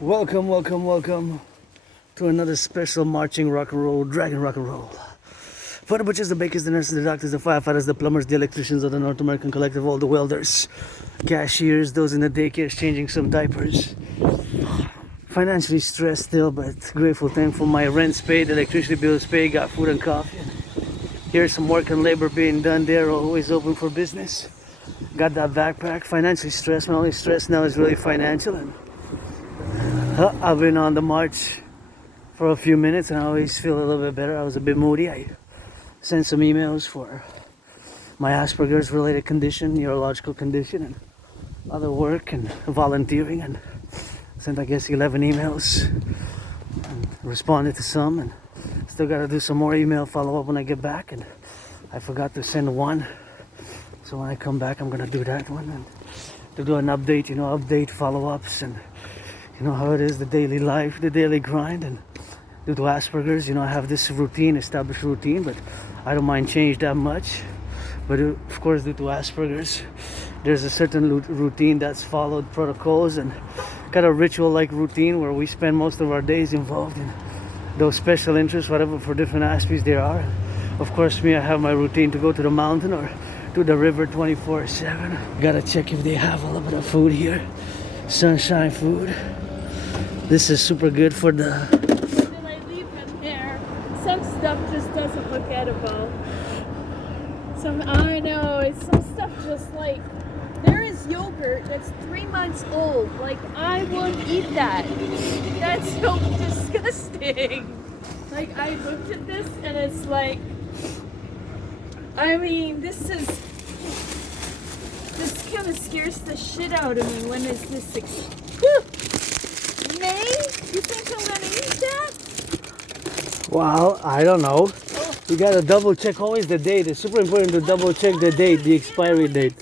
Welcome, welcome, welcome to another special marching rock and roll, dragon rock and roll. For the butchers, the bakers, the nurses, the doctors, the firefighters, the plumbers, the electricians of the North American Collective, all the welders, cashiers, those in the daycares changing some diapers. Financially stressed still, but grateful, thankful. My rent's paid, electricity bills paid, got food and coffee. Here's some work and labor being done there, always open for business. Got that backpack, financially stressed. My only stress now is really financial. And I've been on the march for a few minutes and I always feel a little bit better. I was a bit moody. I sent some emails for my Asperger's related condition, neurological condition, and other work and volunteering, and sent I guess 11 emails and responded to some, and still got to do some more email follow up when I get back, and I forgot to send one, so when I come back I'm gonna do that one and to do an update, update follow-ups, and you know how it is, the daily life, the daily grind. And due to Asperger's, I have this routine, established routine, but I don't mind change that much. But of course, due to Asperger's, there's a certain routine that's followed, protocols, and kind of ritual-like routine where we spend most of our days involved in those special interests, whatever, for different aspects there are. Of course, me, I have my routine to go to the mountain or to the river 24/7. Gotta check if they have a little bit of food here, sunshine food. This is super good for the... When I leave him there, some stuff just doesn't look edible. I know, it's some stuff just like, there is yogurt that's 3 months old. Like, I won't eat that. That's so disgusting. Like, I looked at this and it's like, I mean, this kind of scares the shit out of me. When is this? May? You think I'm gonna eat that? Well, I don't know. You gotta double check always the date. It's super important to double check the date, the expiry date.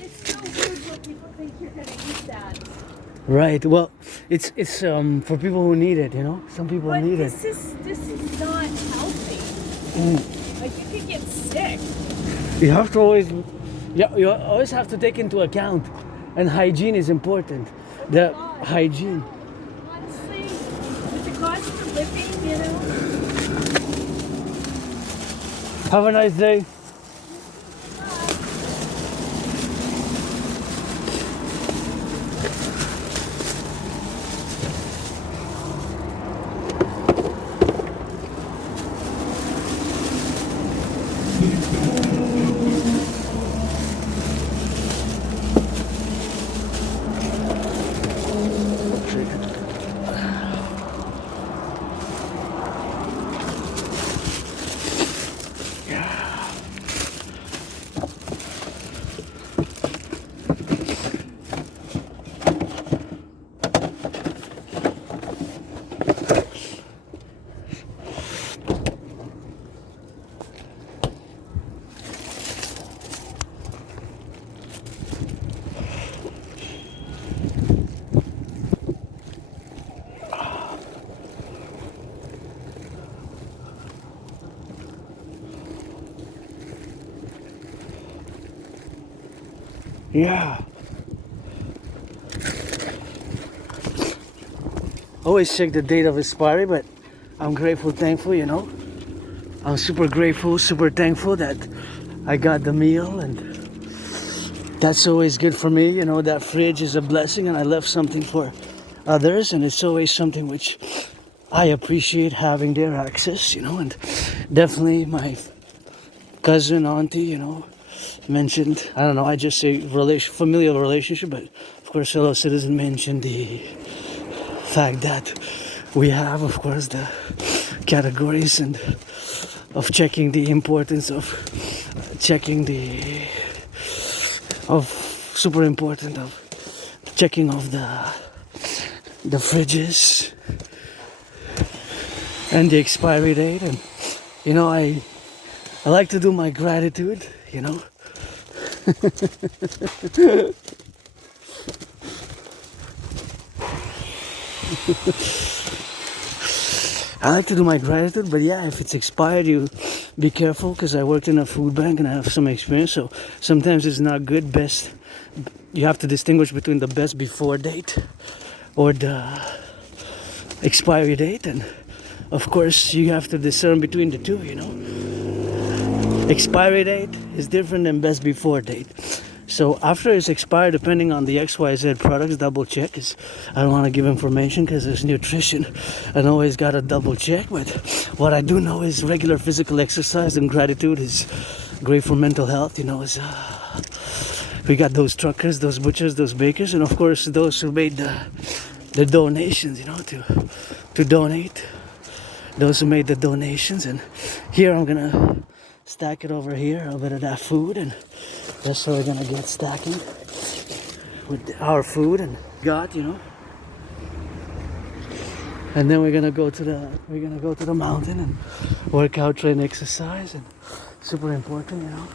It's so weird when people think you're gonna eat that. Right. Well, it's for people who need it. Some people But need this it. is not healthy. Like, you could get sick. You have to always, you always have to take into account, and hygiene is important. The hygiene. Honestly, with the cost of living, Have a nice day. Yeah. Always check the date of expiry, but I'm grateful, thankful, I'm super grateful, super thankful that I got the meal, and that's always good for me. That fridge is a blessing, and I left something for others, and it's always something which I appreciate having their access, and definitely my cousin, auntie, mentioned, I don't know, I just say familial relationship, but of course fellow citizen mentioned the fact that we have, of course, the categories and of checking the importance of super important of checking of the fridges and the expiry date. And I like to do my gratitude, I like to do my gratitude, but yeah, if it's expired, you be careful, because I worked in a food bank and I have some experience, so sometimes it's not good. You have to distinguish between the best before date or the expiry date, and of course you have to discern between the two, you know. Expiry date is different than best before date. So after it's expired, depending on the XYZ products, double check. Is I don't want to give information because there's nutrition and always got to double check. But what I do know is regular physical exercise and gratitude is great for mental health. You know, we got those truckers, those butchers, those bakers, and of course those who made the donations. You know, to donate. Those who made the donations, and here I'm gonna stack it over here, a bit of that food, and that's how we're gonna get stacking with our food and got, you know. And then we're gonna go to the mountain and work out, train, exercise, and super important, you know.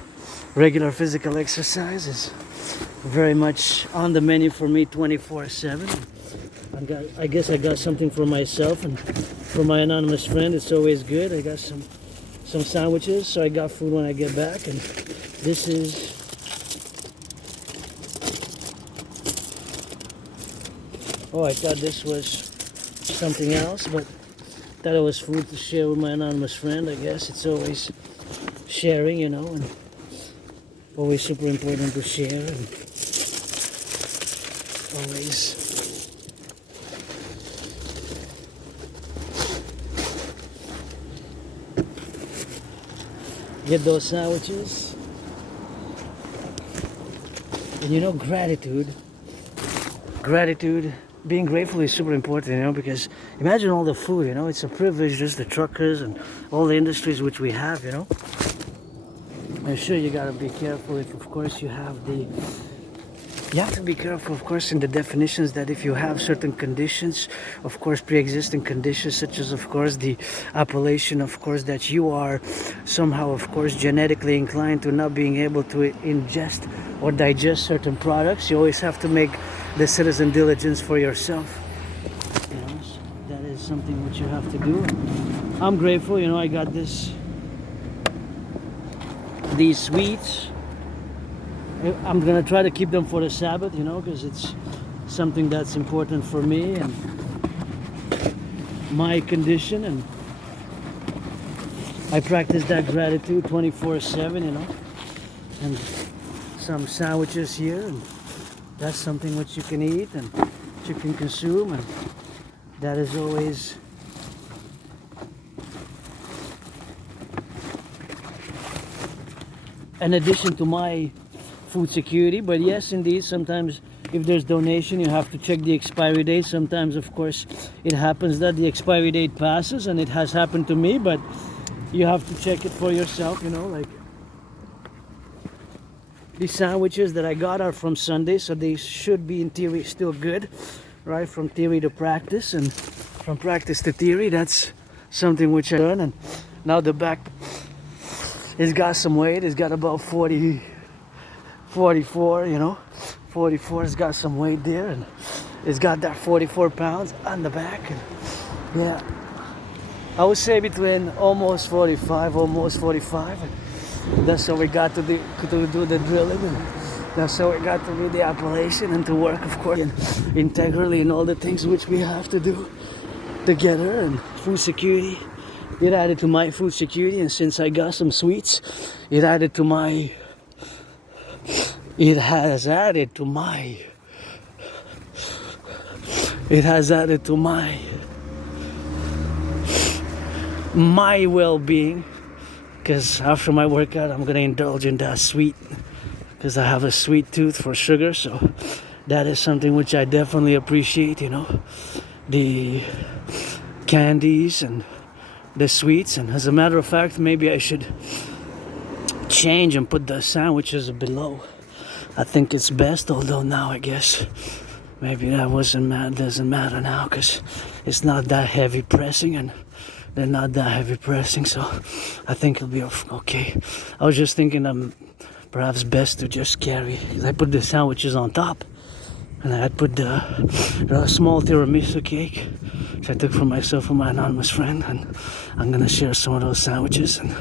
Regular physical exercise is very much on the menu for me 24/7. I guess I got something for myself and for my anonymous friend. It's always good. I got some sandwiches, so I got food when I get back, and this is I thought this was something else, but thought it was food to share with my anonymous friend. I guess it's always sharing, you know, and always super important to share, and always get those sandwiches. And you know, gratitude, being grateful is super important, you know, because imagine all the food, you know, it's a privilege, just the truckers and all the industries which we have, you know. I'm sure you gotta be careful if, of course, you have to be careful, of course, in the definitions, that if you have certain conditions, of course, pre-existing conditions, such as, of course, the appellation, of course, that you are somehow, of course, genetically inclined to not being able to ingest or digest certain products, you always have to make the citizen diligence for yourself. You know, so that is something which you have to do. I'm grateful, you know, I got these sweets. I'm gonna try to keep them for the Sabbath, you know, because it's something that's important for me and my condition, and I practice that gratitude 24/7, you know. And some sandwiches here, and that's something which you can eat and you can consume, and that is always an addition to my food security. But yes, indeed, sometimes if there's donation, you have to check the expiry date. Sometimes, of course, it happens that the expiry date passes, and it has happened to me, but you have to check it for yourself, you know. Like, these sandwiches that I got are from Sunday, so they should be in theory still good, right? From theory to practice, and from practice to theory. That's something which I learned. And now the back, it's got some weight. It's got about 44, you know, 44. It's got some weight there, and it's got that 44 pounds on the back. And yeah, I would say between almost 45, almost 45. And that's how we got to do the drilling, and that's how we got to do the appellation and to work, of course, and integrally and all the things which we have to do together. And food security, it added to my food security, and since I got some sweets, it has added to my well-being, because after my workout I'm gonna indulge in that sweet, because I have a sweet tooth for sugar. So that is something which I definitely appreciate, you know, the candies and the sweets. And as a matter of fact, maybe I should change and put the sandwiches below. I think it's best, although now I guess maybe that doesn't matter now, because it's not that heavy pressing, and they're not that heavy pressing, so I think it'll be okay. I was just thinking perhaps best to just carry, because I put the sandwiches on top, and I had put the small tiramisu cake, which I took for myself and my anonymous friend, and I'm gonna share some of those sandwiches. And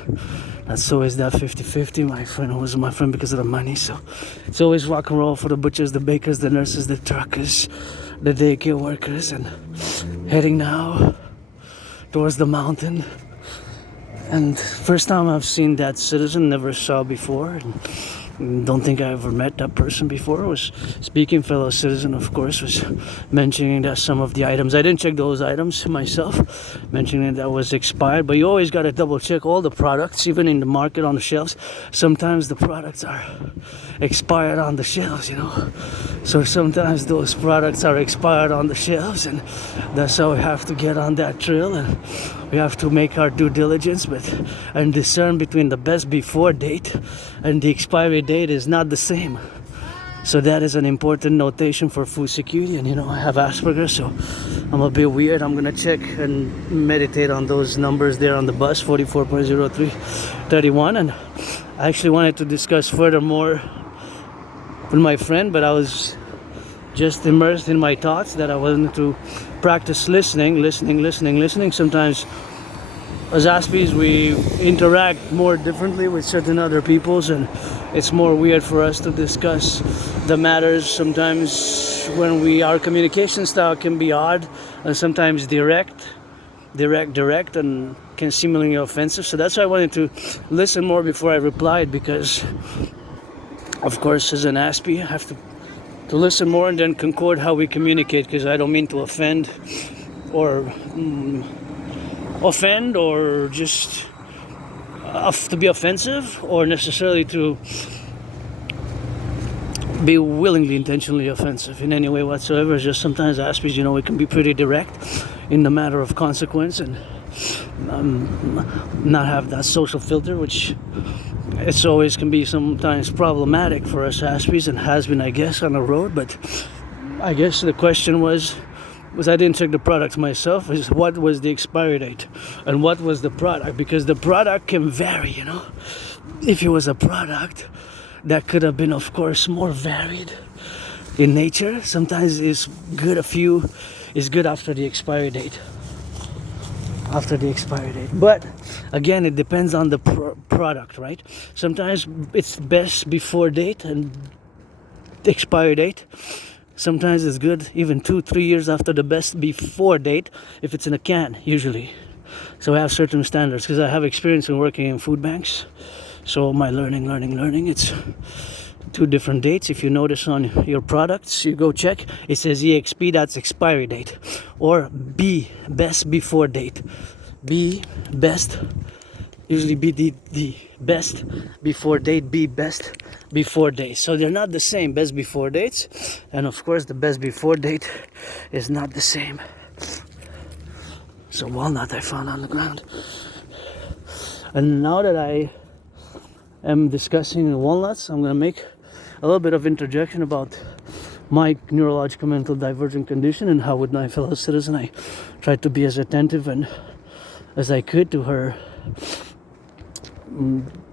that's always that 50-50. My friend was my friend because of the money, so it's always rock and roll for the butchers, the bakers, the nurses, the truckers, the daycare workers and heading now towards the mountain. And first time I've seen that citizen, never saw before, and don't think I ever met that person before. Was speaking fellow citizen, of course, was mentioning that some of the items, I didn't check those items myself, mentioning that was expired, but you always got to double check all the products, even in the market on the shelves. Sometimes the products are expired on the shelves, you know. So sometimes those products are expired on the shelves, and that's how we have to get on that trail, and we have to make our due diligence, and discern between the best before date and the expiry date is not the same. So that is an important notation for food security. And you know, I have Asperger's, so I'm a bit weird. I'm gonna check and meditate on those numbers there on the bus, 44.0331. And I actually wanted to discuss furthermore with my friend, but I was just immersed in my thoughts that I wanted to practice listening. Sometimes as Aspies, we interact more differently with certain other peoples, and it's more weird for us to discuss the matters sometimes when our communication style can be odd and sometimes direct, and can seemingly offensive. So that's why I wanted to listen more before I replied, because of course as an Aspie I have to listen more and then concord how we communicate, because I don't mean to offend or just to be offensive, or necessarily to be willingly, intentionally offensive in any way whatsoever. It's just sometimes Aspies, you know, we can be pretty direct in the matter of consequence, and not have that social filter, which it's always can be sometimes problematic for us Aspies, and has been, I guess, on the road. But I guess the question was I didn't check the product myself, is what was the expiry date and what was the product, because the product can vary, you know. If it was a product that could have been, of course, more varied in nature, sometimes it's good after the expiry date. But again, it depends on the product, right? Sometimes it's best before date and expiry date. Sometimes it's good even 2-3 years after the best before date if it's in a can, usually. So I have certain standards, because I have experience in working in food banks. So my learning, it's 2 different dates. If you notice on your products, you go check, it says EXP, that's expiry date. Or B, best before date. B, best, usually B, the best before date, B, best before date. So they're not the same, best before dates. And of course the best before date is not the same. So walnut I found on the ground. And now that I am discussing walnuts, I'm going to make a little bit of interjection about my neurological mental divergent condition, and how with my fellow citizen I tried to be as attentive and as I could to her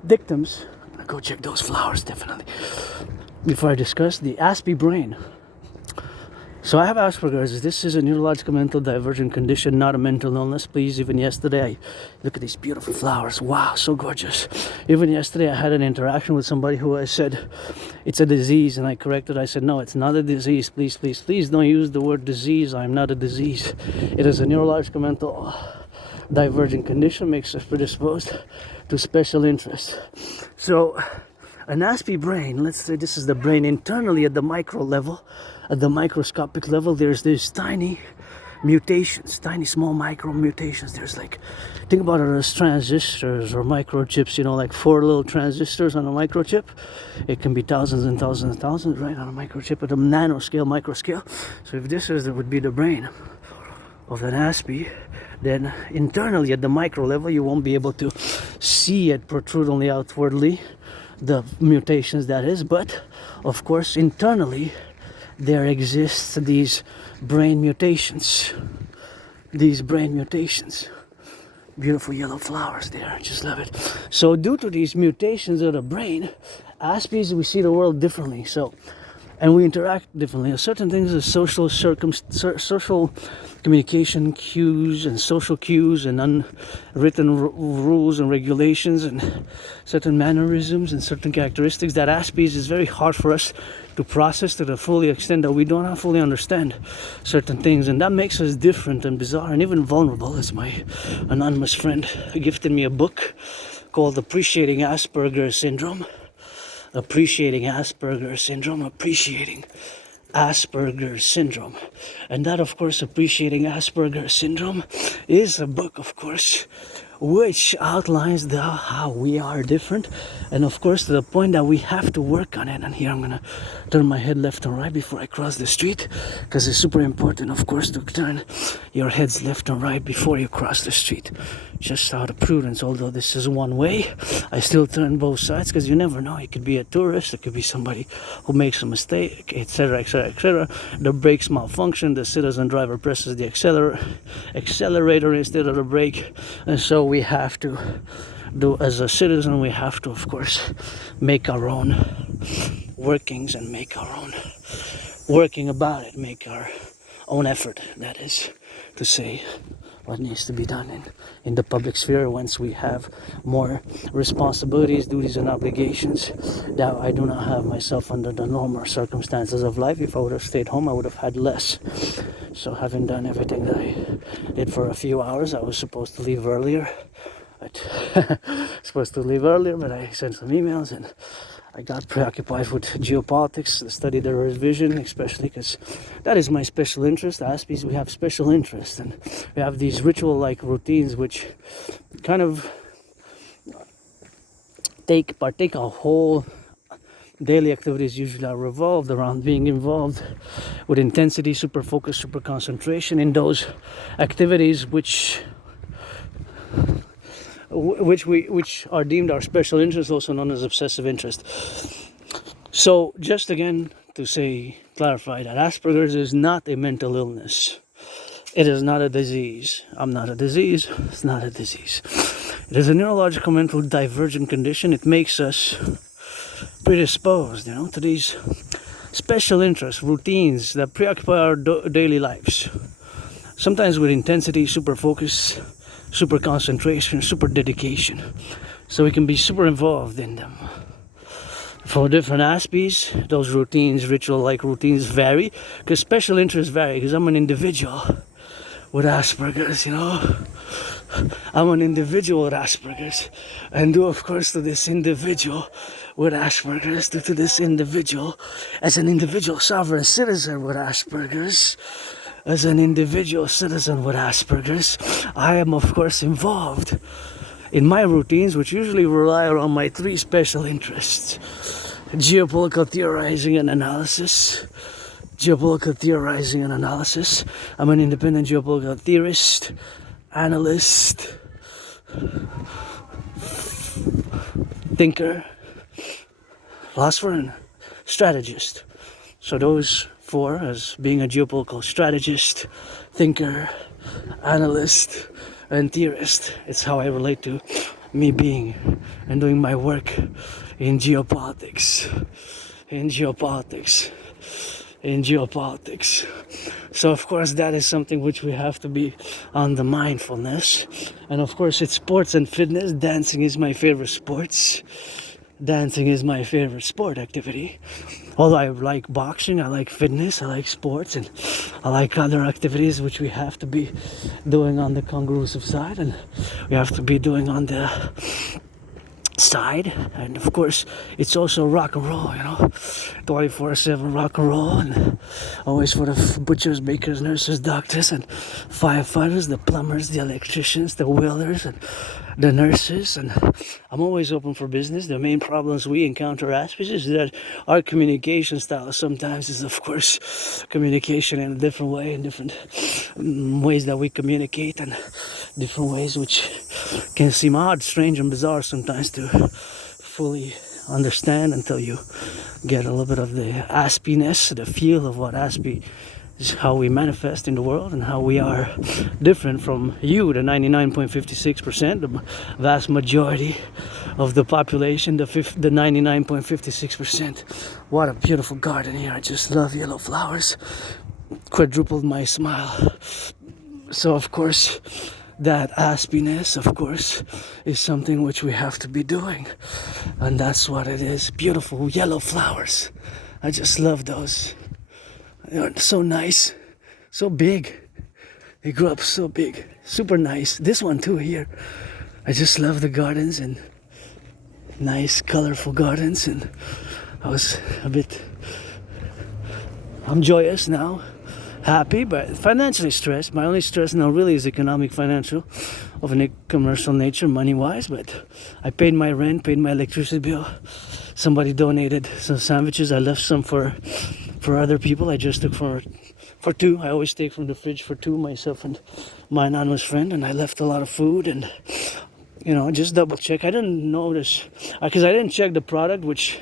dictums. I'll go check those flowers definitely before I discuss the Aspie brain. So I have Asperger's. This is a neurological mental divergent condition, not a mental illness. Please, even yesterday, I look at these beautiful flowers. Wow, so gorgeous. Even yesterday, I had an interaction with somebody who I said, it's a disease, and I corrected. I said, no, it's not a disease. Please don't use the word disease. I'm not a disease. It is a neurological mental divergent condition, makes us predisposed to special interest. So an Aspie brain, let's say this is the brain internally at the micro level. At the microscopic level, there's these tiny mutations, tiny small micro mutations. There's like, think about it as transistors or microchips, you know, like 4 little transistors on a microchip. It can be thousands and thousands and thousands, right, on a microchip at a nanoscale, microscale. So if this would be the brain of an Aspie, then internally at the micro level, you won't be able to see it protrudingly outwardly, the mutations that is, but of course internally there exists these brain mutations. Beautiful yellow flowers there, I just love it. So due to these mutations of the brain, Aspies, we see the world differently. So and we interact differently. Certain things are social communication cues and social cues and unwritten rules and regulations and certain mannerisms and certain characteristics that aspects is very hard for us to process to the fully extent that we do not fully understand certain things, and that makes us different and bizarre and even vulnerable. As my anonymous friend gifted me a book called Appreciating Asperger's Syndrome. Appreciating Asperger's Syndrome, Appreciating Asperger's Syndrome. And that, of course, Appreciating Asperger's Syndrome is a book, of course, which outlines how we are different, and of course to the point that we have to work on it. And here I'm gonna turn my head left and right before I cross the street, because it's super important, of course, to turn your heads left and right before you cross the street, just out of prudence. Although this is one way, I still turn both sides, because you never know. It could be a tourist, it could be somebody who makes a mistake, etc., etc., etc. The brakes malfunction, the citizen driver presses the accelerator instead of the brake, and so we have to do, as a citizen, we have to, of course, make our own workings and make our own working about it, make our own effort, that is to say, what needs to be done in the public sphere once we have more responsibilities, duties, and obligations that I do not have myself under the normal circumstances of life. If I would have stayed home, I would have had less. So having done everything that I did for a few hours, I was supposed to leave earlier. But I sent some emails and I got preoccupied with geopolitics, the study, the revision, especially because that is my special interest. As species, we have special interests, and we have these ritual-like routines which kind of partake our whole daily activities. Usually are revolved around being involved with intensity, super focus, super concentration in those activities which are deemed our special interest, also known as obsessive interest. So just again to clarify that Asperger's is not a mental illness. It is not a disease. I'm not a disease. It's not a disease. It is a neurological mental divergent condition. It makes us predisposed, to these special interests, routines that preoccupy our daily lives. Sometimes with intensity, super focus, super concentration, super dedication, so we can be super involved in them. For different aspects, those routines, ritual-like routines vary, because special interests vary, because I'm an individual with Asperger's, I'm an individual with Asperger's, and due, of course, to this individual with Asperger's, due to this individual, as an individual sovereign citizen with Asperger's, as an individual citizen with Asperger's, I am, of course, involved in my routines, which usually rely on my three special interests: geopolitical theorizing and analysis. Geopolitical theorizing and analysis. I'm an independent geopolitical theorist, analyst, thinker, philosopher, and strategist. So those four, as being a geopolitical strategist, thinker, analyst, and theorist, it's how I relate to me being and doing my work in geopolitics. So of course that is something which we have to be on the mindfulness. And of course it's sports and fitness. Dancing is my favorite sport activity. Although I like boxing, I like fitness, I like sports, and I like other activities which we have to be doing on the congrusive side, and we have to be doing on the side. And of course it's also rock and roll, 24/7 rock and roll, and always for the butchers, bakers, nurses, doctors, and firefighters, the plumbers, the electricians, the welders, and the nurses. And I'm always open for business. The main problems we encounter as species is that our communication style sometimes is, of course, communication in a different way, in different ways that we communicate, and different ways which can seem odd, strange, and bizarre sometimes to fully understand until you get a little bit of the aspiness, the feel of what aspie is how we manifest in the world and how we are different from you, the 99.56%, the vast majority of the population, the 99.56%. What a beautiful garden here. I just love yellow flowers. Quadrupled my smile. So of course, that aspiness, of course, is something which we have to be doing. And that's what it is. Beautiful yellow flowers. I just love those. They're so nice, so big. They grew up so big, super nice. This one too here. I just love the gardens and nice, colorful gardens. And I'm joyous now, happy, but financially stressed. My only stress now really is economic, financial, of a commercial nature, money-wise. But I paid my rent, paid my electricity bill. Somebody donated some sandwiches. I left some for other people. I just took for two. I always take from the fridge for two, myself and my anonymous friend. And I left a lot of food and, just double check. I didn't notice, because I didn't check the product which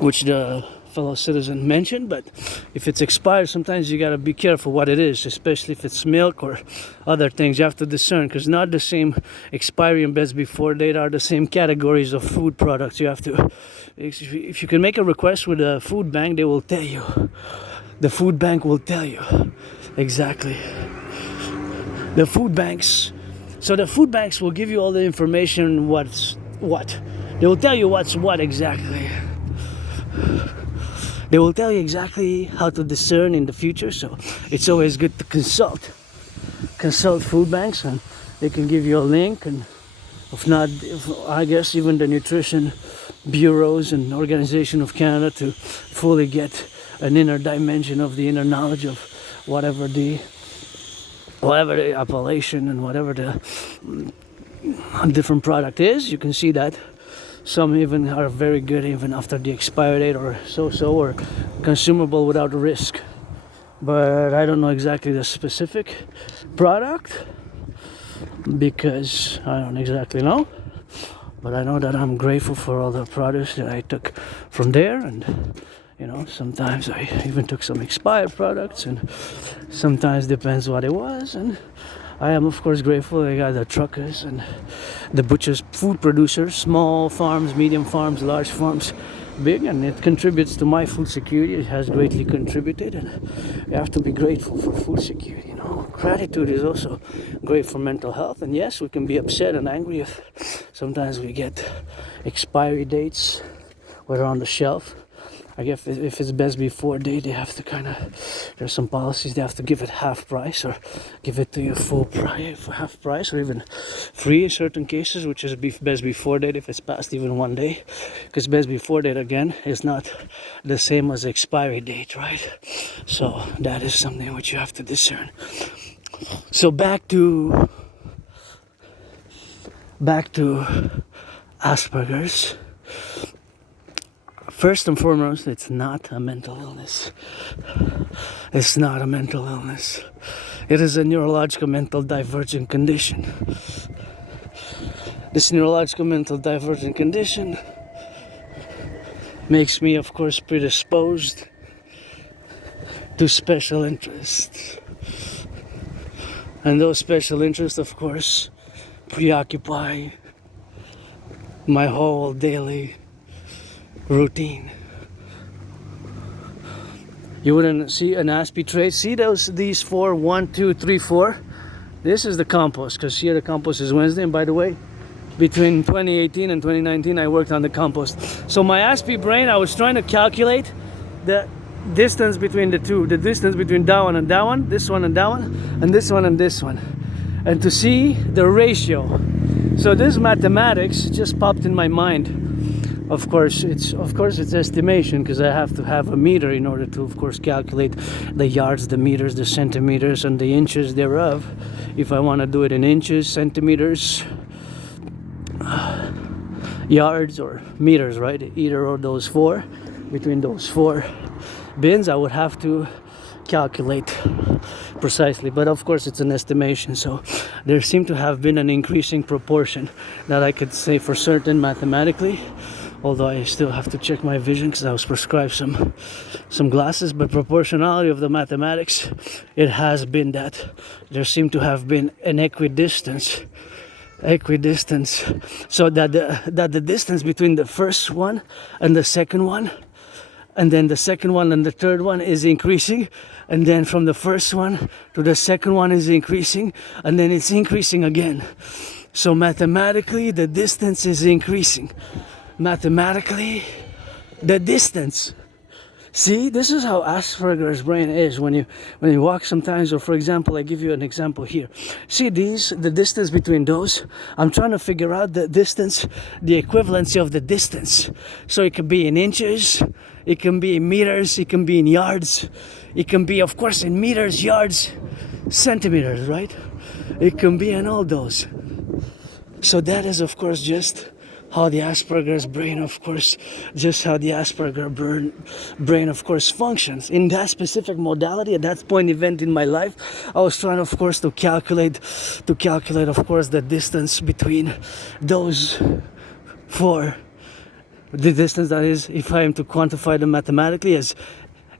the fellow citizen mentioned, but if it's expired, sometimes you gotta be careful what it is, especially if it's milk or other things. You have to discern, because not the same expiry and best before date are the same categories of food products. You have to, if you can make a request with a food bank, they will tell you. The food bank will tell you exactly. The food banks will give you all the information. What's what? They will tell you what's what exactly. They will tell you exactly how to discern in the future, so it's always good to consult food banks, and they can give you a link, and I guess even the nutrition bureaus and Organization of Canada, to fully get an inner dimension of the inner knowledge of whatever the appellation and whatever the different product is. You can see that some even are very good even after the expiry date, or or consumable without risk. But I don't know exactly the specific product, because I don't exactly know. But I know that I'm grateful for all the products that I took from there, and sometimes I even took some expired products, and sometimes depends what it was. And I am of course grateful I got the truckers and the butchers, food producers, small farms, medium farms, large farms, big, and it contributes to my food security. It has greatly contributed, and you have to be grateful for food security. Gratitude is also great for mental health. And yes, we can be upset and angry if sometimes we get expiry dates whether on the shelf. I guess if it's best before date, they have to there's some policies, they have to give it half price, or give it to you full price, for half price, or even free in certain cases, which is best before date if it's past even 1 day. Because best before date, again, is not the same as expiry date, right? So that is something which you have to discern. So back to Asperger's. First and foremost, it's not a mental illness. It's not a mental illness. It is a neurological mental divergent condition. This neurological mental divergent condition makes me, of course, predisposed to special interests. And those special interests, of course, preoccupy my whole daily routine. You wouldn't see an N.A.C.W.P tray. See these 4, 1, 2, 3, 4. This is the compost, because here the compost is Wednesday. And by the way, between 2018 and 2019, I worked on the compost. So my N.A.C.W.P brain, I was trying to calculate the distance between the two, the distance between that one and that one, this one and that one, and this one and this one, and to see the ratio. So this mathematics just popped in my mind. Of course, it's estimation, because I have to have a meter in order to, of course, calculate the yards, the meters, the centimeters, and the inches thereof. If I want to do it in inches, centimeters, yards, or meters, right? Either of those four, between those 4 bins, I would have to calculate precisely. But of course, it's an estimation. So there seemed to have been an increasing proportion that I could say for certain mathematically although I still have to check my vision because I was prescribed some glasses. But proportionality of the mathematics, it has been that there seemed to have been an equidistance, so that the distance between the first one and the second one, and then the second one and the third one is increasing, and then from the first one to the second one is increasing, and then it's increasing again. So mathematically the distance is increasing. Mathematically the distance. See, this is how Asperger's brain is when you walk sometimes. Or for example, I give you an example here. See the distance between those. I'm trying to figure out the distance, the equivalency of the distance. So it could be in inches, it can be in meters, it can be in yards, it can be, of course, in meters, yards, centimeters, right? It can be in all those. So that is, of course, just how the Asperger's brain, of course, brain, of course, functions. In that specific modality, at that point event in my life, I was trying, of course, to calculate, of course, the distance between those four. The distance, that is, if I am to quantify them mathematically as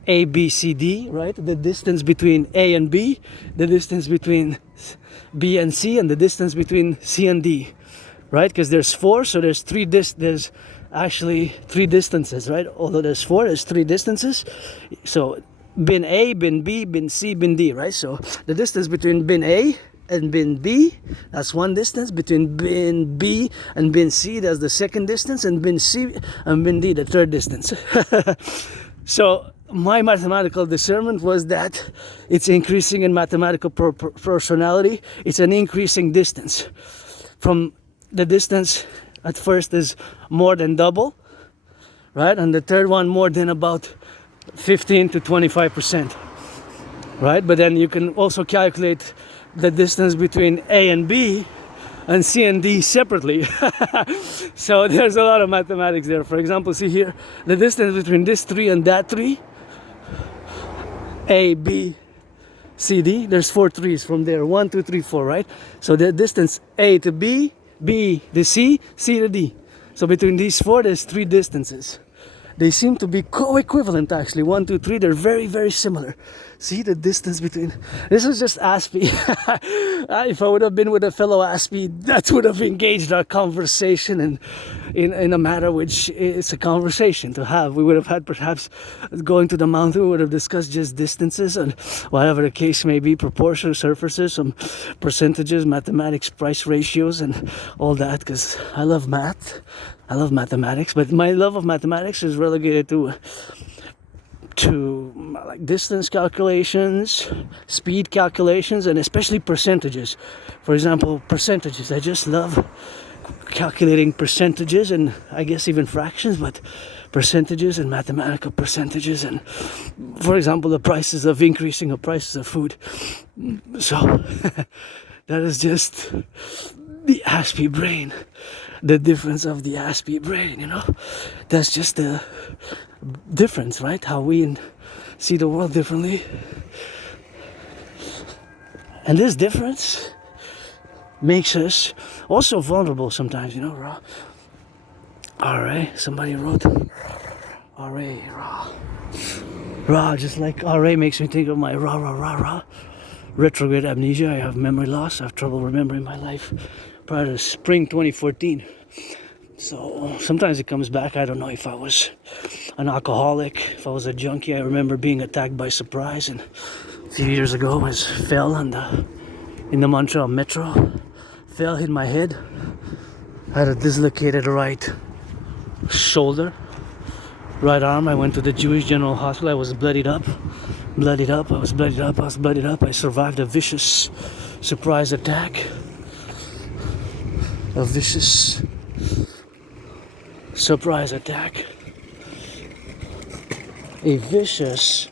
A, B, C, D, right? The distance between A and B, the distance between B and C, and the distance between C and D. Right, because there's four, so there's there's actually three distances, right? Although there's four, there's three distances. So bin A, bin B, bin C, bin D, right? So the distance between bin A and bin B, that's one distance. Between bin B and bin C, that's the second distance, and bin C and bin D, the third distance. So my mathematical discernment was that it's increasing in mathematical proportionality. It's an increasing distance. From the distance at first is more than double, right? And the third one more than about 15 to 25%, right? But then you can also calculate the distance between A and B and C and D separately. So there's a lot of mathematics there. For example, see here, the distance between this tree and that tree, A, B, C, D, there's four trees from there, 1, 2, 3, 4, right? So the distance A to B, B to C, C to D. So between these four, there's three distances. They seem to be co-equivalent, actually. 1, 2, 3, they're very, very similar. See the distance between... This is just Aspie. If I would have been with a fellow Aspie, that would have engaged our conversation in a matter which is a conversation to have. We would have had, perhaps, going to the mountain, we would have discussed just distances and whatever the case may be, proportion, surfaces, some percentages, mathematics, price ratios, and all that, because I love math. I love mathematics, but my love of mathematics is relegated to like distance calculations, speed calculations, and especially percentages. For example, percentages. I just love calculating percentages, and I guess even fractions, but percentages and mathematical percentages, and for example, the prices of increasing of prices of food. So that is just the Aspie brain. The difference of the Aspie brain, you know, that's just the difference, right? How we see the world differently, and this difference makes us also vulnerable sometimes, you know. RA, somebody wrote raw, just like RA makes me think of my raw retrograde amnesia. I have memory loss. I have trouble remembering my life prior to spring 2014. So sometimes it comes back. I don't know if I was an alcoholic, if I was a junkie. I remember being attacked by surprise, and a few years ago I fell in the Montreal metro. Fell, hit my head. I had a dislocated right shoulder, right arm. I went to the Jewish General Hospital. I was bloodied up. I survived a vicious surprise attack. A vicious surprise attack. A vicious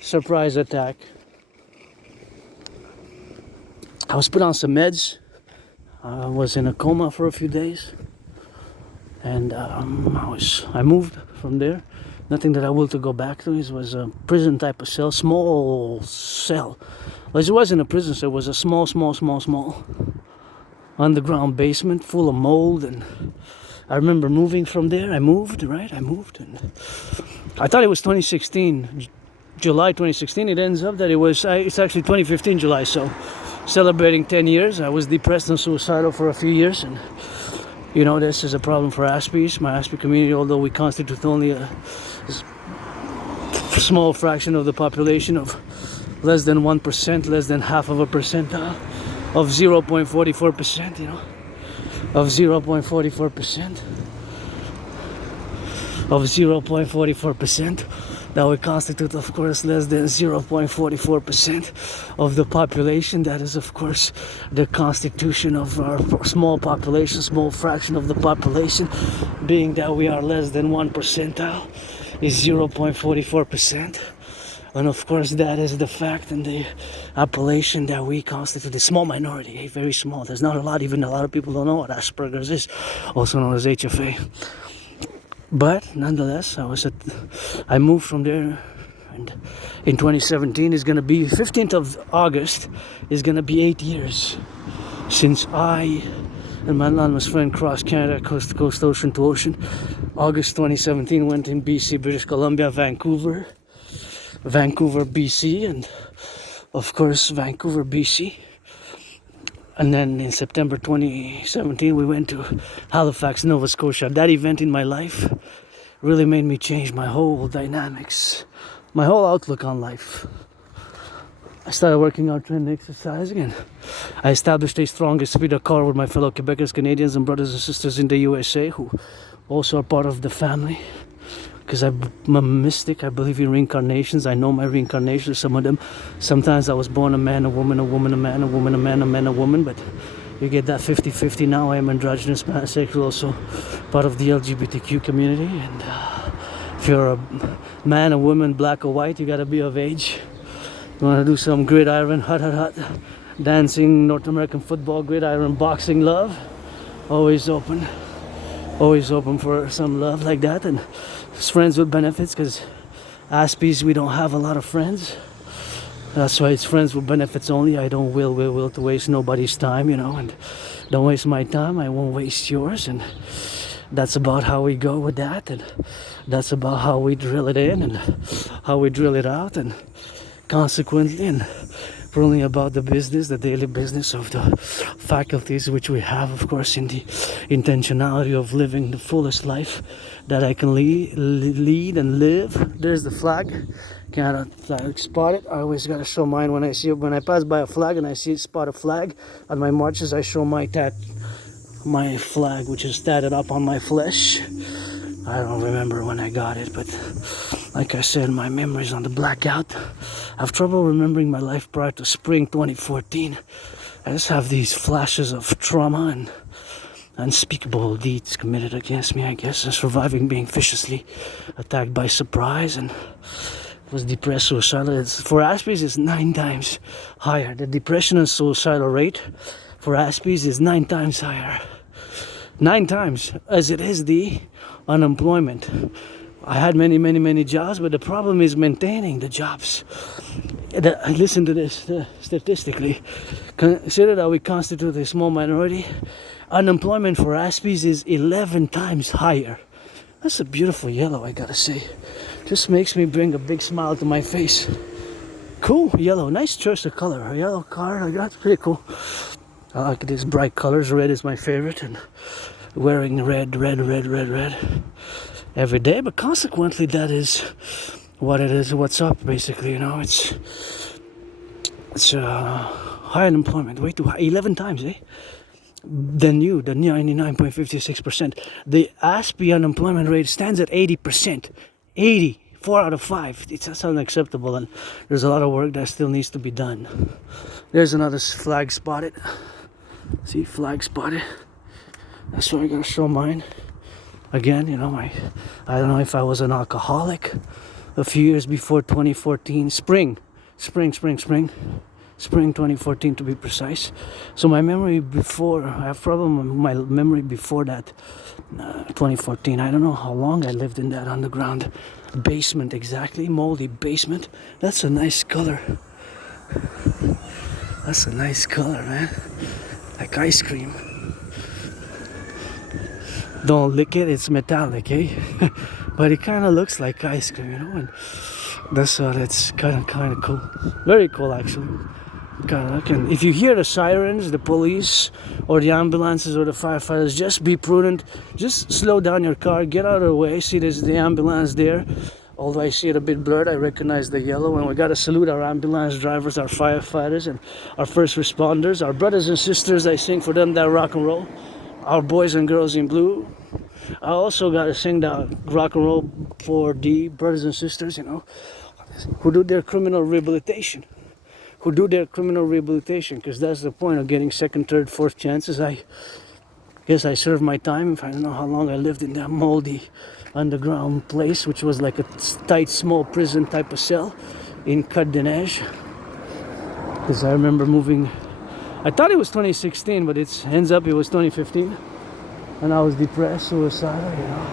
surprise attack. I was put on some meds. I was in a coma for a few days. And I moved from there. Nothing that I will to go back to. It was a prison type of cell, small cell. Well, it wasn't a prison cell, it was a small underground basement full of mold and I remember moving from there. I moved, right? I moved, and I thought it was 2016, July 2016. It ends up that it's actually 2015 July. So celebrating 10 years. I was depressed and suicidal for a few years, and you know, this is a problem for Aspies, my Aspie community, although we constitute only a small fraction of the population of less than 1%, less than half of a percentile of 0.44%, you know, of 0.44%, of 0.44%. That would constitute, of course, less than 0.44% of the population. That is, of course, the constitution of our small population, small fraction of the population, being that we are less than 1 percentile, is 0.44%. And of course, that is the fact and the appellation that we constitute a small minority, very small. There's not a lot, even a lot of people don't know what Asperger's is, also known as HFA. But nonetheless, I moved from there, and in 2017 is going to be 15th of August is going to be 8 years since I and my anonymous friend crossed Canada, coast to coast, ocean to ocean. August 2017 went in BC, British Columbia, Vancouver, BC, and of course Vancouver, BC. And then in September 2017, we went to Halifax, Nova Scotia. That event in my life really made me change my whole dynamics, my whole outlook on life. I started working out, training, exercising, and I established a strong esprit de corps with my fellow Quebecers, Canadians, and brothers and sisters in the USA who also are part of the family. Because I'm a mystic, I believe in reincarnations. I know my reincarnations, some of them. Sometimes I was born a man, a woman, a woman, a man, a woman, a man, a man, a woman. But you get that 50-50 now. I am androgynous, pansexual, also part of the LGBTQ community. And if you're a man, a woman, black or white, you gotta be of age. You wanna do some gridiron, hot, dancing, North American football, gridiron, boxing love. Always open for some love like that. And friends with benefits, because Aspies, we don't have a lot of friends. That's why it's friends with benefits only. I don't will to waste nobody's time, you know, and don't waste my time, I won't waste yours. And that's about how we go with that, and that's about how we drill it in and how we drill it out, and consequently, and we're only about the business, the daily business of the faculties which we have, of course, in the intentionality of living the fullest life that I can lead and live. There's the flag. Can't spot it. I always gotta show mine when I see it. When I pass by a flag and I spot a flag on my marches, I show my flag, which is tatted up on my flesh. I don't remember when I got it, but like I said, my memory's on the blackout. I have trouble remembering my life prior to spring 2014. I just have these flashes of trauma and unspeakable deeds committed against me, I guess, and surviving being viciously attacked by surprise, and was depressed, suicidal. For Aspies, it's 9 times higher. The depression and suicidal rate for Aspies is 9 times higher. 9 times, as it is the unemployment. I had many jobs, but the problem is maintaining the jobs. Listen to this, statistically. Consider that we constitute a small minority. Unemployment for Aspies is 11 times higher. That's a beautiful yellow, I gotta say. Just makes me bring a big smile to my face. Cool, yellow, nice choice of color. A yellow card, that's pretty cool. I like these bright colors. Red is my favorite, and wearing red every day. But consequently, that is what it is. What's up, basically? You know, it's high unemployment, way too high, 11 times, than the 99.56%. The Aspie unemployment rate stands at 80%. 80, 4 out of 5. That's unacceptable, and there's a lot of work that still needs to be done. There's another flag spotted. See, flag spotted. That's why I gotta show mine. Again, you know, I don't know if I was an alcoholic a few years before 2014. Spring 2014 to be precise. So my memory before, I have problem with my memory before that, 2014. I don't know how long I lived in that underground basement exactly, moldy basement. That's a nice color. That's a nice color, man. Like ice cream. Don't lick it, it's metallic, eh? But it kind of looks like ice cream, you know, and that's what it's kind of cool. Very cool, actually. And if you hear the sirens, the police, or the ambulances, or the firefighters, just be prudent. Just slow down your car, get out of the way. See, there's the ambulance there. Although I see it a bit blurred, I recognize the yellow. And we gotta salute our ambulance drivers, our firefighters, and our first responders, our brothers and sisters. I sing for them that rock and roll. Our boys and girls in blue. I also gotta sing that rock and roll for the brothers and sisters, you know, who do their criminal rehabilitation. Because that's the point of getting second, third, fourth chances. I guess I served my time. I don't know how long I lived in that moldy underground place, which was like a tight, small prison type of cell in Cardenage. Because I remember moving, I thought it was 2016, but it ends up it was 2015. And I was depressed, suicidal, you know.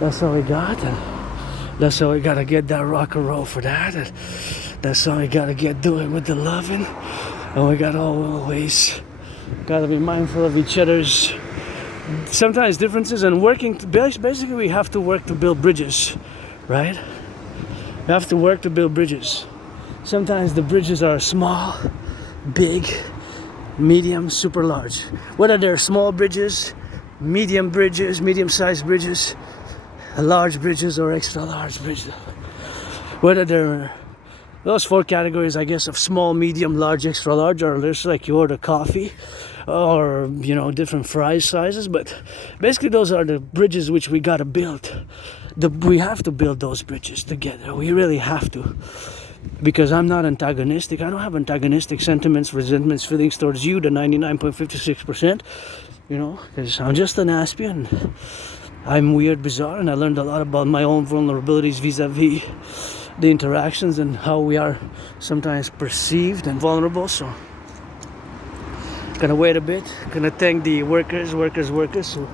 That's all we got. And that's all we gotta get that rock and roll for that. And that's all we gotta get doing with the loving. And we gotta always gotta be mindful of each other's sometimes differences and working. Basically, we have to work to build bridges, right? We have to work to build bridges. Sometimes the bridges are small, big, medium, super large. Whether they're small bridges, medium-sized bridges, large bridges, or extra large bridges. Whether they're those four categories, I guess, of small, medium, large, extra large, or just like you order coffee, or you know, different fries sizes. But basically, those are the bridges which we gotta build. We have to build those bridges together. We really have to. Because I'm not antagonistic. I don't have antagonistic sentiments, resentments, feelings towards you, the 99.56%. You know, because I'm just an N.A.C.W.P and I'm weird, bizarre, and I learned a lot about my own vulnerabilities vis-a-vis the interactions and how we are sometimes perceived and vulnerable. So, gonna wait a bit. Gonna thank the workers who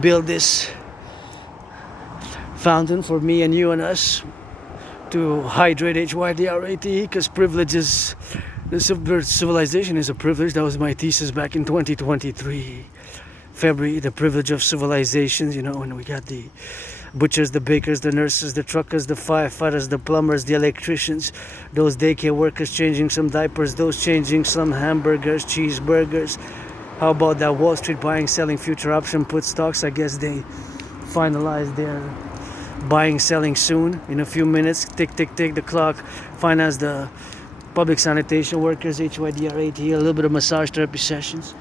build this fountain for me and you and us to hydrate HYDRATE, because privileges, the civilization is a privilege. That was my thesis back in 2023 February, the privilege of civilizations, you know. And we got the butchers, the bakers, the nurses, the truckers, the firefighters, the plumbers, the electricians, those daycare workers changing some diapers, those changing some hamburgers, cheeseburgers. How about that Wall Street buying, selling future option put stocks? I guess they finalized their buying, selling soon, in a few minutes. Tick, tick, tick, the clock. Finance the public sanitation workers, HYDRATE, a little bit of massage therapy sessions.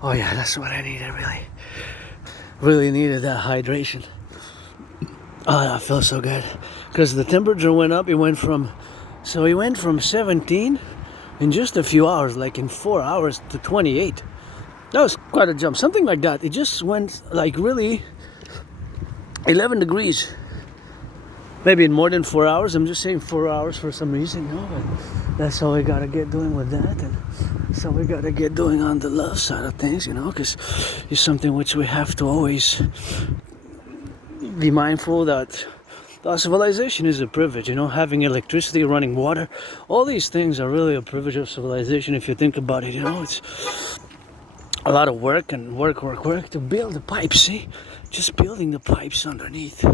Oh yeah, that's what I needed, really needed that hydration. Oh, that feels so good, because the temperature went up. It went from 17 in just a few hours, like in 4 hours, to 28. That was quite a jump, something like that. It just went like really 11 degrees, maybe in more than 4 hours. I'm just saying 4 hours for some reason, you know, but that's all we gotta get doing with that. And so we gotta get doing on the love side of things, you know, because it's something which we have to always be mindful that our civilization is a privilege, you know. Having electricity, running water, all these things are really a privilege of civilization if you think about it, you know. It's a lot of work and work to build the pipes, see? Just building the pipes underneath.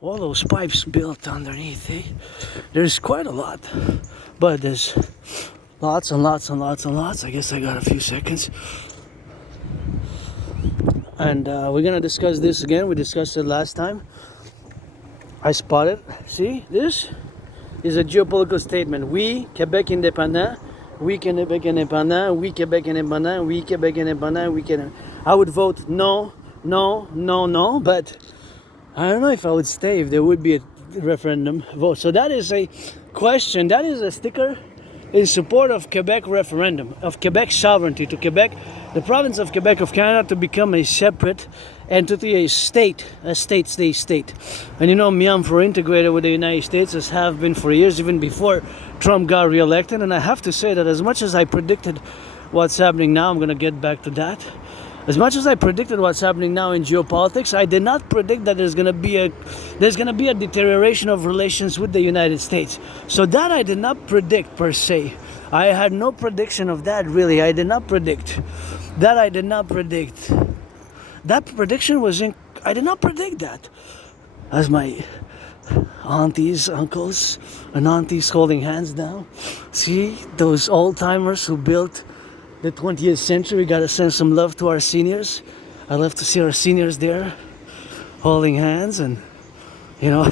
All those pipes built underneath, eh? There's quite a lot, but there's lots and lots and lots and lots. I guess I got a few seconds. And we're gonna discuss this again. We discussed it last time. I spotted. See, this is a geopolitical statement. We, Québec indépendant. We, Québec indépendant. We, Québec indépendant. We, Québec indépendant. We, Québec. I would vote no, but I don't know if I would stay if there would be a referendum vote. So that is a question, that is a sticker in support of Quebec referendum, of Quebec sovereignty, to Quebec, the province of Quebec of Canada, to become a separate entity, a state. And you know me, I'm for integrated with the United States, as have been for years, even before Trump got re-elected. And I have to say that as much as I predicted what's happening now, I'm going to get back to that. As much as I predicted what's happening now in geopolitics, I did not predict that there's going to be a deterioration of relations with the United States. So that I did not predict per se. I had no prediction of that, really. I did not predict. That I did not predict. That prediction was I did not predict that. As my aunties, uncles, and aunties holding hands now. See, those old-timers who built the 20th century. We gotta send some love to our seniors. I love to see our seniors there holding hands, and you know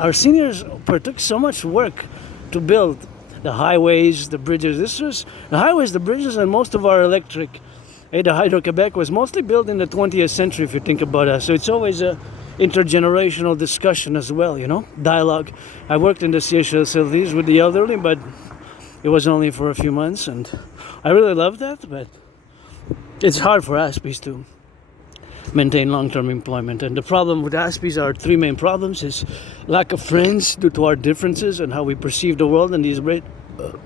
our seniors partook so much work to build the highways, the bridges. The highways, the bridges, and most of our electric. The Hydro-Quebec was mostly built in the 20th century, if you think about it. So it's always a intergenerational discussion as well, you know, dialogue. I worked in the CHL facilities with the elderly, but it was only for a few months, and I really loved that, but it's hard for Aspies to maintain long-term employment. And the problem with Aspies are three main problems: is lack of friends due to our differences and how we perceive the world and these great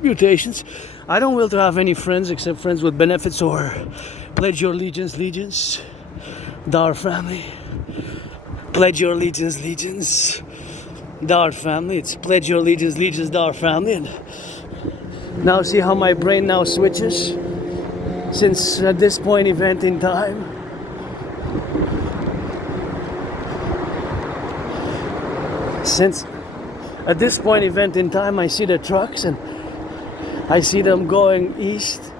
mutations. I don't will to have any friends except friends with benefits or pledge your allegiance, our family. Pledge your allegiance, our family. It's pledge your allegiance, our family. And now see how my brain now switches since at this point event in time. Since at this point event in time, I see the trucks and I see them going east.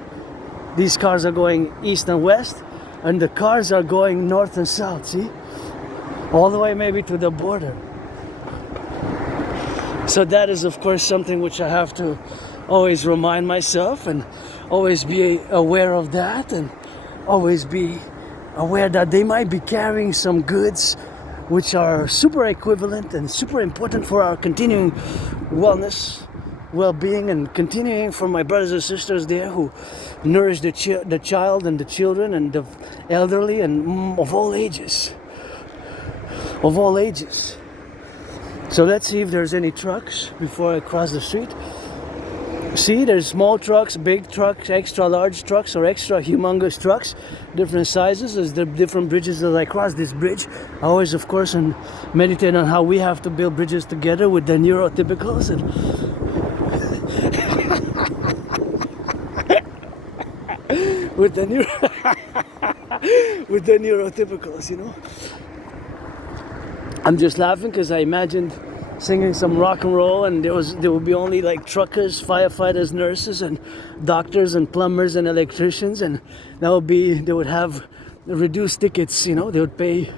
These cars are going east and west, and the cars are going north and south, see? All the way maybe to the border. So that is of course something which I have to always remind myself, and always be aware of that, and always be aware that they might be carrying some goods which are super equivalent and super important for our continuing wellness, well-being, and continuing for my brothers and sisters there who nourish the child and the children and the elderly and of all ages. So let's see if there's any trucks before I cross the street. See, there's small trucks, big trucks, extra large trucks, or extra humongous trucks, different sizes. There's the different bridges as I cross this bridge. I always, of course, and meditate on how we have to build bridges together with the neurotypicals and with the neurotypicals, you know. I'm just laughing because I imagined singing some rock and roll, and there would be only like truckers, firefighters, nurses, and doctors, and plumbers, and electricians, and they would have reduced tickets. You know, they would pay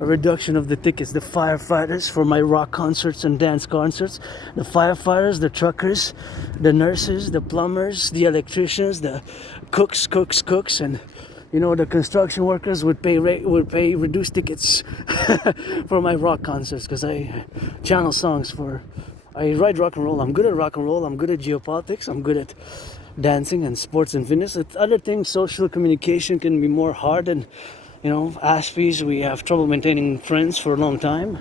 a reduction of the tickets. The firefighters for my rock concerts and dance concerts, the firefighters, the truckers, the nurses, the plumbers, the electricians, the cooks, and you know, the construction workers would pay reduced tickets for my rock concerts, because I channel songs I write rock and roll. I'm good at rock and roll. I'm good at geopolitics. I'm good at dancing and sports and fitness. Other things, social communication can be more hard, and you know, Aspies, we have trouble maintaining friends for a long time.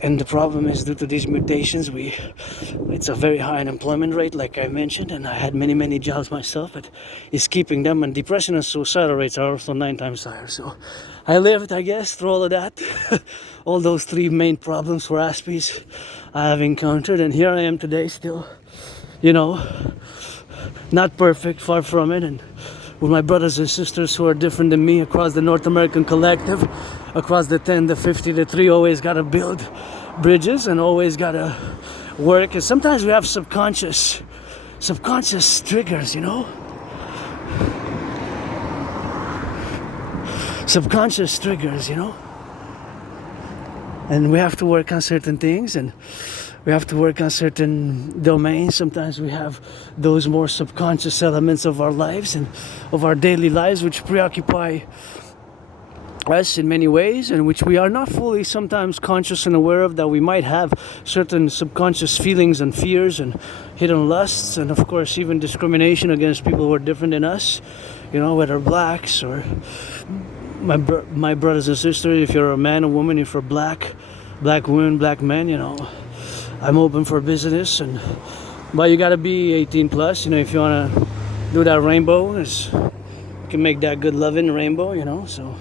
And the problem is, due to these mutations, it's a very high unemployment rate, like I mentioned, and I had many jobs myself, but it's keeping them, and depression and suicidal rates are also 9 times higher. So I lived, I guess, through all of that, all those three main problems for Aspies I have encountered, and here I am today still, you know, not perfect, far from it, and with my brothers and sisters who are different than me across the North American Collective, across the 10, the 50, the 3, always gotta build bridges and always gotta work. And sometimes we have subconscious triggers, you know? Subconscious triggers, you know? And we have to work on certain things, and we have to work on certain domains. Sometimes we have those more subconscious elements of our lives and of our daily lives which preoccupy us in many ways, and which we are not fully sometimes conscious and aware of, that we might have certain subconscious feelings and fears and hidden lusts, and of course even discrimination against people who are different than us, you know, whether blacks or my brothers and sisters, if you're a man or woman, if you're black women, black men, you know, I'm open for business, but you gotta be 18 plus, you know, if you wanna do that rainbow, you can make that good loving rainbow, you know, so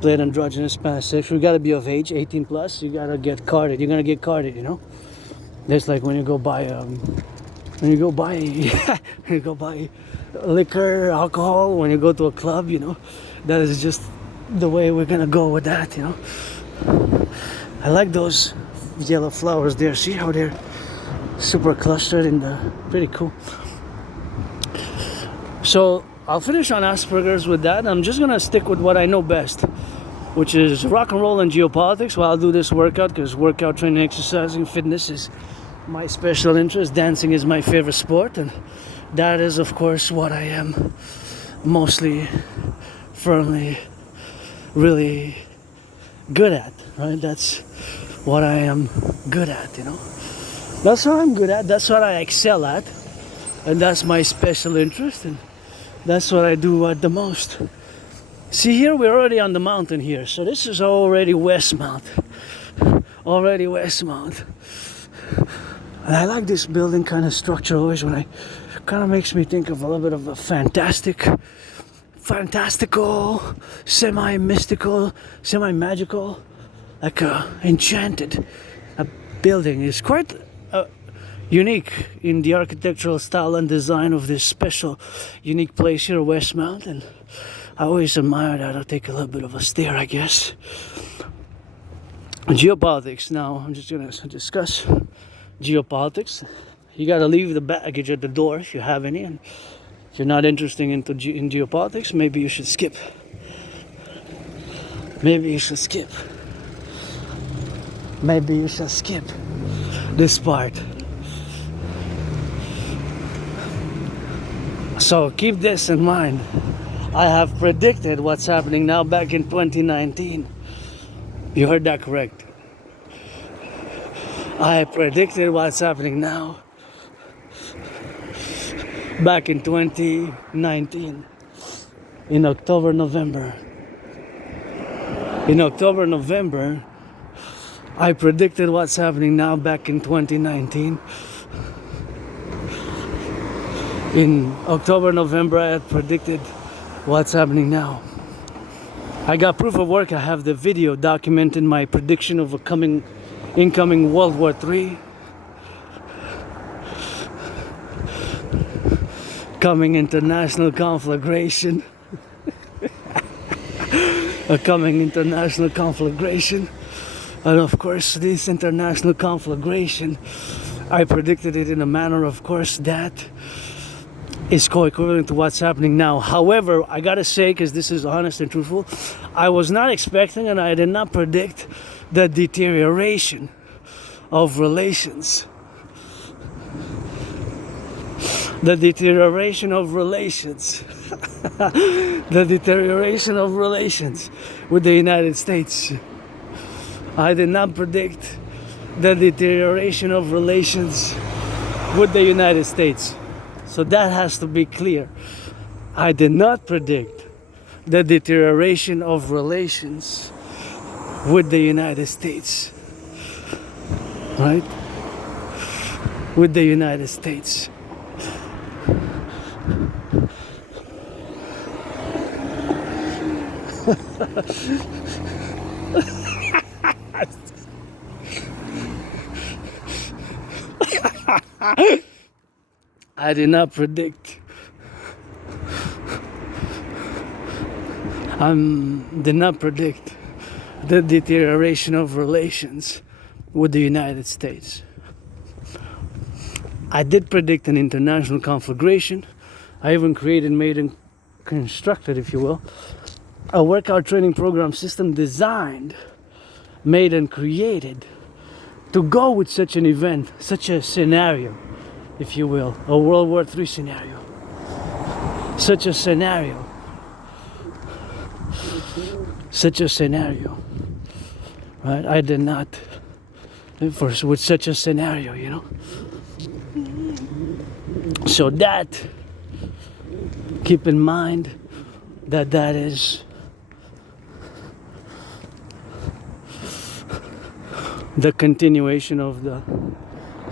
play an androgynous pansexual, you gotta be of age, 18 plus, you gotta get carded, you're gonna get carded, you know. That's like when you go buy liquor, alcohol, when you go to a club, you know, that is just the way we're gonna go with that, you know. I like those yellow flowers there, see how they're super clustered in the, pretty cool. So I'll finish on Asperger's with that. I'm just gonna stick with what I know best, which is rock and roll and geopolitics. While I'll do this workout, because workout, training, exercising, fitness is my special interest. Dancing is my favorite sport, and that is of course what I am mostly, firmly, really good at, right? That's what I am good at, you know. That's what I'm good at, that's what I excel at, and that's my special interest, and that's what I do at the most. See, here we're already on the mountain here, so this is already Westmount. Already Westmount. And I like this building kind of structure always when kind of makes me think of a little bit of a fantastical, semi-mystical, semi-magical, like enchanted. A building is quite unique in the architectural style and design of this special, unique place here, Westmount, and I always admire that. I'll take a little bit of a stare, I guess. Geopolitics. Now, I'm just gonna discuss geopolitics. You gotta leave the baggage at the door if you have any, and if you're not interested in geopolitics, maybe you should skip. Maybe you should skip this part. So keep this in mind. I have predicted what's happening now back in 2019. You heard that correct. I predicted what's happening now back in 2019 in October, November. In October, November, I predicted what's happening now back in 2019. In October, November, I had predicted what's happening now. I got proof of work. I have the video documenting my prediction of a incoming World War III. Coming international conflagration. A coming international conflagration. And of course, this international conflagration, I predicted it in a manner, of course, that is co-equivalent to what's happening now. However, I gotta say, because this is honest and truthful, I was not expecting and I did not predict the deterioration of relations. The deterioration of relations. The deterioration of relations with the United States. I did not predict the deterioration of relations with the United States. So that has to be clear. I did not predict the deterioration of relations with the United States. Right? With the United States. I did not predict. Did not predict the deterioration of relations with the United States. I did predict an international conflagration. I even created, made, and constructed, if you will, a workout training program system designed, made, and created to go with such an event, such a scenario, if you will, a World War III scenario. Such a scenario. such a scenario, right? I did not with such a scenario, you know. So that, keep in mind that that is the continuation of the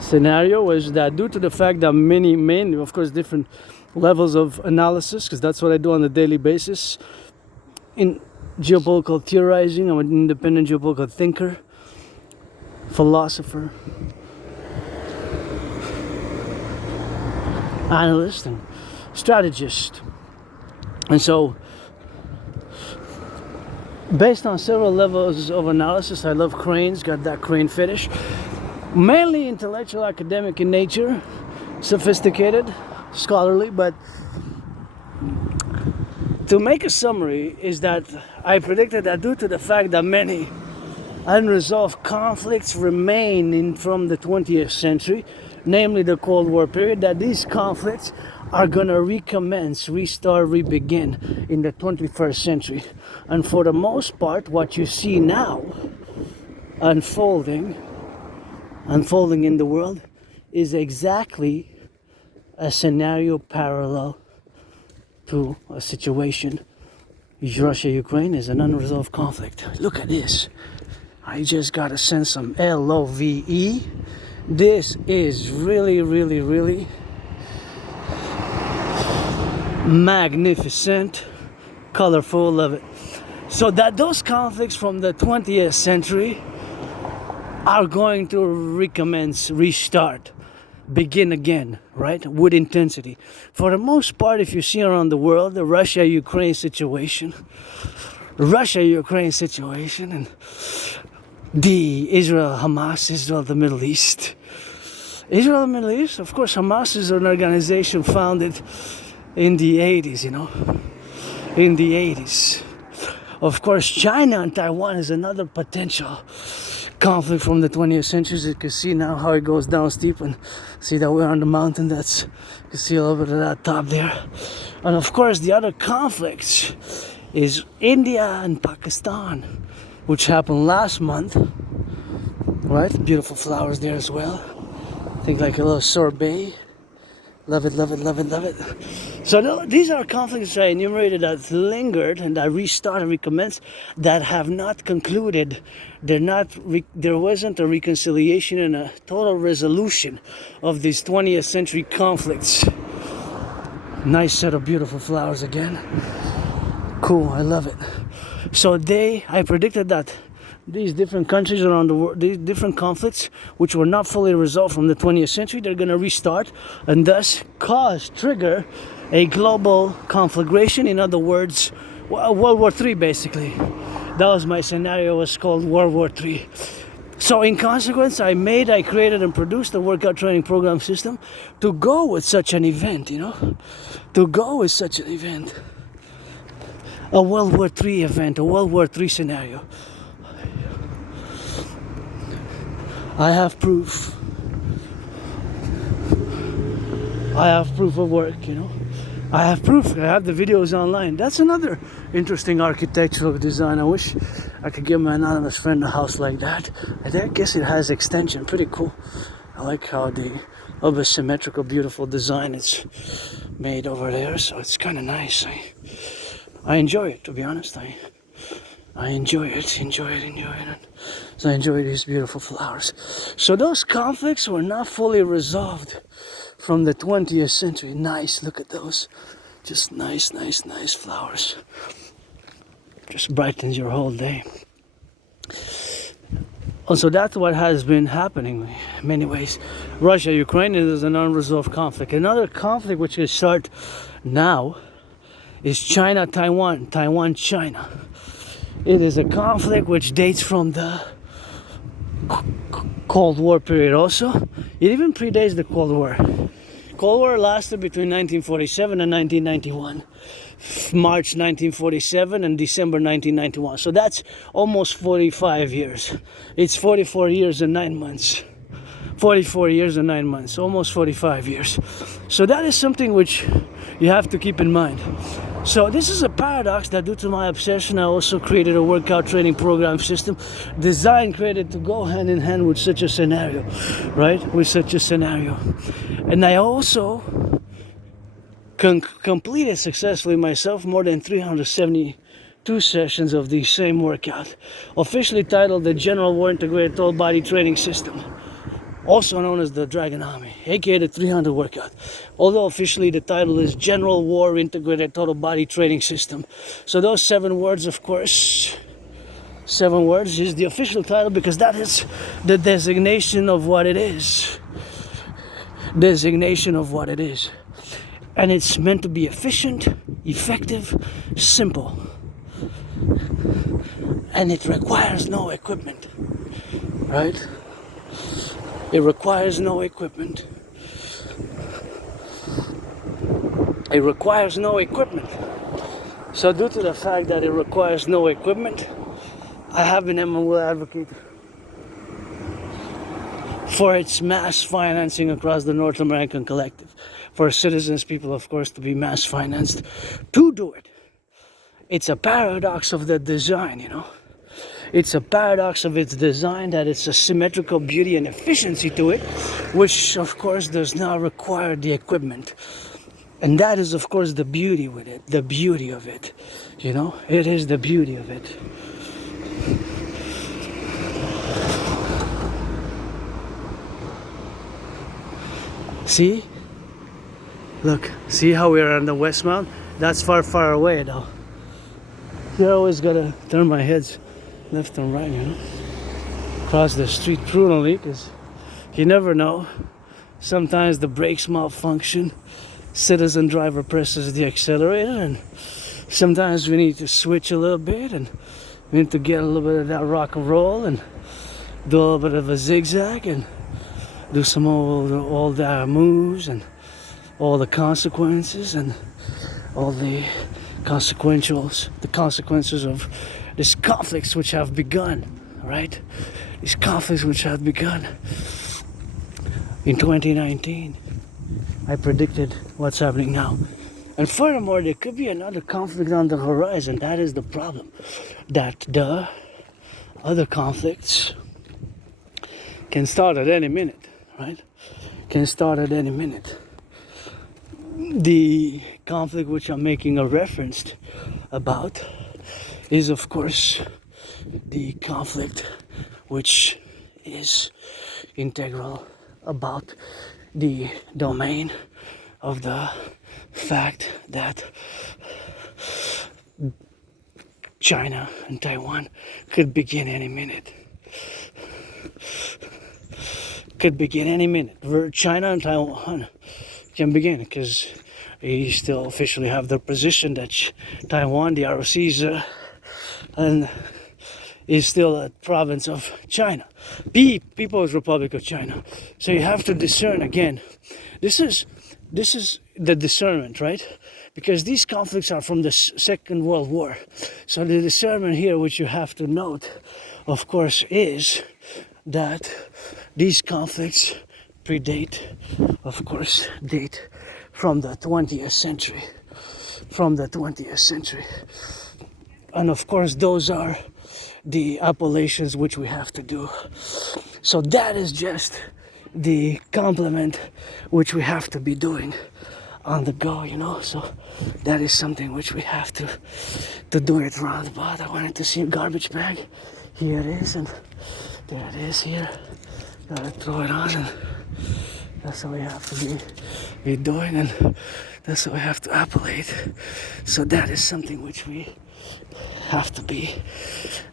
scenario, was that due to the fact that many, of course, different levels of analysis, because that's what I do on a daily basis in geopolitical theorizing. I'm an independent geopolitical thinker, philosopher, analyst, and strategist. And so, based on several levels of analysis, I love cranes, got that crane fetish. Mainly intellectual, academic in nature, sophisticated, scholarly, but to make a summary is that I predicted that due to the fact that many unresolved conflicts remain from the 20th century, namely the Cold War period, that these conflicts are gonna recommence, restart, rebegin in the 21st century. And for the most part, what you see now unfolding in the world is exactly a scenario parallel to a situation. Russia-Ukraine is an unresolved conflict. Look at this. I just gotta send some LOVE. This is really, really, really magnificent, colorful, love it. So that those conflicts from the 20th century are going to recommence, restart, begin again, right? With intensity. For the most part, if you see around the world, the Russia-Ukraine situation, and the Israel, the Middle East. Israel, the Middle East, of course, Hamas is an organization founded in the 80s, you know, in the 80s. Of course, China and Taiwan is another potential conflict from the 20th century. As you can see now how it goes down steep, and see that we're on the mountain. That's, you can see a little bit of that top there. And of course, the other conflicts is India and Pakistan, which happened last month, right? Beautiful flowers there as well. I think like a little sorbet. Love it, love it, love it, love it. So these are conflicts I enumerated that lingered and that restart and recommence, that have not concluded. There wasn't a reconciliation and a total resolution of these 20th century conflicts. Nice set of beautiful flowers again. Cool, I love it. So I predicted that these different countries around the world, these different conflicts, which were not fully resolved from the 20th century, they're going to restart and thus trigger a global conflagration. In other words, World War III, basically. That was my scenario, was called World War III. So in consequence, I created and produced a workout training program system to go with such an event, you know, a World War III event, a World War III scenario. I have proof. Of work, you know. I have proof. I have the videos online. That's another interesting architectural design. I wish I could give my anonymous friend a house like that. I guess it has extension. Pretty cool. I like how the little bit symmetrical, beautiful design is made over there. So it's kind of nice. I enjoy it, to be honest. I enjoy it. So I enjoy these beautiful flowers. So those conflicts were not fully resolved from the 20th century. Nice, look at those. Just nice flowers. Just brightens your whole day. Also, that's what has been happening in many ways. Russia-Ukraine is an unresolved conflict. Another conflict which will start now is China-Taiwan, Taiwan-China. It is a conflict which dates from the Cold War period also. It even predates the Cold War. Cold War lasted between 1947 and 1991. March 1947 and December 1991. So that's almost 45 years. It's 44 years and 9 months. 44 years and 9 months. Almost 45 years. So that is something which you have to keep in mind. So this is a paradox that due to my obsession, I also created a workout training program system designed, created to go hand in hand with such a scenario, right? With such a scenario. And I also completed successfully myself more than 372 sessions of the same workout, officially titled the General War Integrated Total Body Training System, also known as the Draconis, aka the 300 workout. Although officially the title is General War Integrated Total Body Training System. So those 7 words, of course, 7 words is the official title because that is the designation of what it is. Designation of what it is. And it's meant to be efficient, effective, simple. And it requires no equipment, right? It requires no equipment. It requires no equipment. So due to the fact that it requires no equipment, I have been NWO advocate for its mass financing across the North American Collective. For citizens, people, of course, to be mass financed to do it. It's a paradox of the design, you know. It's a paradox of its design that it's a symmetrical beauty and efficiency to it, which, of course, does not require the equipment. And that is, of course, the beauty with it, the beauty of it, you know. It is the beauty of it. See? Look, see how we're on the West Mount? That's far, far away though. You always gotta turn my heads left and right, you know. Cross the street prudently, because you never know. Sometimes the brakes malfunction. Citizen driver presses the accelerator, and sometimes we need to switch a little bit, and we need to get a little bit of that rock and roll, and do a little bit of a zigzag, and do some all the moves, and all the consequences, and all the consequences of these conflicts which have begun, right? These conflicts which have begun in 2019. I predicted what's happening now. And furthermore, there could be another conflict on the horizon. That is the problem. That the other conflicts can start at any minute, right? Can start at any minute. The conflict which I'm making a reference about is, of course, the conflict which is integral about the domain of the fact that China and Taiwan could begin any minute. Could begin any minute. China and Taiwan can begin, because we still officially have the position that Taiwan, the ROC, is still a province of China, People's Republic of China. So you have to discern again. This is the discernment, right? Because these conflicts are from the Second World War. So the discernment here, which you have to note, of course, is that these conflicts predate, of course, date from the 20th century. From the 20th century. And of course, those are the appellations which we have to do. So that is just the complement which we have to be doing on the go, you know. So that is something which we have to do it roundabout. I wanted to see a garbage bag. Here it is, and there it is here. Gotta throw it on, and that's what we have to be doing, and that's what we have to appellate. So that is something which we have to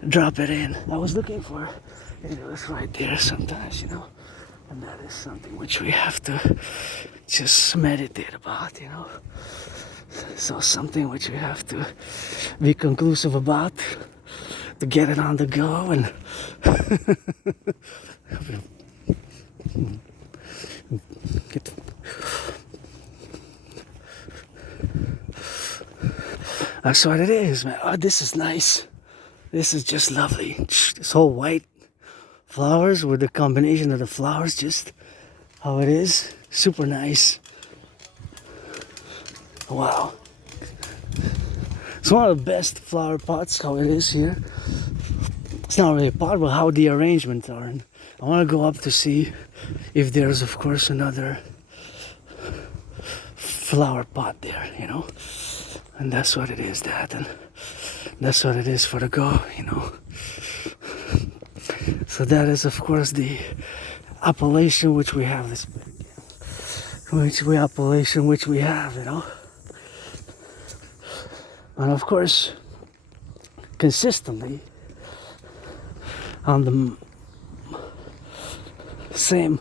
drop it in. I was looking for it was right there sometimes, you know. And that is something which we have to just meditate about, you know. So something which we have to be conclusive about, to get it on the go, and that's what it is, man. Oh, this is nice. This is just lovely. This whole white flowers with the combination of the flowers, just how it is. Super nice. Wow. It's one of the best flower pots, how it is here. It's not really a pot, but how the arrangements are. And I want to go up to see if there's, of course, another flower pot there, you know. And that's what it is, that. And that's what it is for the go, you know. So that is, of course, the appellation which we have, this appellation which we have, you know. And of course, consistently on the same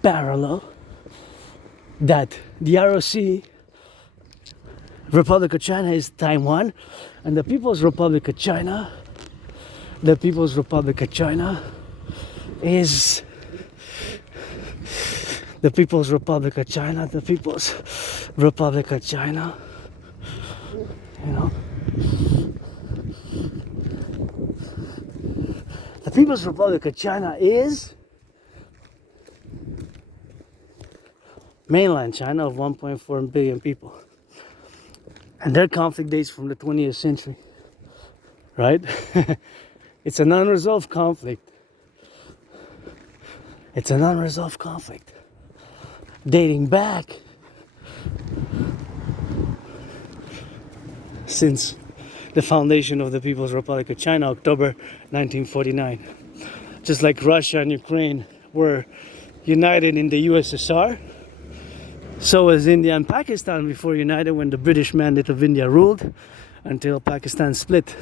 parallel that the ROC Republic of China is Taiwan, and the People's Republic of China, the People's Republic of China is the People's Republic of China, the People's Republic of China, you know. The People's Republic of China is mainland China of 1.4 billion people. And their conflict dates from the 20th century, right? It's an unresolved conflict. It's an unresolved conflict dating back since the foundation of the People's Republic of China, October 1949. Just like Russia and Ukraine were united in the USSR, so was India and Pakistan before united when the British Mandate of India ruled until Pakistan split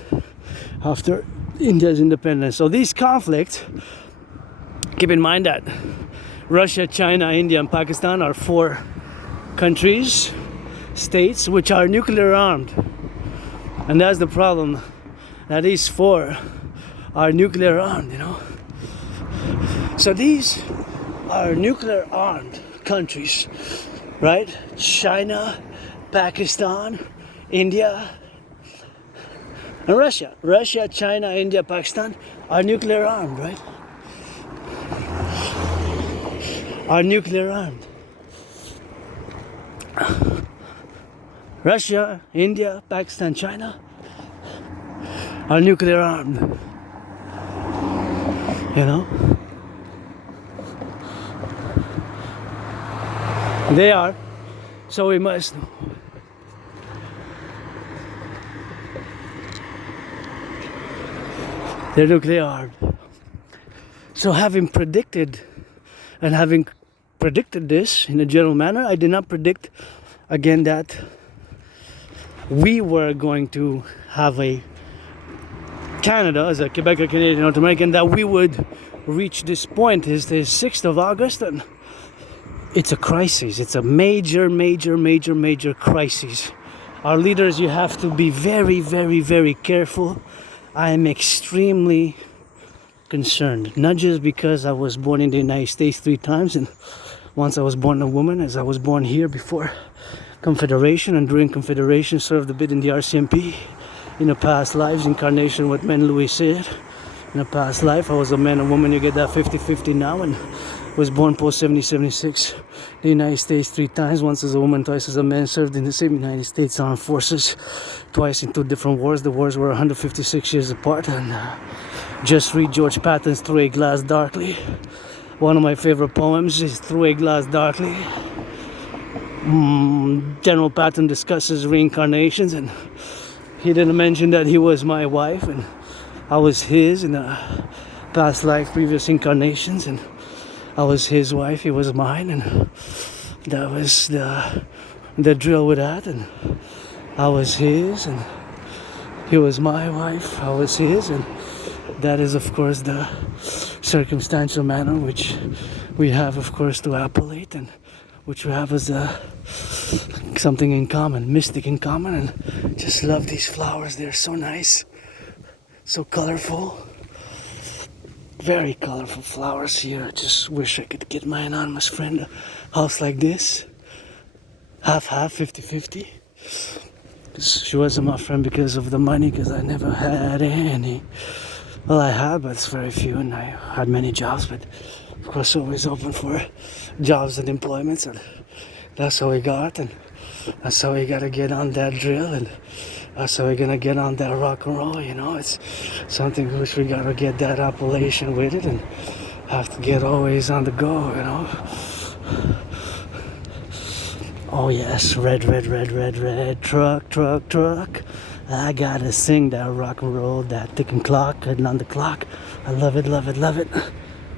after India's independence. So these conflicts, keep in mind that Russia, China, India, and Pakistan are 4 countries, states, which are nuclear armed. And that's the problem, that these 4 are nuclear armed, you know. So these are nuclear armed countries, right? China, Pakistan, India, and Russia. Russia, China, India, Pakistan are nuclear armed, right? Are nuclear armed. Russia, India, Pakistan, China are nuclear armed. You know? They are. So we must know. They're nuclear armed. So having predicted this in a general manner, I did not predict again that we were going to have a Canada as a Quebec, Canadian, North American, that we would reach this point. Is the 6th of August, and it's a crisis. It's a major crisis. Our leaders, you have to be very, very, very careful. I am extremely concerned, not just because I was born in the United States 3 times, and once I was born a woman, as I was born here before Confederation, and during Confederation served a bit in the RCMP in a past lives, incarnation what man Louis said. In a past life I was a man and woman, you get that 50-50 now, and was born post 70-76 the United States 3 times, once as a woman, twice as a man, served in the same United States Armed Forces, twice in 2 different wars. The wars were 156 years apart. And just read George Patton's Through a Glass Darkly. One of my favorite poems is Through a Glass Darkly. General Patton discusses reincarnations, and he didn't mention that he was my wife and I was his in a past life, previous incarnations, and I was his wife, he was mine, and that was the drill with that. And I was his and he was my wife, I was his, and that is of course the circumstantial manner which we have of course to appellate, and which we have as something in common, mystic in common. And just love these flowers, they're so nice, so colorful, very colorful flowers here. I just wish I could get my anonymous friend a house like this, half, 50-50. She wasn't my friend because of the money, because I never had any. Well, I had, but it's very few, and I had many jobs, but of course always open for jobs and employments, and that's how we got. And That's how we gotta get on that drill, and that's how we're gonna get on that rock and roll, you know. It's something which we gotta get that appellation with it and have to get always on the go, you know. Oh yes, red, truck. I gotta sing that rock and roll, that ticking clock, and on the clock. I love it.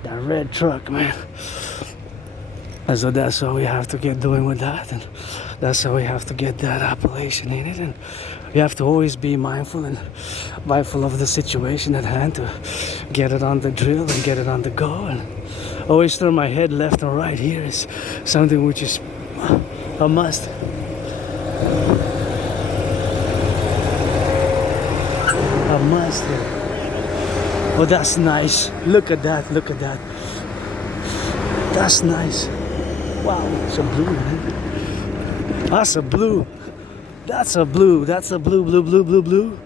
That red truck, man. And so that's what we have to get doing with that, and that's how we have to get that appellation in it. And you have to always be mindful of the situation at hand to get it on the drill and get it on the go. And always turn my head left and right. Here is something which is a must. A must here. Oh, that's nice. Look at that. That's nice. Wow, it's a blue, man. That's a blue. Blue.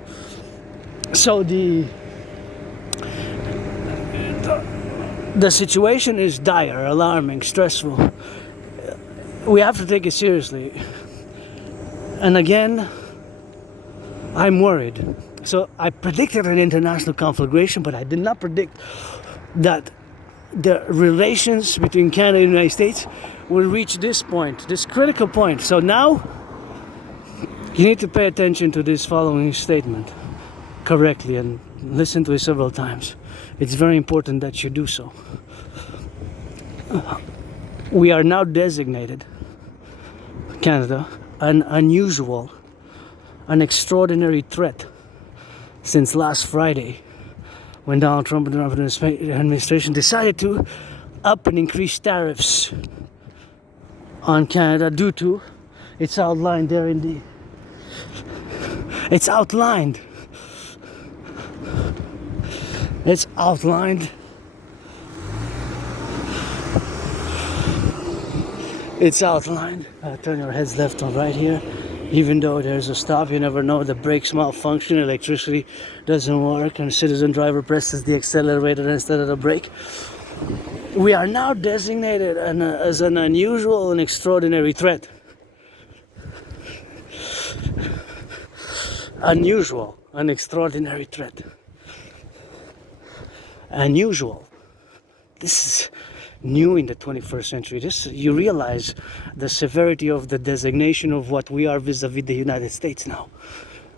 So the situation is dire, alarming, stressful. We have to take it seriously. And again, I'm worried. So I predicted an international conflagration, but I did not predict that the relations between Canada and the United States will reach this point, this critical point. So now you need to pay attention to this following statement correctly and listen to it several times. It's very important that you do so. We are now designated, Canada, an unusual, an extraordinary threat since last Friday, when Donald Trump and the administration decided to up and increase tariffs on Canada due to, it's outlined there in the, it's outlined. Turn your heads left and right here. Even though there's a stop, you never know, the brakes malfunction, electricity doesn't work, and citizen driver presses the accelerator instead of the brake. We are now designated as an unusual and extraordinary threat. Unusual, an extraordinary threat. Unusual. This is new in the 21st century. You realize the severity of the designation of what we are vis-a-vis the United States now,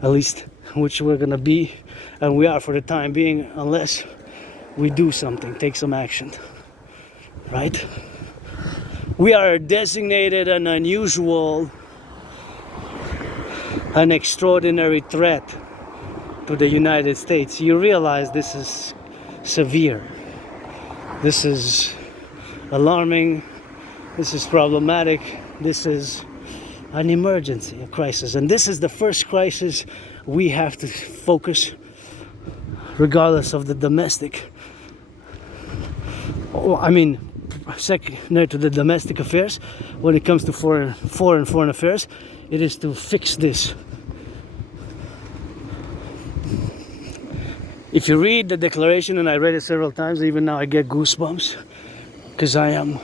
at least which we're gonna be, and we are for the time being, unless we do something, take some action, right? We are designated an unusual, an extraordinary threat to the United States. You realize this is severe. This is alarming, this is problematic, this is an emergency, a crisis. And this is the first crisis we have to focus, regardless of the domestic, secondary to the domestic affairs. When it comes to foreign affairs, it is to fix this. If you read the declaration, and I read it several times, even now I get goosebumps, because I am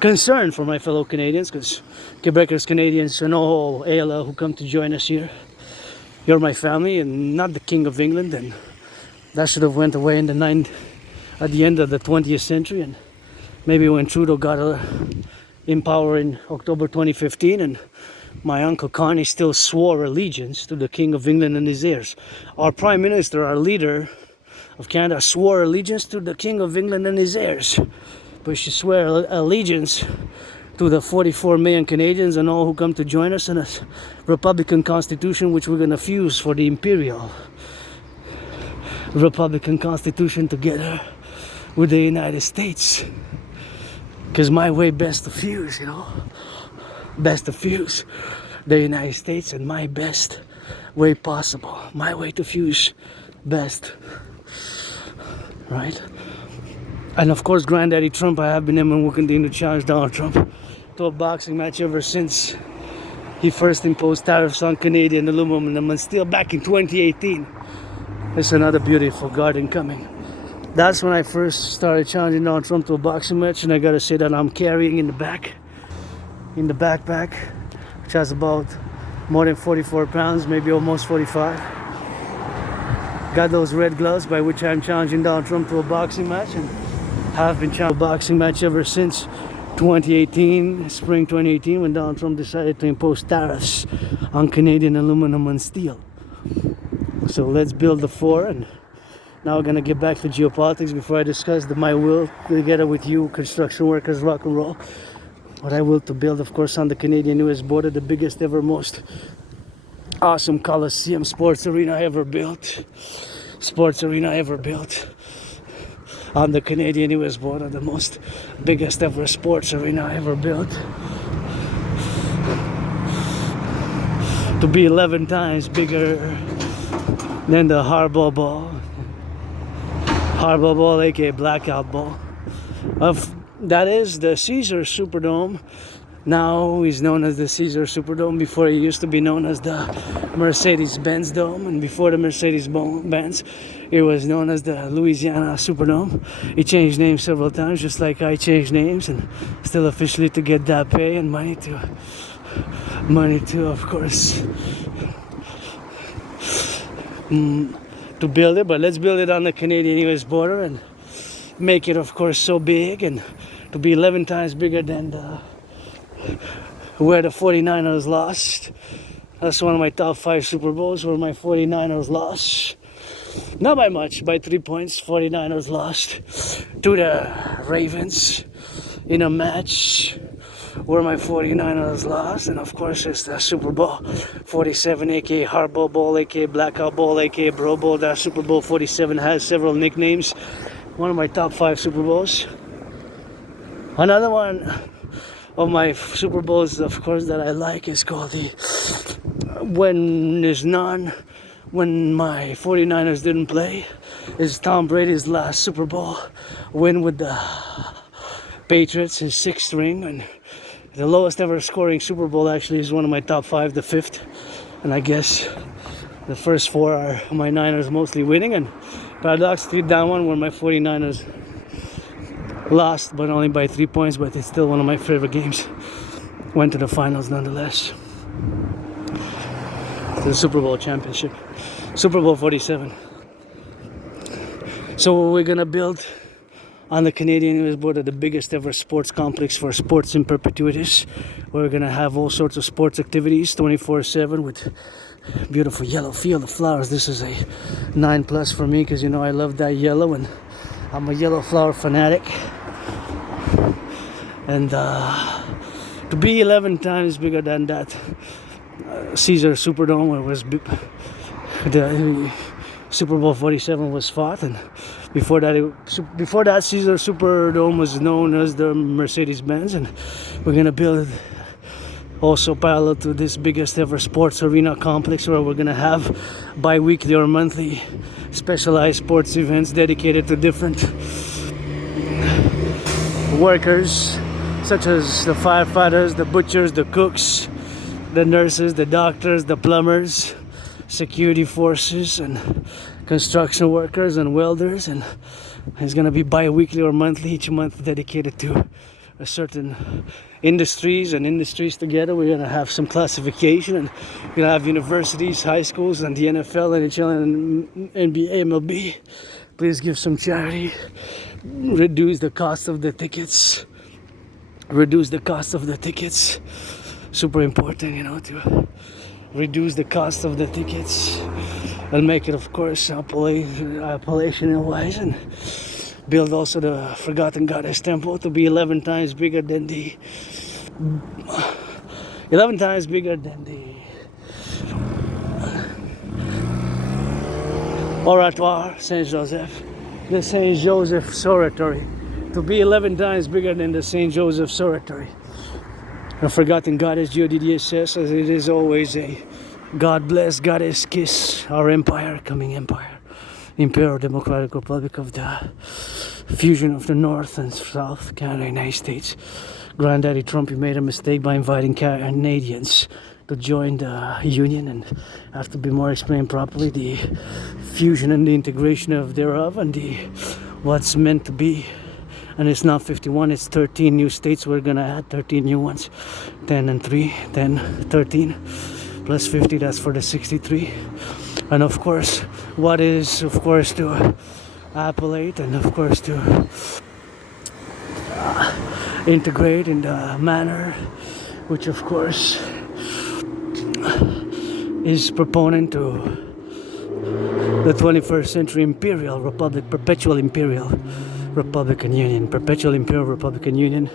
concerned for my fellow Canadians, because Quebecers, Canadians, and all ALL who come to join us here, you're my family and not the King of England, and that should have went away at the end of the 20th century, and maybe when Trudeau got in power in October 2015, and my uncle Connie still swore allegiance to the King of England and his heirs. Our Prime Minister, our leader of Canada, swore allegiance to the King of England and his heirs. But she swear allegiance to the 44 million Canadians and all who come to join us in a Republican Constitution, which we're going to fuse for the Imperial Republican Constitution together with the United States. Because my way best to fuse, best to fuse the United States, and my best way possible, my way to fuse best, right? And of course, Granddaddy Trump, I have been and will continue to challenge Donald Trump to a boxing match ever since he first imposed tariffs on Canadian aluminum and steel back in 2018. It's another beautiful garden coming. That's when I first started challenging Donald Trump to a boxing match, and I gotta say that I'm carrying in the backpack, which has about more than 44 pounds, maybe almost 45. Got those red gloves, by which I'm challenging Donald Trump to a boxing match, and have been challenging a boxing match ever since 2018, spring 2018, when Donald Trump decided to impose tariffs on Canadian aluminum and steel. So let's build the 4, and now we're gonna get back to geopolitics before I discuss my will together with you, construction workers, rock and roll. What I will to build, of course, on the Canadian-US border, the biggest ever, most awesome Coliseum sports arena ever built. Sports arena ever built on the Canadian-US border, the most biggest ever sports arena ever built. To be 11 times bigger than the Hardball Ball. Hardball Ball, aka Blackout Ball. That is the Caesar Superdome. Now he's known as the Caesar Superdome. Before he used to be known as the Mercedes-Benz Dome, and before the Mercedes-Benz, it was known as the Louisiana Superdome. He changed names several times, just like I changed names, and still officially to get that pay and money to, of course, to build it. But let's build it on the Canadian-US border and make it, of course, so big, and to be 11 times bigger than where the 49ers lost. That's one of my top 5 Super Bowls where my 49ers lost. Not by much, by 3 points. 49ers lost to the Ravens in a match where my 49ers lost. And of course, it's the Super Bowl 47, aka Hardball Bowl, aka Blackout Bowl, aka Bro Bowl. That Super Bowl 47 has several nicknames. One of my top 5 Super Bowls. Another one of my Super Bowls, of course, that I like is called the when my 49ers didn't play, is Tom Brady's last Super Bowl win with the Patriots, his 6th ring, and the lowest ever scoring Super Bowl actually is one of my top 5, the 5th, and I guess the first 4 are my Niners mostly winning, and paradoxically that one where my 49ers lost, but only by 3 points, but it's still one of my favorite games. Went to the finals nonetheless. The Super Bowl championship. Super Bowl 47. So we're gonna build on the Canadian-US border the biggest ever sports complex for sports in perpetuities. We're gonna have all sorts of sports activities 24/7 with beautiful yellow field of flowers. This is a 9+ for me because, you know, I love that yellow and I'm a yellow flower fanatic. And to be 11 times bigger than that Caesar Superdome, where was the Super Bowl 47 was fought, and before that Caesar Superdome was known as the Mercedes-Benz, and we're gonna build also parallel to this biggest ever sports arena complex where we're gonna have bi-weekly or monthly specialized sports events dedicated to different workers, such as the firefighters, the butchers, the cooks, the nurses, the doctors, the plumbers, security forces, and construction workers and welders. And it's gonna be bi-weekly or monthly, each month dedicated to a certain industries together. We're gonna have some classification, and we're gonna have universities, high schools, and the NFL, NHL, and NBA, MLB. Please give some charity. Reduce the cost of the tickets. Super important, you know, to reduce the cost of the tickets and make it, of course, Appalachian wise, and build also the Forgotten Goddess Temple to be 11 times bigger than the Oratoire Saint Joseph, the Saint Joseph's Oratory, to be 11 times bigger than the Saint Joseph's Oratory. The Forgotten Goddess, Didier says, as it is always a God bless, Goddess kiss our empire, coming empire. Imperial Democratic Republic of the fusion of the North and South, Canada, United States. Granddaddy Trump, he made a mistake by inviting Canadians to join the union, and have to be more explained properly the fusion and the integration of thereof, and the what's meant to be and it's not 51, it's 13 new states we're gonna add, 13 new ones, 10 and 3, 10, 13, plus 50, that's for the 63. And of course, what is, of course, to appellate, and of course to integrate in the manner which of course is proponent to the 21st century Imperial Republic, Perpetual Imperial Republican Union, Perpetual Imperial Republican Union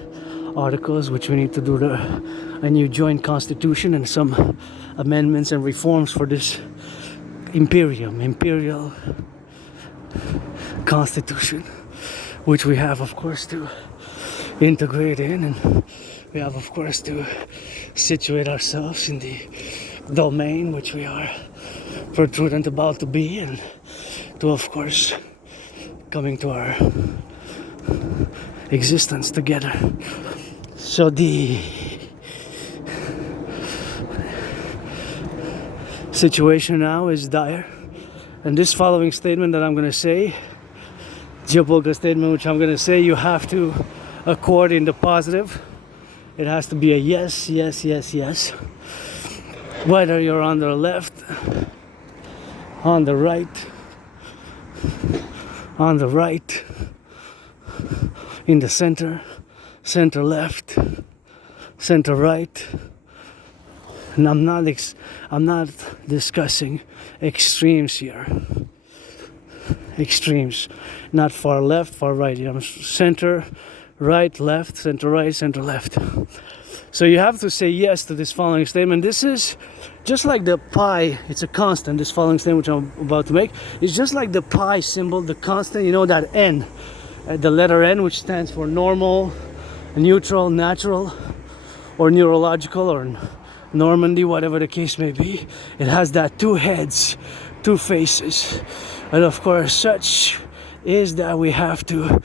articles, which we need to do a new joint constitution and some amendments and reforms for this Imperial constitution, which we have of course to integrate in, and we have of course to situate ourselves in the domain which we are prudent about to be, and to of course coming to our existence together. So the situation now is dire, and this following statement that I'm going to say, geopolitical statement which I'm going to say, you have to accord in the positive. It has to be a yes, yes, yes, yes. Whether you're on the left, on the right, in the center, center left, center right. And I'm not discussing extremes here. Extremes, not far left, far right. I'm center, right, left, center right, center left. So you have to say yes to this following statement. This is just like the pi, it's a constant, this following statement which I'm about to make. It's just like the pi symbol, the constant, you know, that N, the letter N, which stands for normal, neutral, natural, or neurological, or Normandy, whatever the case may be. It has that two heads, two faces. And of course, such is that we have to,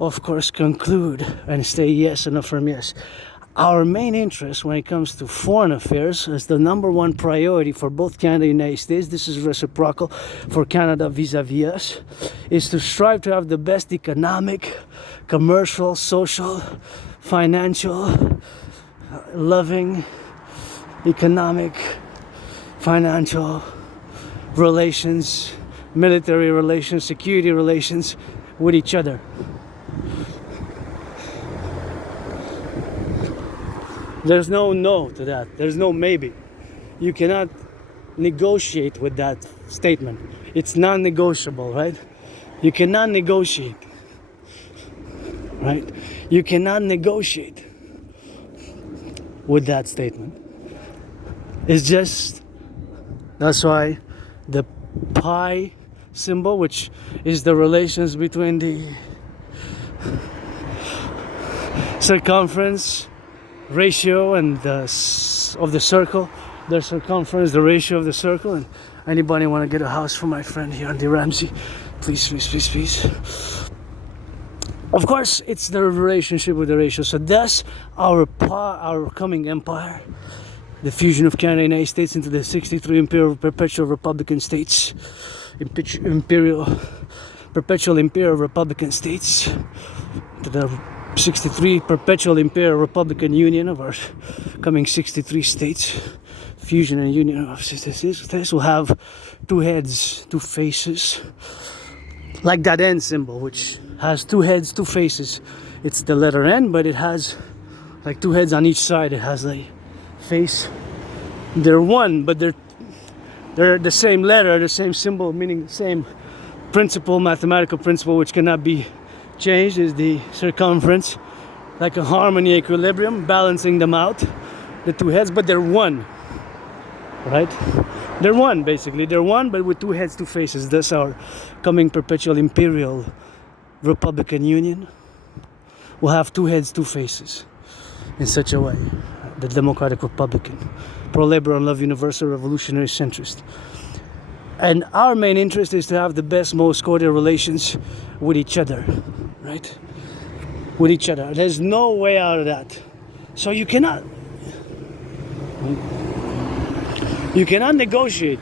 of course, conclude and say yes and affirm yes. Our main interest when it comes to foreign affairs is the number one priority for both Canada and the United States. This is reciprocal for Canada vis-a-vis us, is to strive to have the best economic, commercial, social, financial, loving, economic, financial relations, military relations, security relations with each other. There's no to that. There's no maybe. You cannot negotiate with that statement. It's non-negotiable, right? You cannot negotiate, right? You cannot negotiate with that statement. It's just, that's why the pi symbol, which is the relations between the circumference ratio and of the circle, the circumference, the ratio of the circle. And anybody want to get a house for my friend here on the Ramsey, please, please, please, please. Of course, it's the relationship with the ratio. So thus, our coming empire, the fusion of Canada and the United States into the 63 Imperial Perpetual Republican States, Perpetual Imperial Republican States, to the 63 Perpetual Imperial Republican Union of our coming 63 states, fusion and union of 63 states, will have two heads, two faces, like that N symbol, which has two heads, two faces. It's the letter N, but it has like two heads on each side. It has a face. They're one, but they're the same letter, the same symbol, meaning the same principle, mathematical principle, which cannot be changed, is the circumference, like a harmony, equilibrium, balancing them out, the two heads, but they're one, right? They're one, basically. They're one, but with two heads, two faces. That's our coming Perpetual Imperial Republican Union. Will have two heads, two faces, in such a way. The Democratic Republican, pro-labor and love, universal, revolutionary, centrist. And our main interest is to have the best, most cordial relations with each other, right? With each other. There's no way out of that. So you cannot negotiate.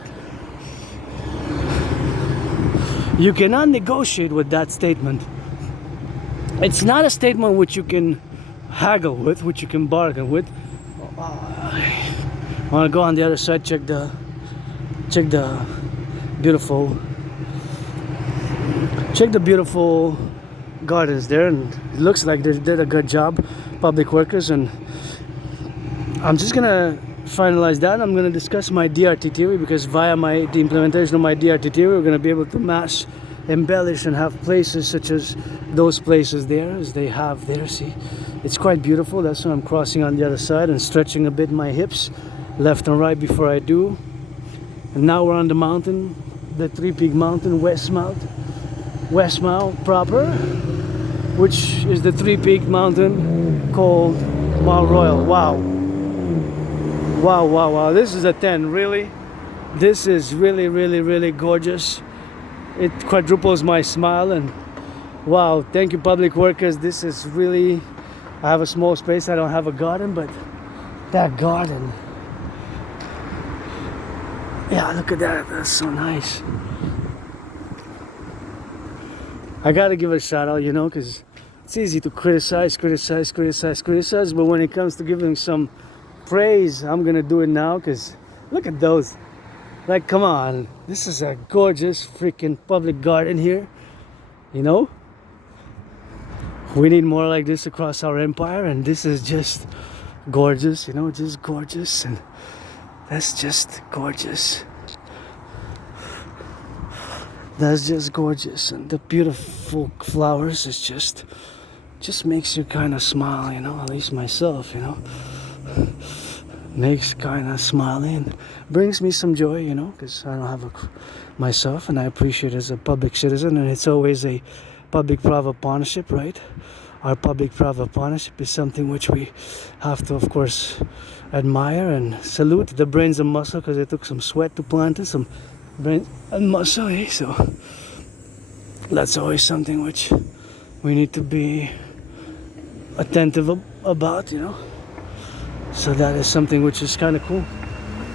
You cannot negotiate with that statement. It's not a statement which you can haggle with, which you can bargain with. I want to go on the other side, check the beautiful gardens there, and it looks like they did a good job, public workers. And I'm just gonna finalize that. I'm gonna discuss my DRT theory, because via the implementation of my DRT theory, we're gonna be able to mass embellish and have places such as those places there, as they have there. See, it's quite beautiful. That's why I'm crossing on the other side and stretching a bit my hips left and right before I do. And now we're on the mountain, the three-peak mountain, Westmount proper, which is the three-peak mountain called Mount Royal. Wow, this is a 10. Really, this is really gorgeous. It quadruples my smile. And wow, thank you, public workers. This is really, I have a small space, I don't have a garden, but that garden, yeah, look at that, that's so nice. I gotta give a shout out, you know, because it's easy to criticize, but when it comes to giving some praise, I'm gonna do it now. Because look at those, like, come on, this is a gorgeous freaking public garden here, you know. We need more like this across our empire, and this is just gorgeous, you know, just gorgeous. And that's just gorgeous. That's just gorgeous. And the beautiful flowers is just makes you kind of smile, you know, at least myself, you know. Makes kind of smiling, and brings me some joy, you know, because I don't have myself, and I appreciate it as a public citizen. And it's always a public-private partnership, right? Our public-private partnership is something which we have to, of course, admire and salute. The brains and muscle, because it took some sweat to plant it, some brain and muscle, eh? So that's always something which we need to be attentive about, you know. So that is something which is kind of cool.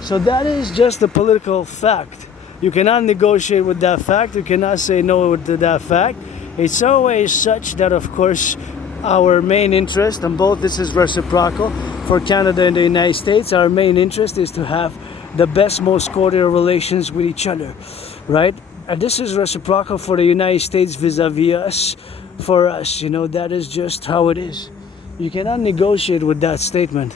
So that is just a political fact. You cannot negotiate with that fact. You cannot say no to that fact. It's always such that, of course, our main interest, and both this is reciprocal for Canada and the United States, our main interest is to have the best, most cordial relations with each other, right? And this is reciprocal for the United States vis-a-vis us, for us, you know. That is just how it is. You cannot negotiate with that statement.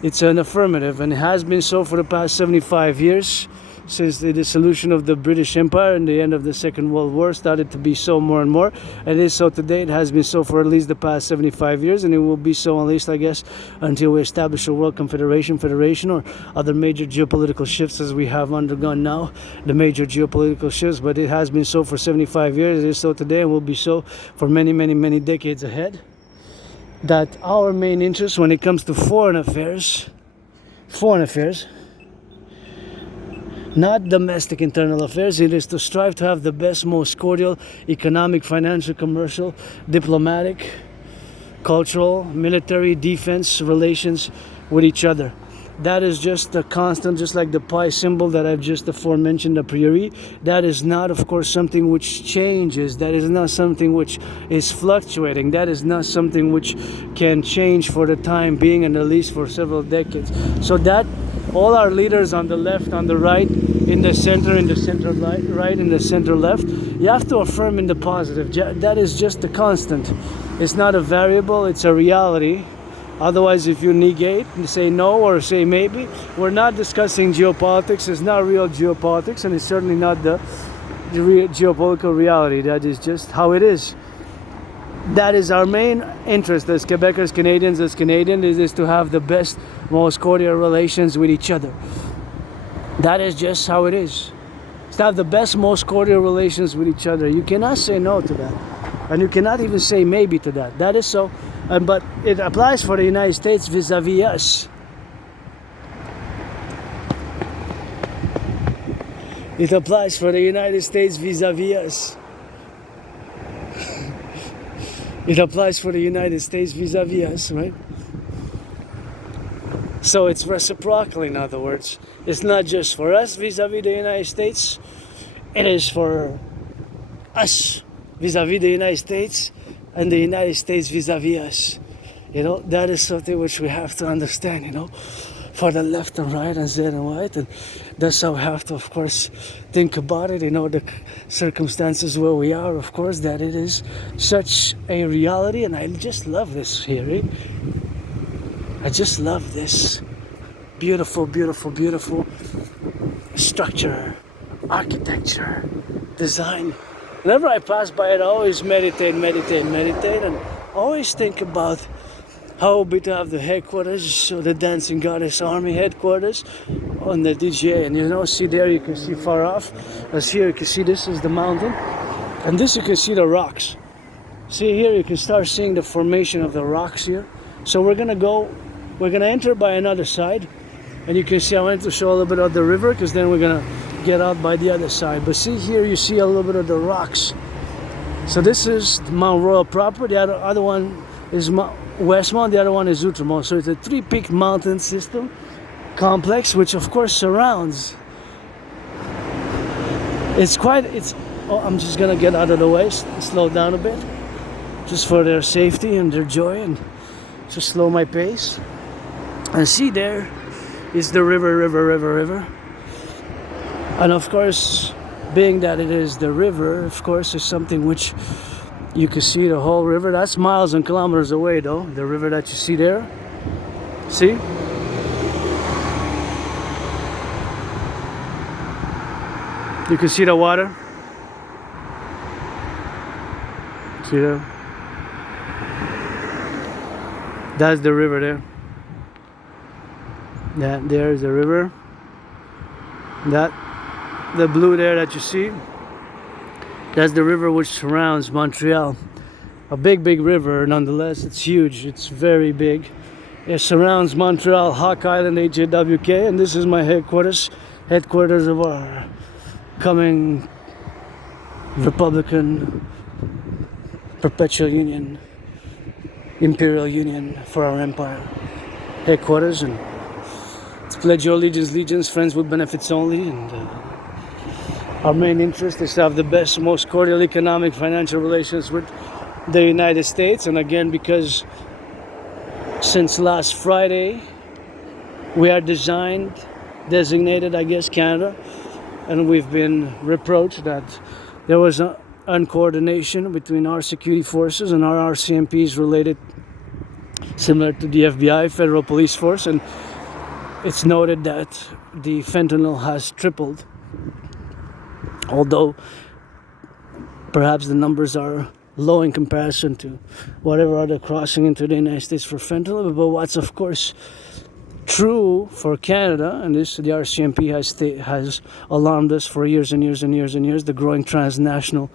It's an affirmative, and it has been so for the past 75 years, since the dissolution of the British Empire and the end of the Second World War started to be so more and more. It is so today. It has been so for at least the past 75 years, and it will be so at least, I guess, until we establish a world confederation, federation, or other major geopolitical shifts as we have undergone now, the major geopolitical shifts. But it has been so for 75 years. It is so today, and will be so for many decades ahead. That our main interest when it comes to foreign affairs, not domestic internal affairs, it is to strive to have the best, most cordial economic, financial, commercial, diplomatic, cultural, military, defense relations with each other. That is just a constant, just like the pi symbol that I've just aforementioned a priori. That is not, of course, something which changes. That is not something which is fluctuating. That is not something which can change for the time being, and at least for several decades. So that all our leaders on the left, on the right, in the center right, in the center left, you have to affirm in the positive. That is just a constant. It's not a variable, it's a reality. Otherwise, if you negate and say no or say maybe, we're not discussing geopolitics. It's not real geopolitics, and it's certainly not the real geopolitical reality. That is just how it is. That is our main interest as Quebecers, Canadians, is to have the best, most cordial relations with each other. That is just how it is. It's to have the best, most cordial relations with each other. You cannot say no to that. And you cannot even say maybe to that. That is so. But it applies for the United States vis-a-vis us. It applies for the United States vis-a-vis us. It applies for the United States vis-a-vis us, right? So it's reciprocal, in other words. It's not just for us vis-a-vis the United States. It is for us vis-a-vis the United States, and the United States vis-a-vis us. You know, that is something which we have to understand, you know, for the left and right and Z and white. And that's how we have to, of course, think about it, you know, the circumstances where we are, of course, that it is such a reality. And I just love this here. Eh? I just love this beautiful, beautiful, beautiful structure, architecture, design. Whenever I pass by it, I always meditate, and always think about how it would be to have the headquarters, or the Dancing Goddess Army headquarters on the DJ. And you know, see there, you can see far off. As here, you can see this is the mountain, and this you can see the rocks. See here, you can start seeing the formation of the rocks here. So we're gonna enter by another side, and you can see I wanted to show a little bit of the river, because then we're gonna get out by the other side. But see here, you see a little bit of the rocks. So this is Mount Royal proper. The other one is Westmount. The other one is Outremont. So it's a three-peak mountain system complex, which of course surrounds. Oh, I'm just gonna get out of the way, slow down a bit, just for their safety and their joy, and just slow my pace. And see there is the river. And of course, being that it is the river, of course, is something which you can see the whole river. That's miles and kilometers away, though, the river that you see there. See? You can see the water. See there? That's the river there. That there is the river. The blue there that you see, that's the river which surrounds Montreal. A big river, nonetheless. It's huge. It's very big. It surrounds Montreal, Hawk Island, N.A.C.W.P, and this is my headquarters of our coming Republican Perpetual Union, Imperial Union for our empire headquarters. And pledge your allegiance, friends with benefits only. And our main interest is to have the best, most cordial economic, financial relations with the United States. And again, because since last Friday, we are designated, I guess, Canada, and we've been reproached that there was an uncoordination between our security forces and our RCMPs related, similar to the FBI, Federal Police Force. And it's noted that the fentanyl has tripled, although perhaps the numbers are low in comparison to whatever other crossing into the United States for fentanyl. But what's of course true for Canada, and this the RCMP has alarmed us for years and years, the growing transnational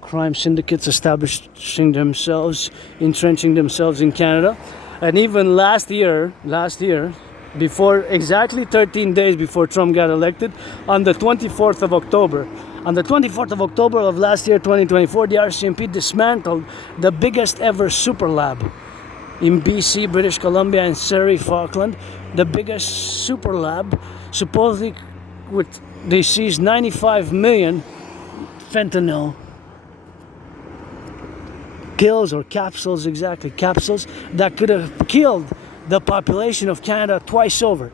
crime syndicates establishing themselves, entrenching themselves in Canada. And even last year, before exactly 13 days before Trump got elected, on the 24th of October of last year, 2024, the RCMP dismantled the biggest ever super lab in BC, British Columbia, and Surrey, Falkland. The biggest super lab, supposedly they seized 95 million fentanyl pills or capsules, exactly, capsules that could have killed the population of Canada twice over.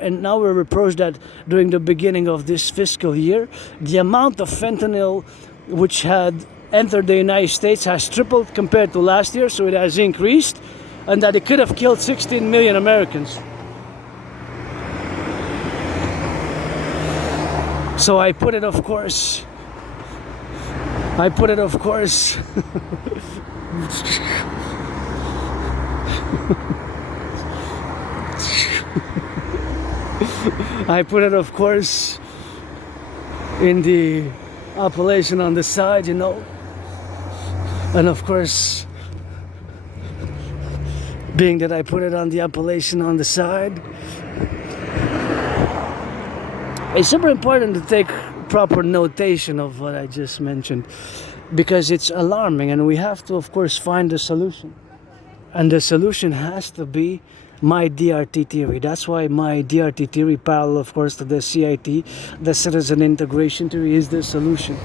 And now we're reproached that during the beginning of this fiscal year, the amount of fentanyl which had entered the United States has tripled compared to last year, so it has increased, and that it could have killed 16 million Americans. So I put it, of course, I put it, of course, in the appellation on the side, you know. And of course, being that I put it on the appellation on the side, it's super important to take proper notation of what I just mentioned, because it's alarming, and we have to, of course, find a solution. And the solution has to be my DRT theory. That's why my DRT theory, parallel, of course, to the CIT, the citizen integration theory, is the solution.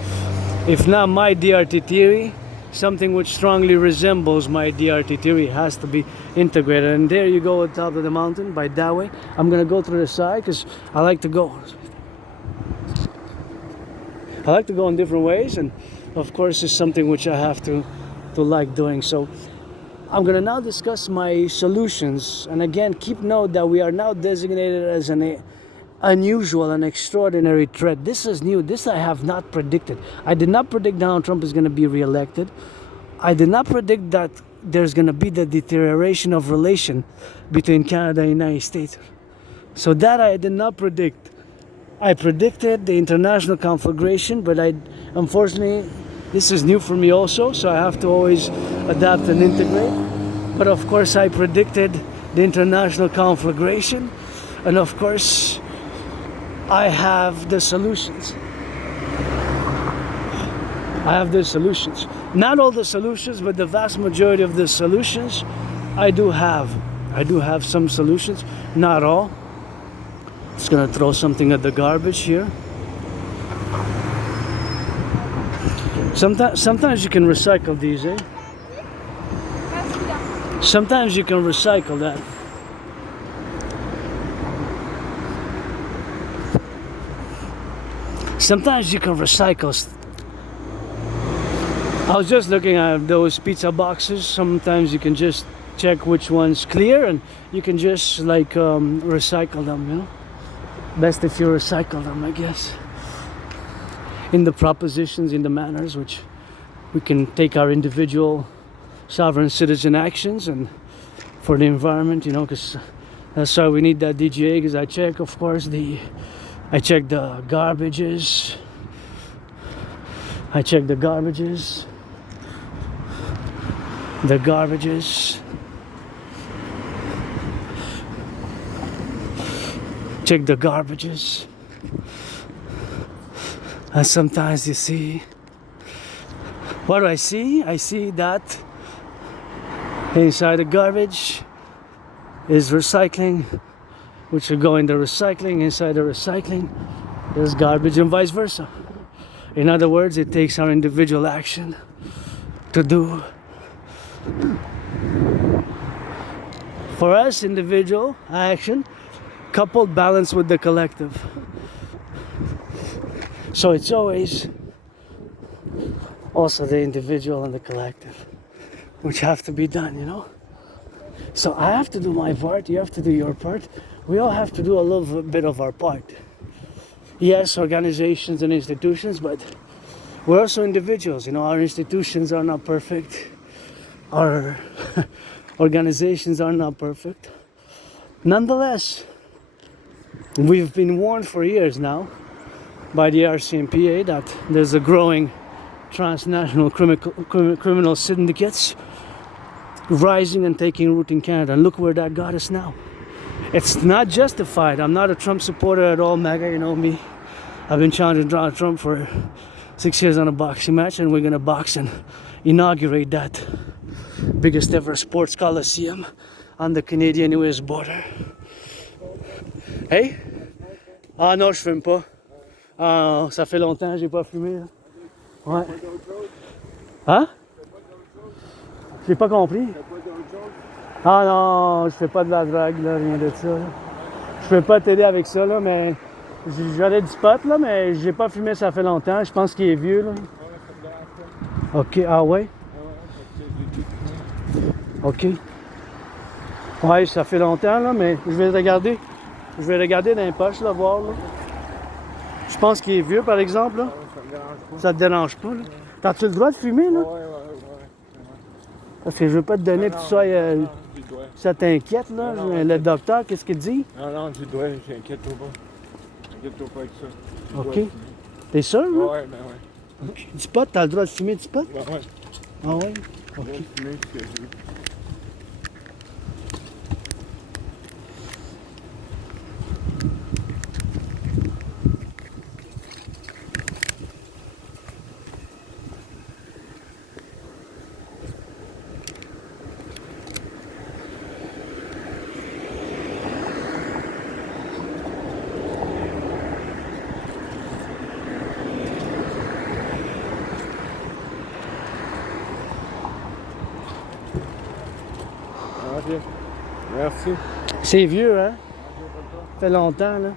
If not my DRT theory, something which strongly resembles my DRT theory has to be integrated. And there you go at the top of the mountain by that way. I'm gonna go through the side because I like to go in different ways, and of course it's something which I have to like doing. So I'm gonna now discuss my solutions, and again keep note that we are now designated as an unusual and extraordinary threat. This is new. This I have not predicted. I did not predict Donald Trump is going to be reelected. I did not predict that there's going to be the deterioration of relation between Canada and the United States. So that I did not predict. I predicted the international conflagration, but unfortunately this is new for me also, so I have to always adapt and integrate. But of course I predicted the international conflagration, and of course I have the solutions. Not all the solutions, but the vast majority of the solutions I do have. I do have some solutions, not all. Just gonna throw something at the garbage here. Sometimes you can recycle these, eh? Sometimes you can recycle that. Sometimes you can recycle. I was just looking at those pizza boxes. Sometimes you can just check which one's clear, and you can just like recycle them, you know. Best if you recycle them, I guess. In the propositions, in the manners, which we can take our individual sovereign citizen actions and for the environment, you know, because that's why we need that DGA, because I check, of course, I check the garbages. Check the garbages. And sometimes you see, what do I see? I see that inside the garbage is recycling, which will go in the recycling. Inside the recycling, there's garbage, and vice versa. In other words, it takes our individual action to do. For us, individual action coupled balance with the collective. So it's always also the individual and the collective, which have to be done, you know. So I have to do my part, you have to do your part. We all have to do a little bit of our part. Yes, organizations and institutions, but we're also individuals, you know. Our institutions are not perfect. Our organizations are not perfect. Nonetheless, we've been warned for years now by the RCMPA that there's a growing transnational criminal syndicates rising and taking root in Canada. And look where that got us now. It's not justified. I'm not a Trump supporter at all, MAGA, you know me. I've been challenging Donald Trump for 6 years on a boxing match, and we're gonna box and inaugurate that biggest ever sports coliseum on the Canadian-US border. Hey? Ah non, je fume pas. Ah, ça fait longtemps que j'ai pas fumé. Là. Ouais. Hein? J'ai pas compris. Ah non, je fais pas de la drogue, là, rien de ça. Là. Je peux pas t'aider avec ça, là, mais j'aurais du pot, là, mais j'ai pas fumé, ça fait longtemps. Je pense qu'il est vieux, là. Ok, ah ouais? Ok. Ouais, ça fait longtemps, là, mais je vais regarder. Je vais regarder dans les poches, là, voir, là. Je pense qu'il est vieux, par exemple, là. Ça te dérange pas, là. T'as-tu le droit de fumer, là? Ouais. Parce que je veux pas te donner que tu sois... ça t'inquiète, là? Non, le docteur, qu'est-ce qu'il dit? Non, tu dois, j'inquiète-toi pas. Inquiète-toi pas avec ça. OK. T'es sûr, là? Ouais, ben ouais. Okay. Du pot, t'as le droit de fumer du pot? Ben ouais. Ah ouais? OK. Fumer, ce que je veux. OK. Merci. C'est vieux, hein? Ça fait longtemps, là.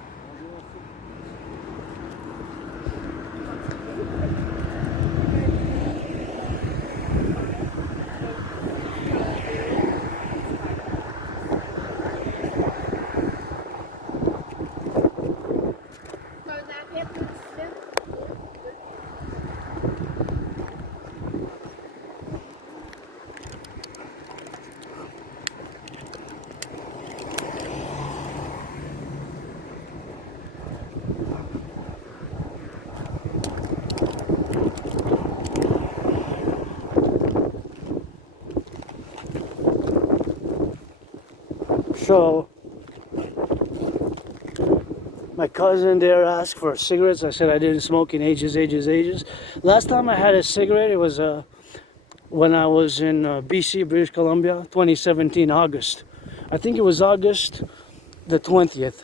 So, my cousin there asked for cigarettes. I said I didn't smoke in ages. Last time I had a cigarette, it was when I was in BC, British Columbia, 2017, August. I think it was August the 20th.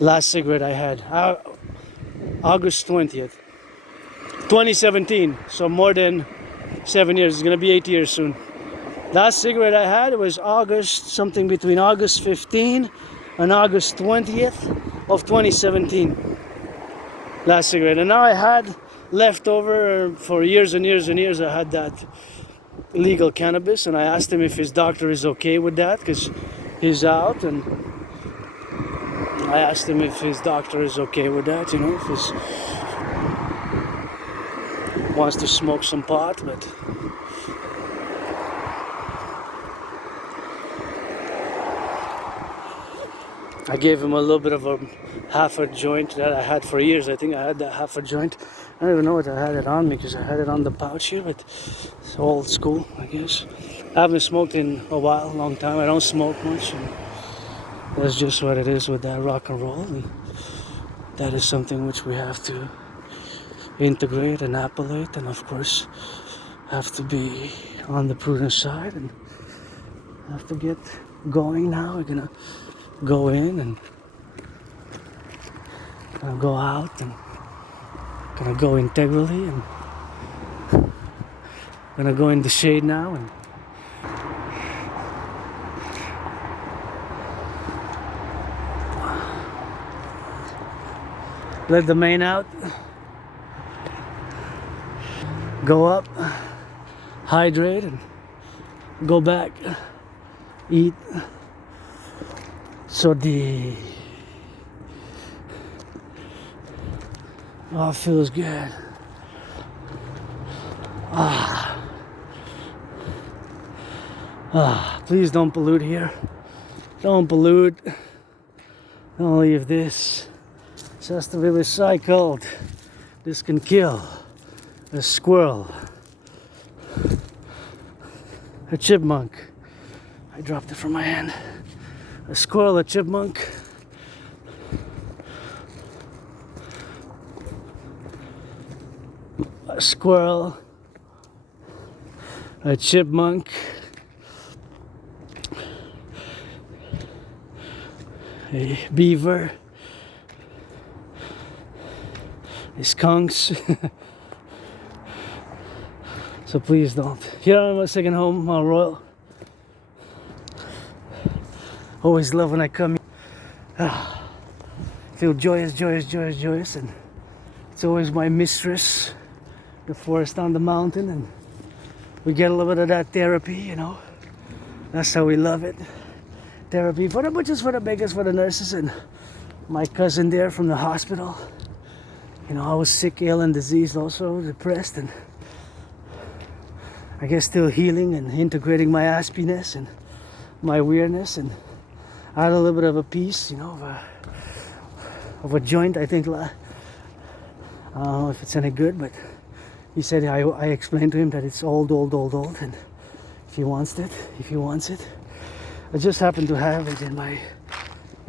Last cigarette I had. August 20th. 2017. So more than 7 years. It's going to be 8 years soon. Last cigarette I had, it was August, something between August 15 and August 20th of 2017. Last cigarette. And now I had leftover for years and years and years. I had that legal cannabis, and I asked him if his doctor is okay with that because he's out. And I asked him if his doctor is okay with that, you know, if he wants to smoke some pot, but. I gave him a little bit of a half a joint that I had for years. I think I had that half a joint. I don't even know what I had it on me because I had it on the pouch here, but it's old school, I guess. I haven't smoked in a while, a long time. I don't smoke much. And that's just what it is with that rock and roll. And that is something which we have to integrate and appellate, and of course have to be on the prudent side and have to get going now. We're gonna go in and gonna go out and gonna go integrally and gonna go in the shade now and let the main out, go up, hydrate, and go back, eat. So it feels good. Please don't pollute here. Don't pollute. Don't leave this. This has to be recycled. This can kill a squirrel, a chipmunk. I dropped it from my hand. A squirrel, a chipmunk, a squirrel, a chipmunk, a beaver, a skunks. So please don't. Here I'm my second home, Mount Royal. Always love when I come here. Feel joyous, and it's always my mistress, the forest on the mountain, and we get a little bit of that therapy, you know. That's how we love it. Therapy for the butchers, for the bakers, for the nurses, and my cousin there from the hospital. You know, I was sick, ill, and diseased, also depressed, and I guess still healing and integrating my aspiness and my weirdness, and I had a little bit of a piece, you know, of a joint. I think I don't know if it's any good, but he said I explained to him that it's old, and if he wants it, I just happen to have it in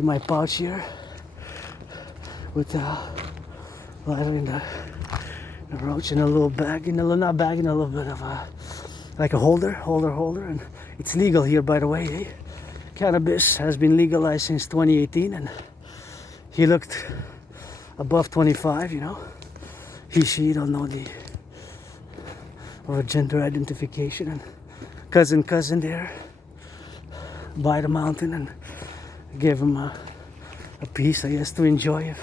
my pouch here with lighter in the roach in a little bag, in a little bit of a like a holder, and it's legal here, by the way. Eh? Cannabis has been legalized since 2018, and he looked above 25, you know. He, she, don't know the or gender identification, and cousin there by the mountain and give him a piece, I guess, to enjoy if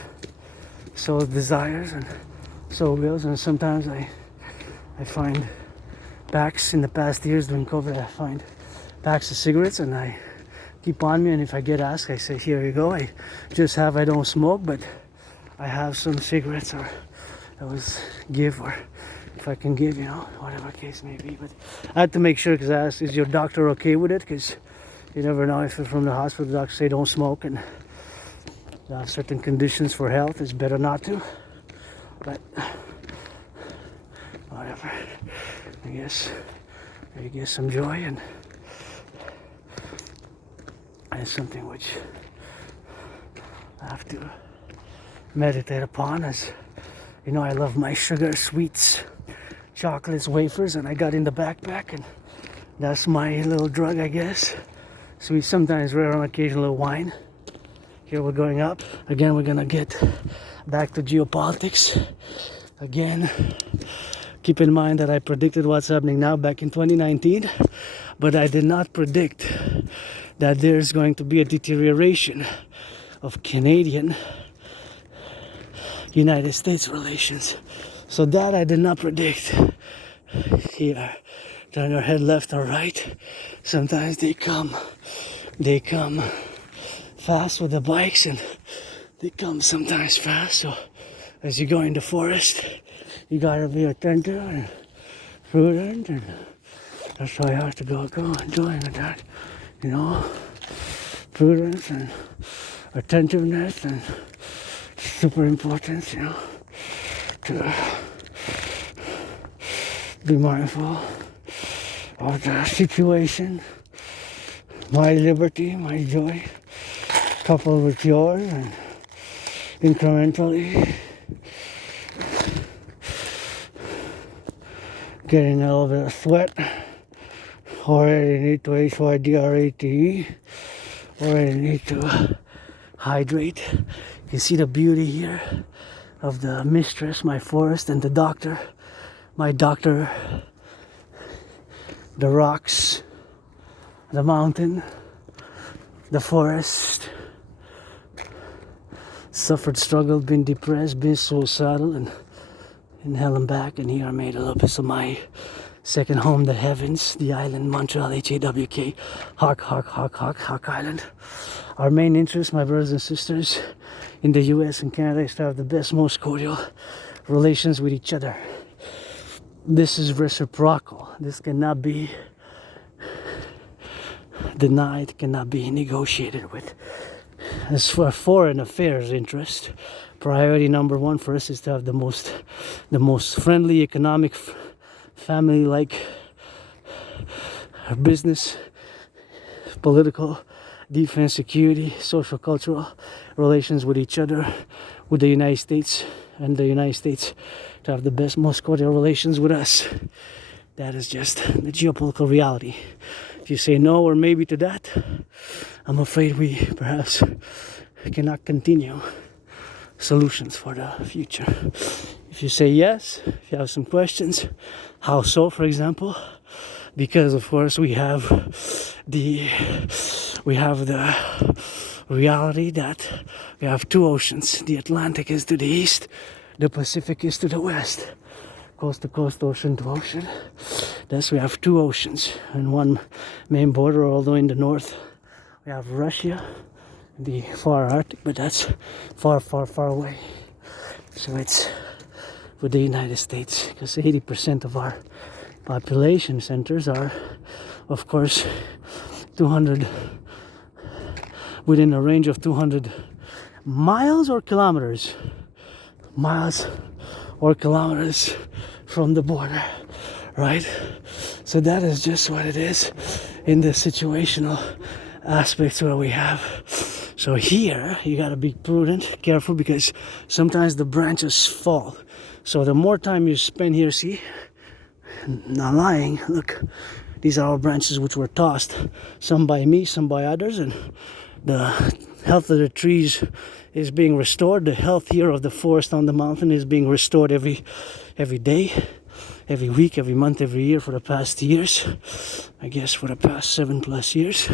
so desires and so wills. And sometimes I find packs in the past years during COVID, I find packs of cigarettes and I keep on me, and if I get asked, I say, here you go. I don't smoke, but I have some cigarettes, or I always give, or if I can give, whatever case may be. But I had to make sure, because I asked, is your doctor okay with it? Because you never know, if you're from the hospital, the doctor say don't smoke, and you have certain conditions for health, it's better not to. But whatever, I guess you get some joy, and it's something which I have to meditate upon, as I love my sugar, sweets, chocolates, wafers, and I got in the backpack, and that's my little drug, I guess. So we sometimes rare on occasional wine. Here we're going up. Again, we're gonna get back to geopolitics. Again, keep in mind that I predicted what's happening now back in 2019, but I did not predict that there's going to be a deterioration of Canadian United States relations. So that I did not predict. Here, turn your head left or right. Sometimes they come fast with the bikes, and they come sometimes fast. So as you go in the forest, you gotta be attentive and prudent, and that's why I have to go enjoying that, prudence and attentiveness, and super important, to be mindful of the situation, my liberty, my joy, coupled with yours, and incrementally getting a little bit of sweat, already need to hydrate, already need to hydrate. You see the beauty here of the mistress, my forest, and the doctor, my doctor, the rocks, the mountain, the forest. Suffered, struggled, been depressed, been suicidal, and in hell and back, and here I made a little piece of my second home, the heavens, the island, Montreal, H-A-W-K, Hawk Island. Our main interest, my brothers and sisters, in the US and Canada, is to have the best, most cordial relations with each other. This is reciprocal. This cannot be denied, cannot be negotiated with. As for foreign affairs interest, priority number one for us is to have the most friendly, economic, family-like business, political, defense, security, social, cultural relations with each other, with the United States, and the United States to have the best, most cordial relations with us. That is just the geopolitical reality. If you say no or maybe to that, I'm afraid we perhaps cannot continue solutions for the future. If you say yes, if you have some questions, how so, for example, because of course we have the reality that we have two oceans. The Atlantic is to the east, the Pacific is to the west. Coast to coast, ocean to ocean. Thus we have two oceans and one main border, although in the north we have Russia, the far Arctic, but that's far away. So it's with the United States, because 80% of our population centers are, of course, 200, within a range of 200 miles or kilometers? Miles or kilometers from the border, right? So that is just what it is in the situational aspects where we have. So here you gotta be prudent, careful, because sometimes the branches fall. So the more time you spend here, see, not lying, look, these are all branches which were tossed, some by me, some by others, and the health of the trees is being restored. The health here of the forest on the mountain is being restored every day, every week, every month, every year for the past years. I guess for the past 7+ years.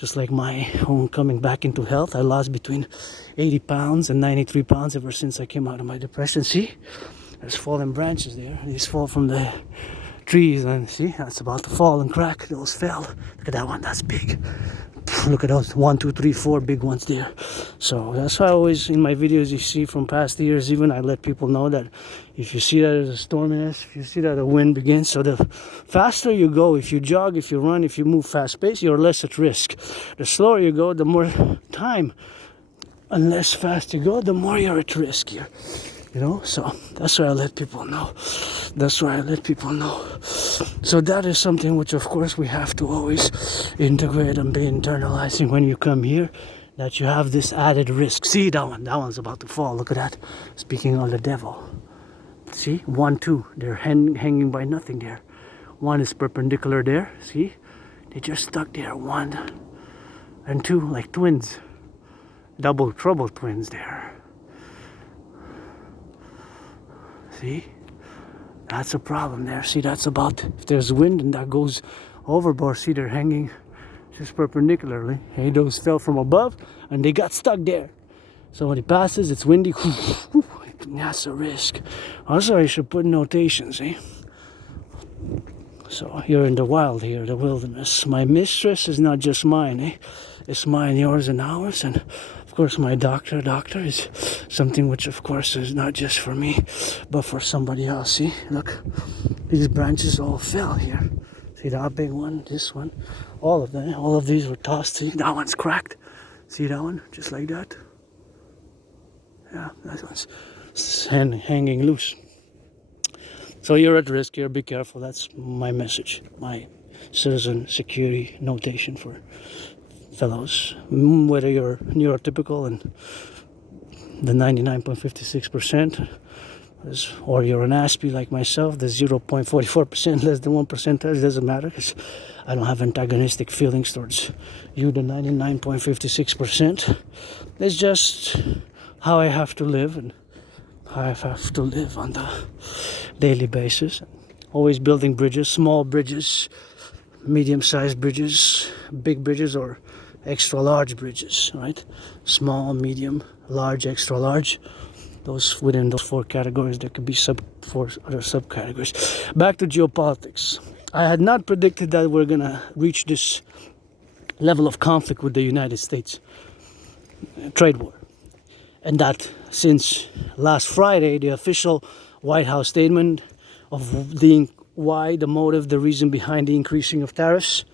just like my own coming back into health. I lost between 80 pounds and 93 pounds ever since I came out of my depression. See, there's fallen branches there. These fall from the trees, and see, that's about to fall and crack. Those fell. Look at that one, that's big. Look at those 1, 2, 3, 4 big ones there. So that's why I always in my videos you see from past years, even I let people know that if you see that there's a storminess, if you see that a wind begins, so the faster you go, if you jog, if you run, if you move fast paced, you're less at risk. The slower you go, the more time and less fast you go, the more you're at risk here. You know, so that's why I let people know. That's why I let people know. So that is something which, of course, we have to always integrate and be internalizing when you come here, that you have this added risk. See that one? That one's about to fall. Look at that. Speaking of the devil. See? 1, 2. They're hanging by nothing there. One is perpendicular there. See? They just stuck there. 1 and 2, like twins. Double trouble twins there. See, that's a problem there. See, that's about, if there's wind and that goes overboard, see, they're hanging just perpendicularly. Hey, those fell from above and they got stuck there. So when it passes, it's windy. That's a risk. Also, I should put notations, eh? So you're in the wild here, the wilderness. My mistress is not just mine, eh? It's mine, yours, and ours. And of course, my doctor is something which, of course, is not just for me, but for somebody else. See, look, these branches all fell here. See that big one, this one, all of them, all of these were tossed. See, that one's cracked. See that one, just like that. Yeah, that one's hanging loose. So you're at risk here, be careful. That's my message, my citizen security notation for fellows, whether you're neurotypical and the 99.56%, or you're an N.A.C.W.P like myself, the 0.44%, less than 1%, it doesn't matter, because I don't have antagonistic feelings towards you, the 99.56%. It's just how I have to live, and how I have to live on the daily basis. Always building bridges, small bridges, medium-sized bridges, big bridges, or extra large bridges, right? Small, medium, large, extra large. Those within those 4 categories, there could be 4 other subcategories. Back to geopolitics. I had not predicted that we're gonna reach this level of conflict with the United States, trade war, and that since last Friday, the official White House statement of why the motive, the reason behind the increasing of tariffs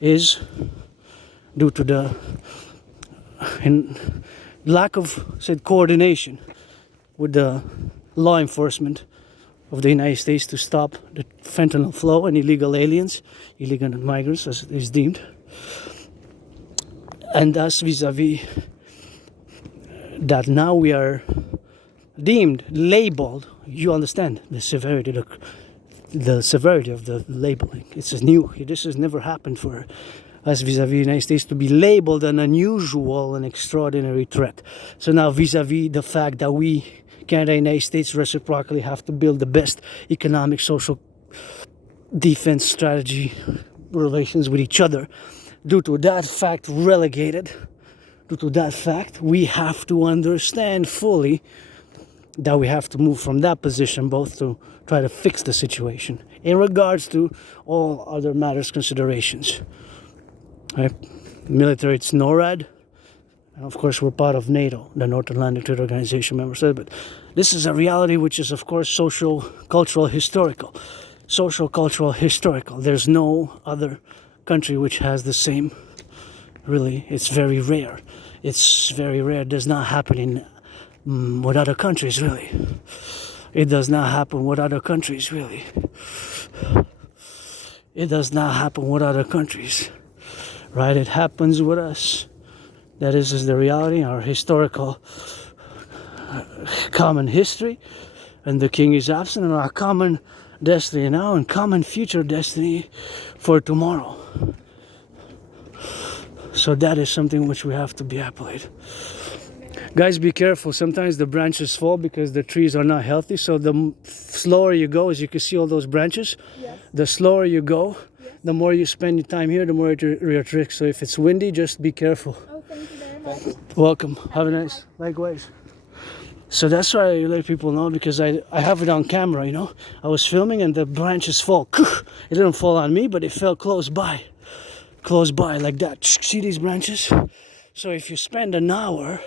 is due to the lack of coordination with the law enforcement of the United States to stop the fentanyl flow and illegal aliens, illegal migrants as it is deemed, and thus vis-a-vis that now we are deemed, labeled, you understand the severity of the labeling. It's new. This has never happened for us vis-a-vis the United States to be labeled an unusual and extraordinary threat. So now vis-a-vis the fact that we, Canada and the United States, reciprocally have to build the best economic, social, defense strategy relations with each other. Due to that fact, we have to understand fully that we have to move from that position, both to try to fix the situation in regards to all other matters considerations. Right? Military, it's NORAD, and of course we're part of NATO, the North Atlantic Treaty Organization member said, but this is a reality which is, of course, social, cultural, historical. Social, cultural, historical. There's no other country which has the same. Really, it's very rare. It's very rare. It does not happen in with other countries, really. It does not happen with other countries, really. It does not happen with other countries, right? It happens with us. That is the reality, our historical common history, and the king is absent, and our common destiny now and common future destiny for tomorrow. So that is something which we have to be appelled. Guys, be careful. Sometimes the branches fall because the trees are not healthy. So the slower you go, as you can see all those branches, yes. The slower you go, yes. the more you spend your time here, the more your trick. So if it's windy, just be careful. Oh, thank you very much. Welcome. Have a nice. Likewise. So that's why I let people know, because I have it on camera, you know. I was filming and the branches fall. It didn't fall on me, but it fell close by like that. See these branches? So if you spend an hour,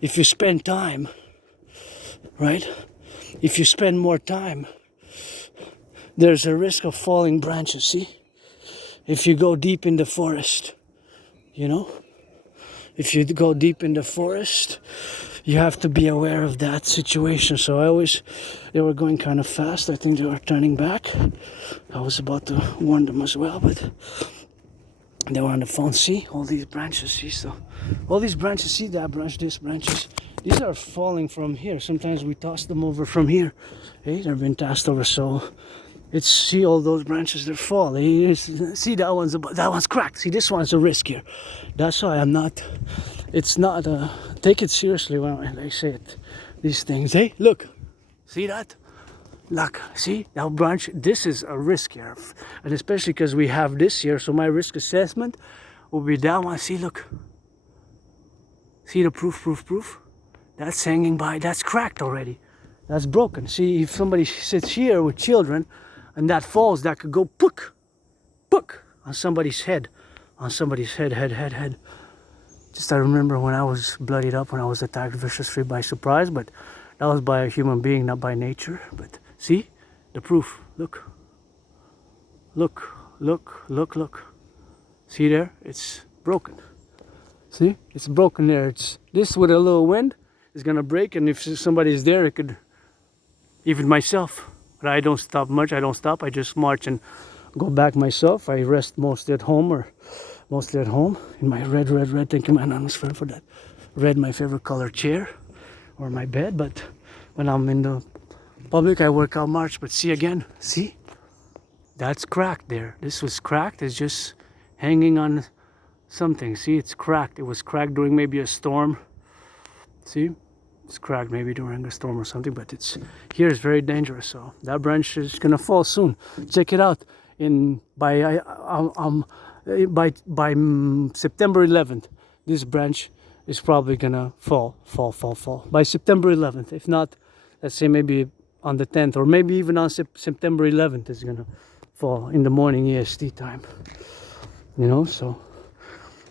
if you spend time, right? If you spend more time, there's a risk of falling branches, see? If you go deep in the forest, you know? If you go deep in the forest, you have to be aware of that situation. So they were going kind of fast. I think they were turning back. I was about to warn them as well, but they were on the phone. See, all these branches, see? So, all these branches, see that branch, this branches. These are falling from here. Sometimes we toss them over from here. Hey, they're being tossed over, so see all those branches that fall. See that one's cracked. See, this one's a risk here. That's why it's not, take it seriously when I say it, these things. Hey, look, see that? Look, see that branch? This is a risk here. And especially because we have this here, so my risk assessment will be that one. See, look. See the proof? That's hanging by, that's cracked already. That's broken. See, if somebody sits here with children and that falls, that could go pook on somebody's head. Head. Just I remember when I was bloodied up, when I was attacked viciously by surprise, but that was by a human being, not by nature. But see, the proof, look. See there, it's broken. See, it's broken there. It's this with a little wind is gonna break, and if somebody's there, it could, even myself. But I don't stop much. I just march and go back myself. I rest mostly at home in my red. Thank you, my anonymous friend, for that. Red, my favorite color chair or my bed. But when I'm in the public, I work out march. But see again, see, that's cracked there. This was cracked. It's just hanging on something. See, it's cracked. It was cracked during maybe a storm. See, it's cracked maybe during a storm or something, but here is very dangerous. So that branch is gonna fall soon. Check it out. By September 11th, this branch is probably gonna fall by September 11th. If not, let's say maybe on the 10th, or maybe even on September 11th, it's gonna fall in the morning EST time. You know, so.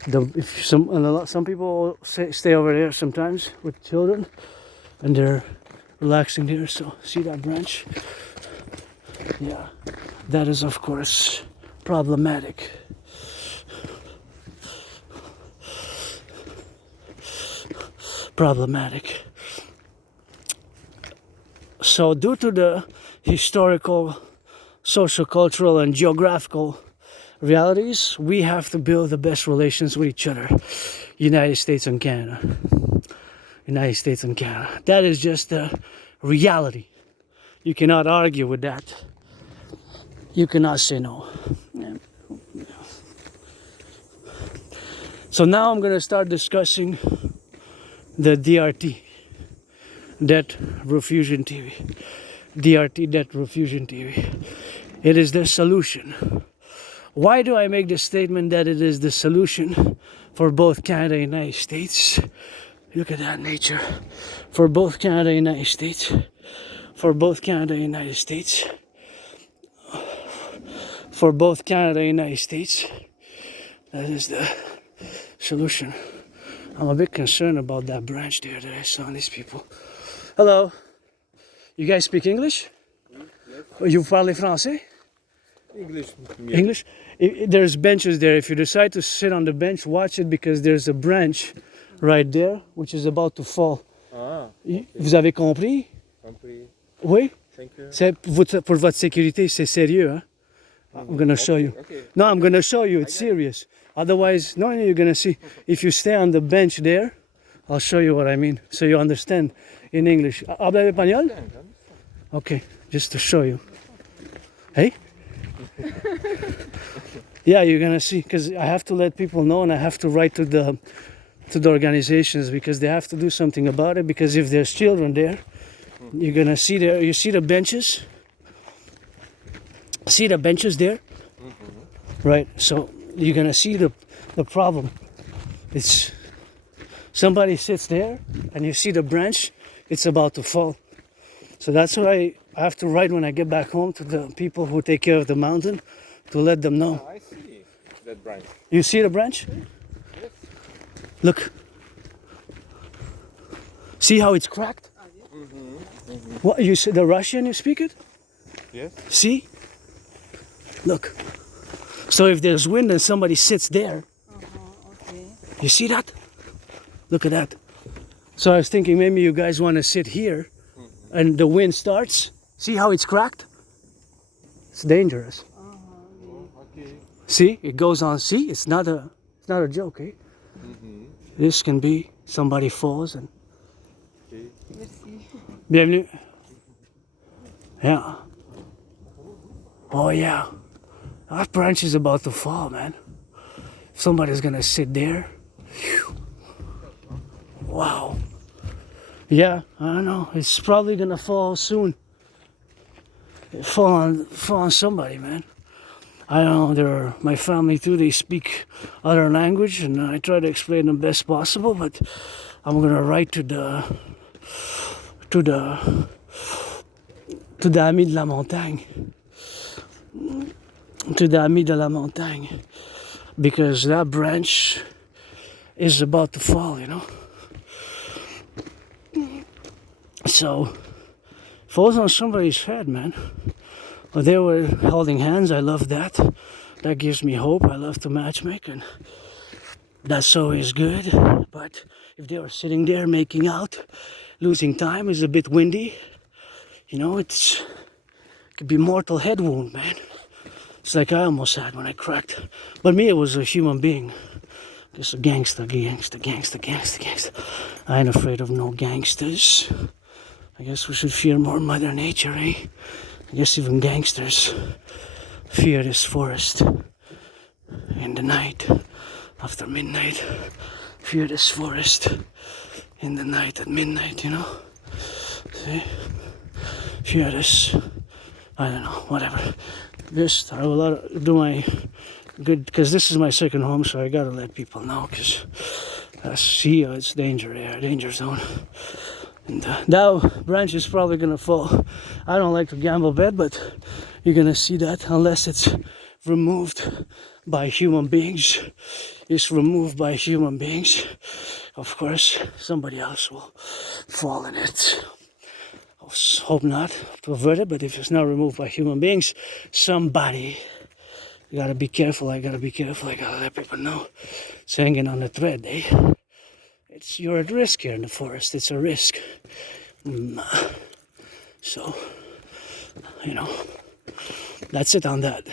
If some people stay over there sometimes with children, and they're relaxing there. So see that branch? Yeah, that is of course problematic. So due to the historical, social, cultural, and geographical realities, we have to build the best relations with each other. United States and Canada. That is just the reality. You cannot argue with that. You cannot say no. So now I'm going to start discussing the DRT, Debt Refusion TV. DRT, Debt Refusion TV. It is the solution. Why do I make the statement that it is the solution for both Canada and the United States? Look at that nature. For both Canada and the United States. For both Canada and the United States. For both Canada and the United States. That is the solution. I'm a bit concerned about that branch there that I saw on these people. Hello. You guys speak English? Yes. You parlez français? English? There's benches there. If you decide to sit on the bench, watch it, because there's a branch right there which is about to fall. Ah, okay. Vous avez compris? Compris. Oui? C'est pour votre sécurité, c'est sérieux, hein? I'm gonna show you. Okay. No, I'm gonna show you. It's serious. Otherwise, no, you're gonna see. If you stay on the bench there, I'll show you what I mean, so you understand in English. Habla español? Okay, just to show you. Hey? Yeah, you're gonna see, because I have to let people know, and I have to write to the organizations, because they have to do something about it. Because if there's children there, you're gonna see there. You see the benches? See the benches there? right? So you're gonna see the problem. It's somebody sits there and you see the branch, it's about to fall. So that's why I have to write when I get back home to the people who take care of the mountain to let them know. I see that branch. You see the branch? Yes. Look. See how it's cracked? What you say, the Russian you speak it? Yes. See? Look. So if there's wind and somebody sits there, Okay. you see that? Look at that. So I was thinking maybe you guys want to sit here and the wind starts. See how it's cracked? It's dangerous. Okay. See, it goes on. See, it's not a joke, eh? This can be somebody falls and. Okay. Bienvenue. Yeah. Oh yeah. That branch is about to fall, man. Somebody's gonna sit there. Phew. Wow. Yeah, I don't know. It's probably gonna fall soon. Fall on somebody, man. I don't know. My family too. They speak other language, and I try to explain them best possible. But I'm gonna write to the Amis de la Montagne. To the Amis de la Montagne. Because that branch is about to fall, you know. So, falls on somebody's head, man. Well, they were holding hands. I love that. That gives me hope. I love to matchmake, and that's always good. But if they were sitting there making out, losing time, is a bit windy. You know, it could be mortal head wound, man. It's like I almost had when I cracked. But me, it was a human being. Just a gangster. I ain't afraid of no gangsters. I guess we should fear more Mother Nature, eh? I guess even gangsters fear this forest. In the night, after midnight, fear this forest. In the night at midnight, you know? See? Fear this. I don't know, whatever. Just, I will do my good, because this is my second home, so I gotta let people know, because see, it's danger there, danger zone. And that branch is probably gonna fall. I don't like to gamble bet, but you're gonna see that unless it's removed by human beings. It's removed by human beings. Of course, somebody else will fall in it. I hope not to avert it, but if it's not removed by human beings, somebody. You gotta be careful. I gotta let people know. It's hanging on a thread, eh? You're at risk here in the forest. It's a risk. So, you know, that's it on that.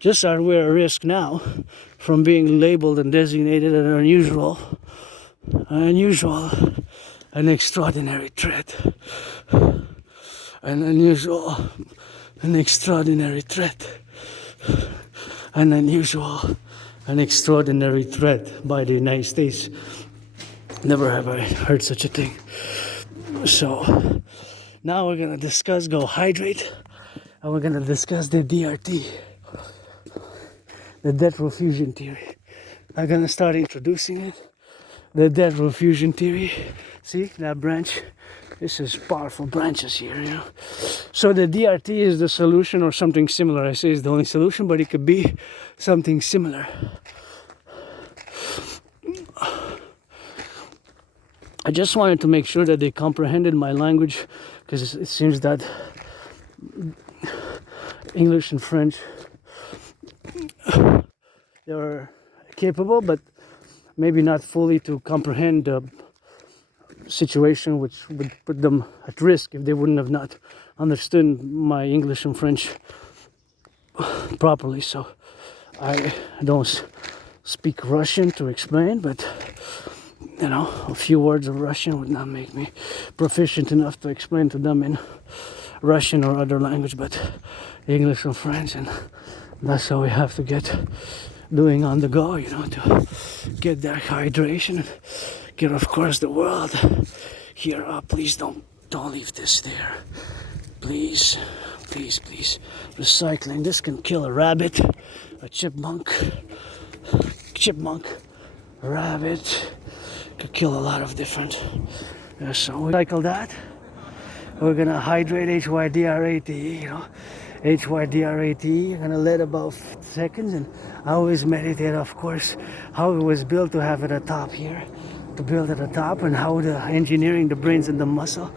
Just that we're at risk now from being labeled and designated an unusual, an extraordinary threat. An unusual, an extraordinary threat. An unusual, an extraordinary threat by the United States. Never have I heard such a thing. So now we're gonna discuss go hydrate, and we're gonna discuss the DRT, the death row fusion theory. I'm gonna start introducing it. The death row fusion theory. See that branch? This is powerful branches here, you know. So the DRT is the solution or something similar. I say it's the only solution, but it could be something similar. I just wanted to make sure that they comprehended my language, because it seems that English and French, they were capable, but maybe not fully to comprehend the situation, which would put them at risk if they wouldn't have not understood my English and French properly. So I don't speak Russian to explain, but you know, a few words of Russian would not make me proficient enough to explain to them in Russian or other language, but English and French, and that's how we have to get doing on the go, you know, to get that hydration, get, of course, the world here up. Please don't leave this there. Please, please, please. Recycling. This can kill a rabbit, a chipmunk, rabbit. Could kill a lot of different. So we cycle that. We're gonna hydrate HYDRAT, you know. HYDRAT, I'm gonna let about seconds, and I always meditate, of course, how it was built to have it at the top here, to build at the top, and how the engineering, the brains and the muscle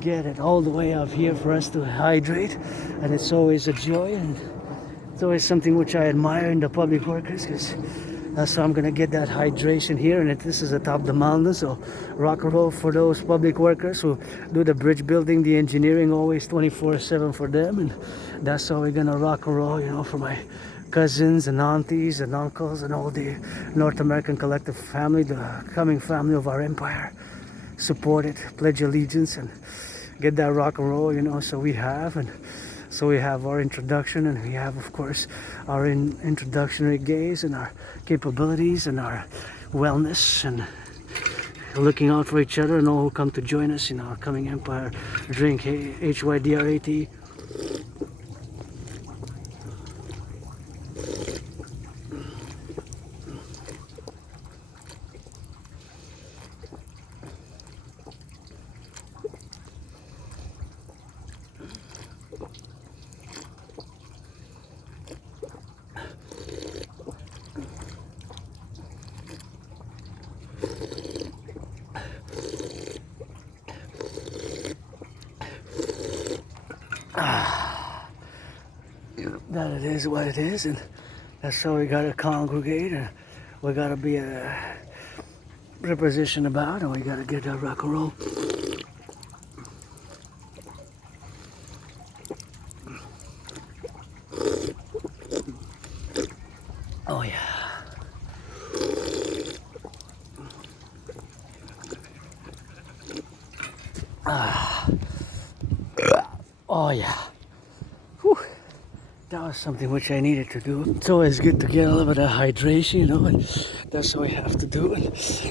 get it all the way up here for us to hydrate. And it's always a joy, and it's always something which I admire in the public workers, because that's how I'm gonna get that hydration here. And this is atop the mountain, so rock and roll for those public workers who do the bridge building, the engineering, always 24/7 for them. And that's how we're gonna rock and roll, you know, for my cousins and aunties and uncles and all the North American Collective family, the coming family of our empire. Support it, pledge allegiance, and get that rock and roll, you know. So we have our introduction, and we have, of course, our introductory gaze and our capabilities and our wellness, and looking out for each other and all who come to join us in our coming empire. Drink HYDRAT. That it is what it is, and that's how we gotta congregate, and we gotta be a preposition about, and we gotta get that rock and roll. Oh yeah. Oh yeah. Whew. That was something which I needed to do. It's always good to get a little bit of hydration, you know, and that's what we have to do, and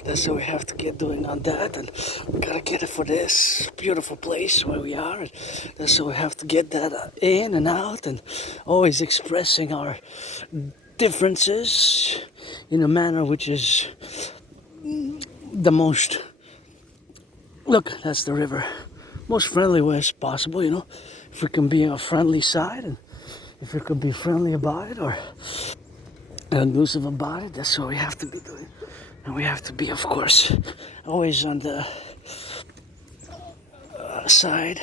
that's what we have to get doing on that, and we gotta get it for this beautiful place where we are, and that's what we have to get that in and out, and always expressing our differences in a manner which is the most, look, that's the river, most friendly way as possible, you know. If we can be on a friendly side, and if we could be friendly about it or inclusive about it, that's what we have to be doing. And we have to be, of course, always on the side.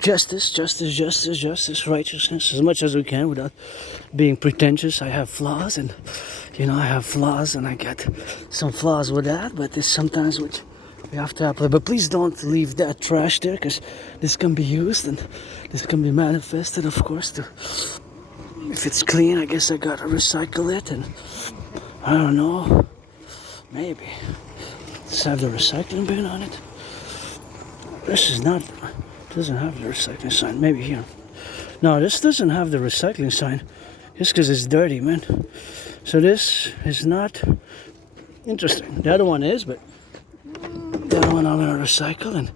Justice, righteousness, as much as we can without being pretentious. I have flaws, and, you know, I have flaws, and I get some flaws with that, but there's sometimes which we have to apply. But please don't leave that trash there, because this can be used and this can be manifested, of course. If it's clean, I guess I gotta recycle it, and I don't know, maybe let's have the recycling bin on it. This is not, doesn't have the recycling sign. Maybe here. No, this doesn't have the recycling sign, just because it's dirty, man. So this is not interesting. The other one is, but the other one I'm gonna recycle, and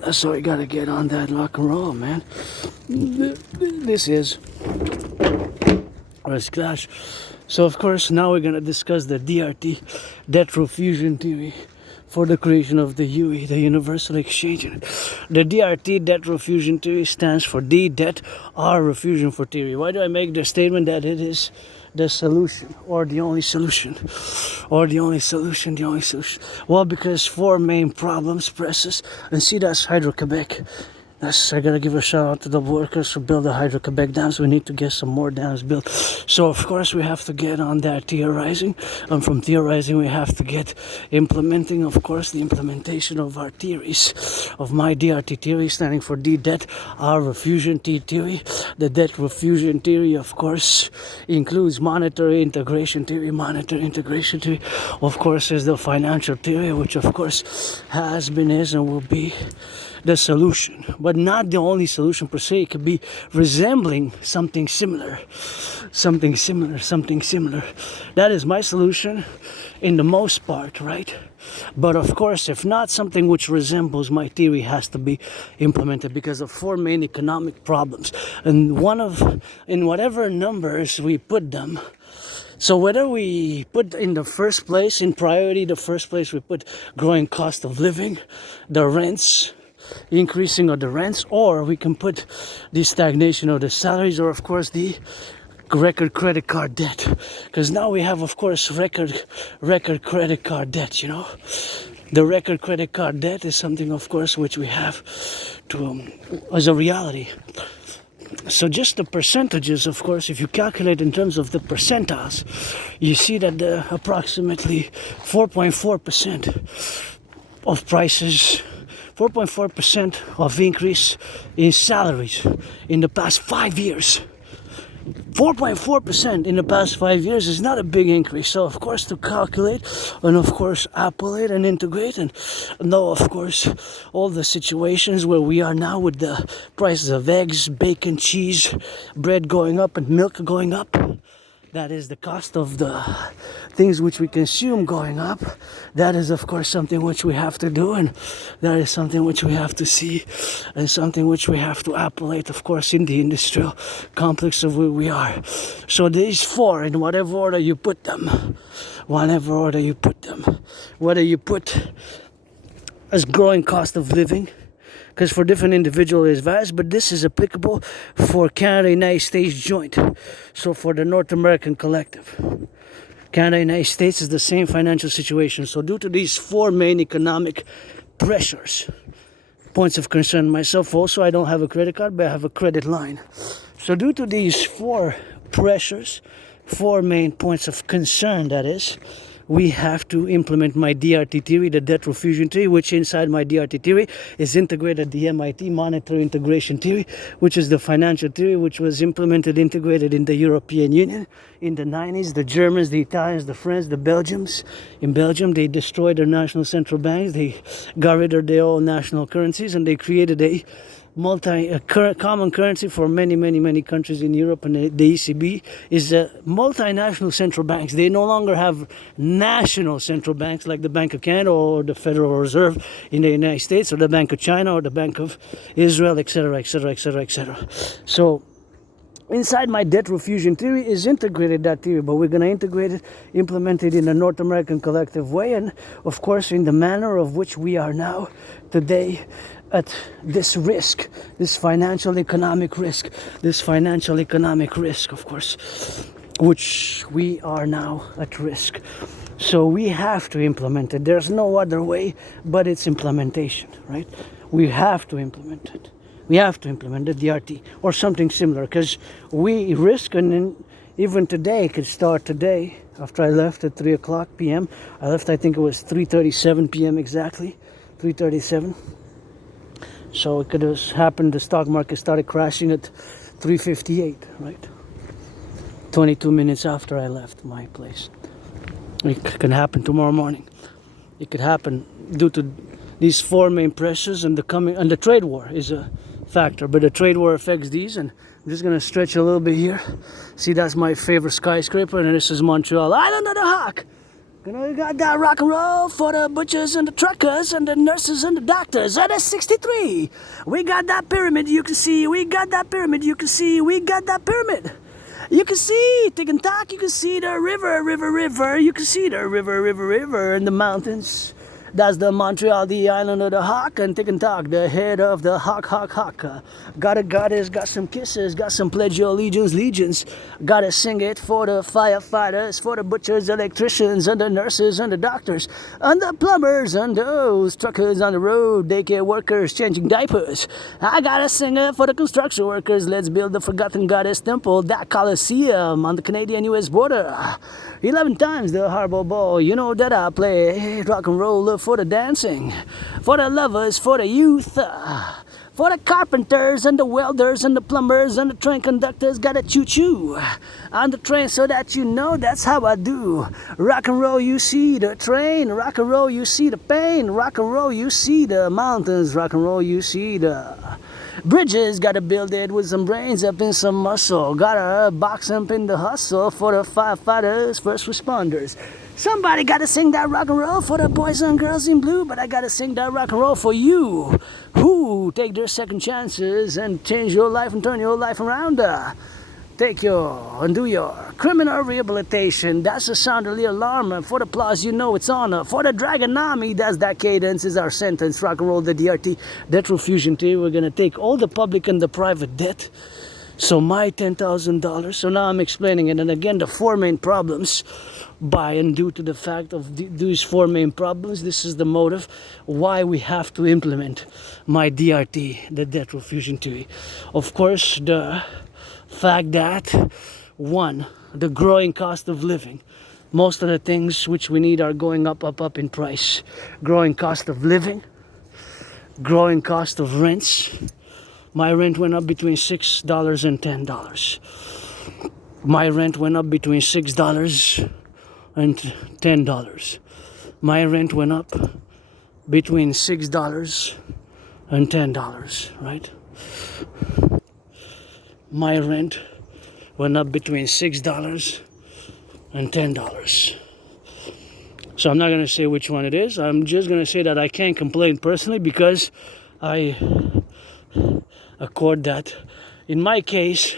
that's how we gotta get on that rock and roll, man. This is Clash. So of course now we're gonna discuss the DRT, debt fusion theory, for the creation of the UE, the Universal Exchange Unit. The DRT, debt fusion theory, stands for D, debt, R, fusion for theory. Why do I make the statement that it is the solution, or the only solution, or the only solution? Well, because four main problems presses, and see, that's Hydro-Quebec. I gotta give a shout out to the workers who build the Hydro-Quebec dams. We need to get some more dams built. So of course we have to get on that theorizing, and from theorizing we have to get implementing, of course, the implementation of our theories, of my DRT theory, standing for D, debt, R, refusion, T theory. The debt refusion theory, of course, includes monetary integration theory. Of course, is the financial theory, which of course has been, is, and will be the solution, but not the only solution per se. It could be resembling something similar, something similar, something similar. That is my solution in the most part, right? But of course, if not, something which resembles my theory has to be implemented because of four main economic problems. And in whatever numbers we put them, so whether we put in the first place, in priority, the first place we put growing cost of living, the rents, increasing of the rents, or we can put the stagnation of the salaries, or of course the record credit card debt, because now we have of course record credit card debt. The record credit card debt is something of course which we have to as a reality. So just the percentages, of course, if you calculate in terms of the percentiles, you see that the approximately 4.4% of prices, 4.4% of increase in salaries in the past 5 years. 4.4% in the past 5 years is not a big increase. So of course to calculate and of course appellate and integrate and know of course all the situations where we are now with the prices of eggs, bacon, cheese, bread going up and milk going up. That is the cost of the things which we consume going up. That is of course something which we have to do, and that is something which we have to see, and something which we have to appellate of course in the industrial complex of where we are. So these four, in whatever order you put them, whether you put as growing cost of living, because for different individuals it is vast, but this is applicable for Canada, United States joint. So for the North American collective, Canada, United States is the same financial situation. So due to these four main economic pressures, points of concern, myself also, I don't have a credit card, but I have a credit line. So due to these four pressures, four main points of concern, that is, we have to implement my DRT theory, the debt refusion theory, which inside my DRT theory is integrated the MIT monetary integration theory, which is the financial theory which was integrated in the European Union in the 90s. The Germans, the Italians, the French, the Belgians. In Belgium, they destroyed their national central banks. They got rid of their own national currencies, and they created a common currency for many countries in Europe. And the ECB is multinational central banks. They no longer have national central banks like the Bank of Canada or the Federal Reserve in the United States or the Bank of China or the Bank of Israel, etc., etc., etc., etc. So inside my debt refusion theory is integrated that theory, but we're going to integrate it, implement it in a North American collective way, and of course in the manner of which we are now today at this risk, this financial economic risk, of course, which we are now at risk. So we have to implement it. There's no other way but it's implementation, right? We have to implement it. We have to implement the DRT or something similar, because we risk, and even today, it could start today after I left at 3 o'clock p.m. I left, I think it was 3:37 p.m. exactly, 3:37. So it could have happened, the stock market started crashing at 3:58, right? 22 minutes after I left my place. It can happen tomorrow morning. It could happen due to these four main pressures, and the trade war is a factor, but the trade war affects these, and I'm just gonna stretch a little bit here. See, that's my favorite skyscraper, and this is Montreal, Island of the Hawk. We got that rock and roll for the butchers and the truckers and the nurses and the doctors. N.A.C.W.P. We got that pyramid you can see. We got that pyramid you can see. We got that pyramid. You can see, tick and talk, you can see the river. You can see the river and the mountains. That's the Montreal, the Island of the Hawk, and tick and talk, the head of the hawk. Got a goddess, got some kisses, got some pledge your legions. Gotta sing it for the firefighters, for the butchers, electricians, and the nurses, and the doctors, and the plumbers, and those truckers on the road, daycare workers changing diapers. I gotta sing it for the construction workers. Let's build the forgotten goddess temple, that Coliseum on the Canadian-US border. 11 times the harbor ball, you know that I play rock and roll for the dancing, for the lovers, for the youth, For the carpenters and the welders and the plumbers and the train conductors, gotta choo-choo on the train so that you know that's how I do. Rock and roll, you see the train. Rock and roll, you see the pain. Rock and roll, you see the mountains. Rock and roll, you see the bridges. Gotta build it with some brains up in some muscle. Gotta box up in the hustle for the firefighters, first responders. Somebody gotta sing that rock and roll for the boys and girls in blue, but I gotta sing that rock and roll for you who take their second chances and change your life and turn your life around. Take your and do your criminal rehabilitation. That's the sound of the alarm. And for the applause, you know it's on. For the Draconis, that's that cadence is our sentence. Rock and roll the DRT, debt refusion theory. We're gonna take all the public and the private debt. So my $10,000. So now I'm explaining it. And again, the four main problems by and due to the fact of these four main problems, this is the motive why we have to implement my DRT, the debt refusion theory. Of course, the fact that, one, the growing cost of living. Most of the things which we need are going up in price. Growing cost of living, growing cost of rents. My rent went up between $6 and $10. My rent went up between $6 and $10. My rent went up between $6 and $10, right? My rent went up between $6 and $10. So I'm not going to say which one it is. I'm just going to say that I can't complain personally because I accord that in my case,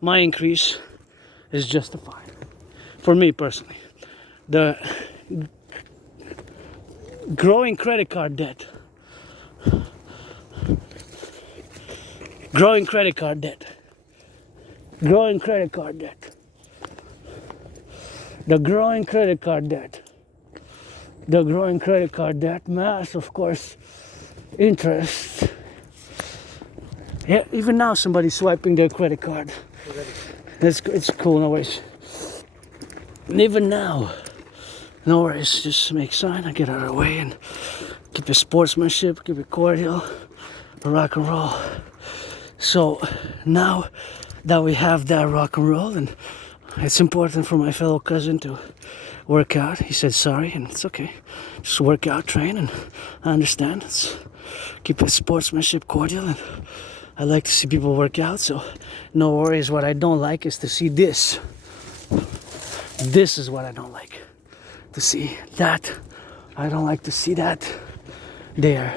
my increase is justified. For me personally. The growing credit card debt. Growing credit card debt. Growing credit card debt. The growing credit card debt. The growing credit card debt. Mass, of course, interest. Yeah, even now somebody's swiping their credit card. It's cool, no worries. And even now, no worries, just make sign, I get out of the way and keep it sportsmanship, keep it cordial, rock and roll. So now that we have that rock and roll, and it's important for my fellow cousin to work out. He said sorry, and it's okay. Just work out, train, and I understand. Keep it sportsmanship cordial, and I like to see people work out, so no worries. What I don't like is to see this. This is what I don't like to see. That. I don't like to see that there.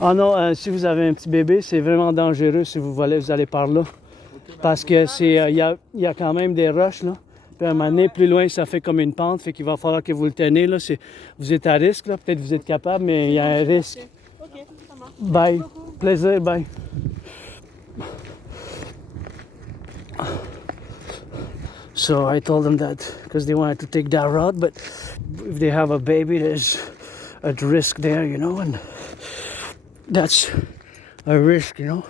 Ah non, si vous avez un petit bébé, c'est vraiment dangereux si vous allez par là. Parce que c'est, y a quand même des roches là. Puis à un moment donné, plus loin, ça fait comme une pente, fait qu'il va falloir que vous le tenez là. Vous êtes à risque là, peut-être vous êtes capable, mais il y a un risque. Ok, ça marche. Bye. Plaisir, bye. So I told them that because they wanted to take that route, but if they have a baby, there's a risk there, you know, and that's a risk, you know.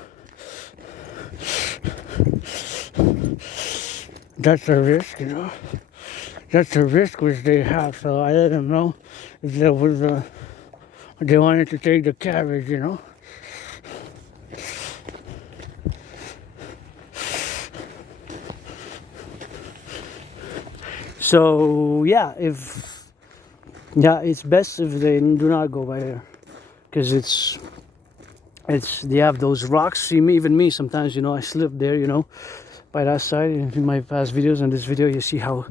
That's a risk, you know. That's a risk which they have. So I let them know if there was they wanted to take the carriage, you know. So yeah, it's best if they do not go by there, because they have those rocks. See me, even me sometimes, you know, I slip there, you know, by that side. In my past videos and this video, you see how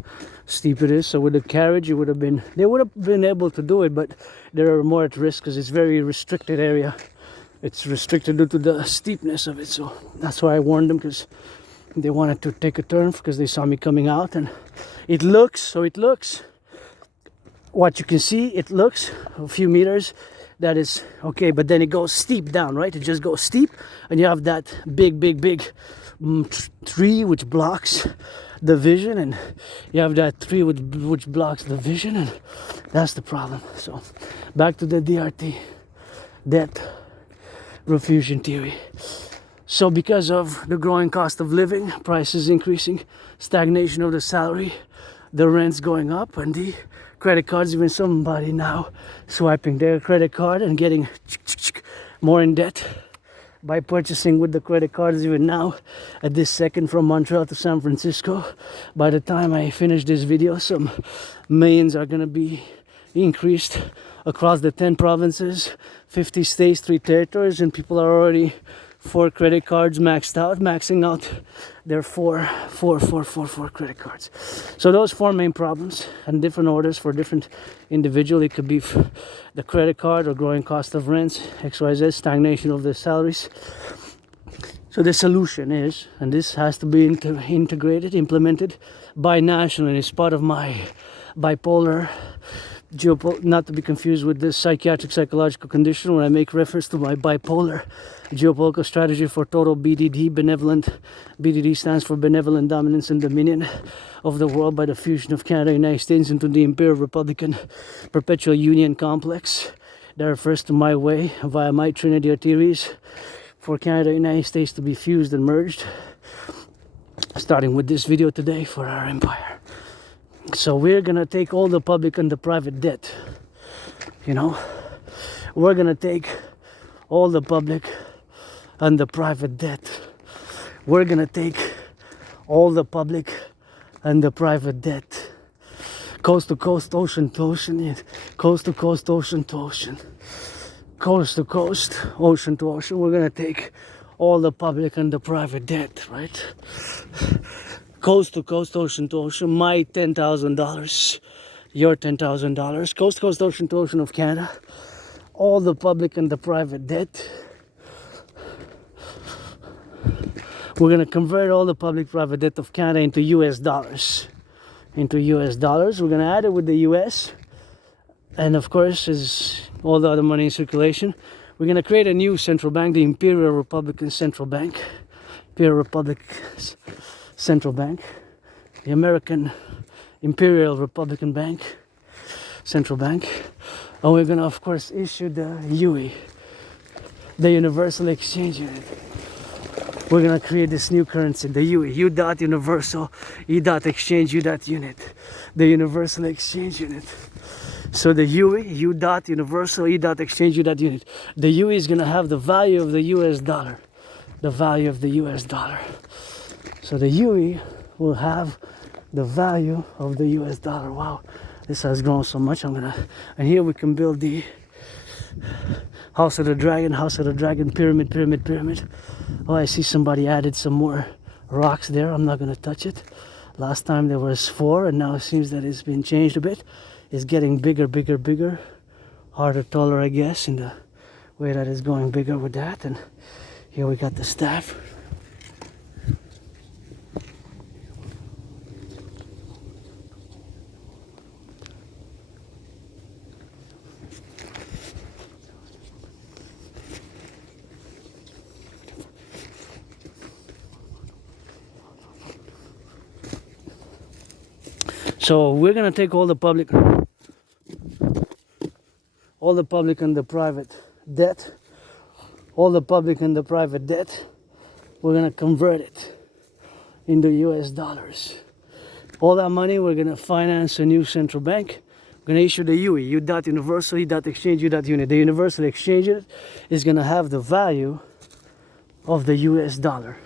steep it is. So with the carriage, they would have been able to do it, but they're more at risk because it's very restricted area. It's restricted due to the steepness of it. So that's why I warned them, because they wanted to take a turn because they saw me coming out, and it looks what you can see, it looks a few meters that is okay, but then it goes steep down, right? It just goes steep, and you have that big tree which blocks the vision, and you have that tree which blocks the vision, and that's the problem. So back to the DRT, debt refusion theory. So because of the growing cost of living, prices increasing, stagnation of the salary, the rents going up, and the credit cards, even somebody now swiping their credit card and getting more in debt by purchasing with the credit cards even now at this second from Montreal to San Francisco. By the time I finish this video, some millions are gonna be increased across the 10 provinces, 50 states, 3 territories, and people are already 4 credit cards maxing out their four credit cards. So those 4 main problems and different orders for different individual. It could be the credit card or growing cost of rents, XYZ, stagnation of the salaries. So the solution is, and this has to be integrated, implemented binationally. It's part of my bipolar not to be confused with this psychiatric psychological condition when I make reference to my bipolar geopolitical strategy for total BDD. Benevolent BDD stands for benevolent dominance and dominion of the world by the fusion of Canada and United States into the Imperium Republican perpetual union complex. That refers to my way via my Trinity of theories for Canada and United States to be fused and merged, starting with this video today for our empire. So we're gonna take all the public and the private debt, you know. We're gonna take all the public and the private debt. We're gonna take all the public and the private debt. Coast to coast, ocean to ocean, coast to coast, ocean to ocean. Coast to coast, ocean to ocean. We're gonna take all the public and the private debt, right? Coast to coast, ocean to ocean, my $10,000, your $10,000, coast to coast, ocean to ocean of Canada, all the public and the private debt. We're gonna convert all the public private debt of Canada into US dollars. We're gonna add it with the US, and of course, is all the other money in circulation. We're gonna create a new central bank, the Imperial Republican Central Bank, Imperial Republic Central Bank, the American Imperial Republican Bank, Central Bank, and we're gonna of course issue the UE, the Universal Exchange Unit. We're gonna create this new currency, the UE, U dot universal, E dot exchange, U dot unit, the Universal Exchange Unit. So the UE, U dot universal, E dot exchange, U dot unit. The UE is gonna have the value of the US dollar, the value of the US dollar. So the UE will have the value of the US dollar. Wow, this has grown so much. And here we can build the House of the Dragon, pyramid. Oh, I see somebody added some more rocks there. I'm not gonna touch it. Last time there was 4, and now it seems that it's been changed a bit. It's getting bigger, harder, taller, I guess, in the way that it's going bigger with that. And here we got the staff. So we're gonna take all the public and the private debt, we're gonna convert it into US dollars. All that money, we're gonna finance a new central bank. We're gonna issue the UE, U dot universal, E dot exchange, U dot unit. The Universal Exchange Unit is gonna have the value of the US dollar.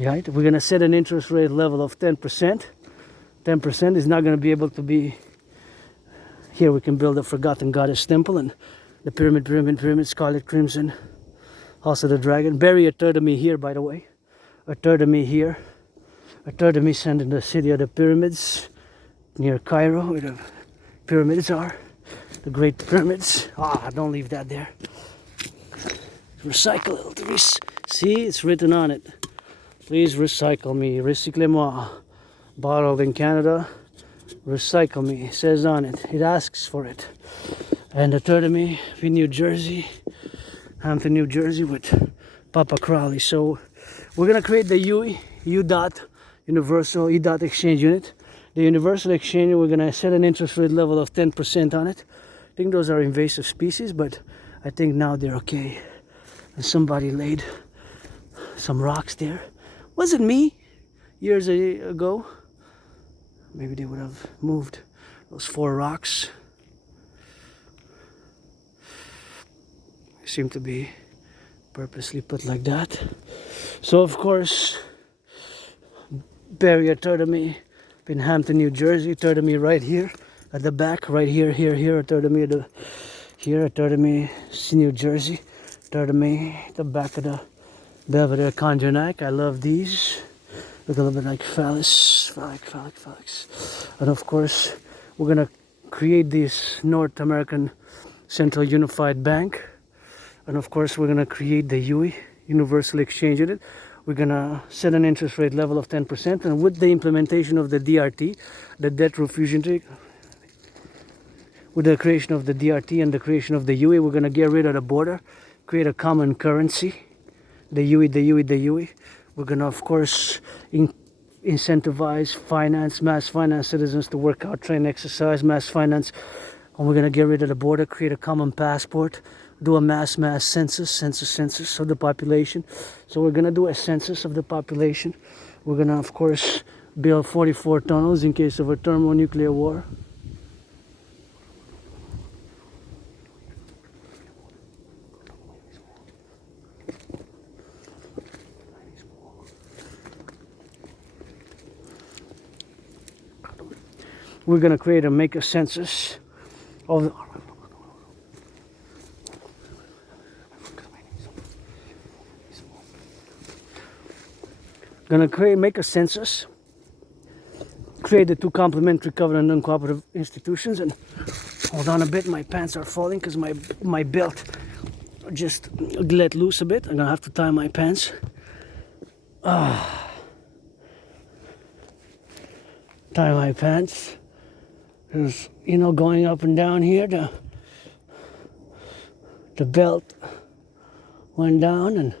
Right? We're gonna set an interest rate level of 10%. 10% is not going to be able to be. Here we can build a forgotten goddess temple and the pyramid, scarlet crimson, House of the Dragon. Bury a third of me here, by the way. A third of me here. A third of me sent in the city of the pyramids near Cairo, where the pyramids are. The Great Pyramids. Don't leave that there. Recycle it. See, it's written on it. Please recycle me. Recyclez-moi. Bottled in Canada, recycle me, it says on it. It asks for it. And a third of me in New Jersey, Hampton, New Jersey, with Papa Crowley. So we're gonna create the UE, U dot universal, E dot exchange unit. The Universal Exchange, we're gonna set an interest rate level of 10% on it. I think those are invasive species, but I think now they're okay. And somebody laid some rocks there. Was it me years ago? Maybe they would have moved. Those 4 rocks seem to be purposely put like that. So of course, bury a third of me in Hampton, New Jersey. Third of me right here at the back, right here, here. A third of me here. A third of me, New Jersey. Third of me, the back of the Belvedere Conjanac. I love these. Look a little bit like phallics. And of course, we're gonna create this North American Central Unified Bank. And of course, we're gonna create the UE, Universal Exchange Unit. We're gonna set an interest rate level of 10%. And with the implementation of the DRT, the debt refusion rate, with the creation of the DRT and the creation of the UE, we're gonna get rid of the border, create a common currency, the UE. We're gonna, of course, incentivize, mass finance citizens to work out, train, exercise, mass finance. And we're gonna get rid of the border, create a common passport, do a mass census of the population. So we're gonna do a census of the population. We're gonna, of course, build 44 tunnels in case of a thermonuclear war. We're gonna make a census of make a census, create the 2 complementary covenant non-cooperative institutions. And hold on a bit, my pants are falling because my belt just let loose a bit. I'm gonna have to tie my pants. Tie my pants. Because, you know, going up and down here, the belt went down, and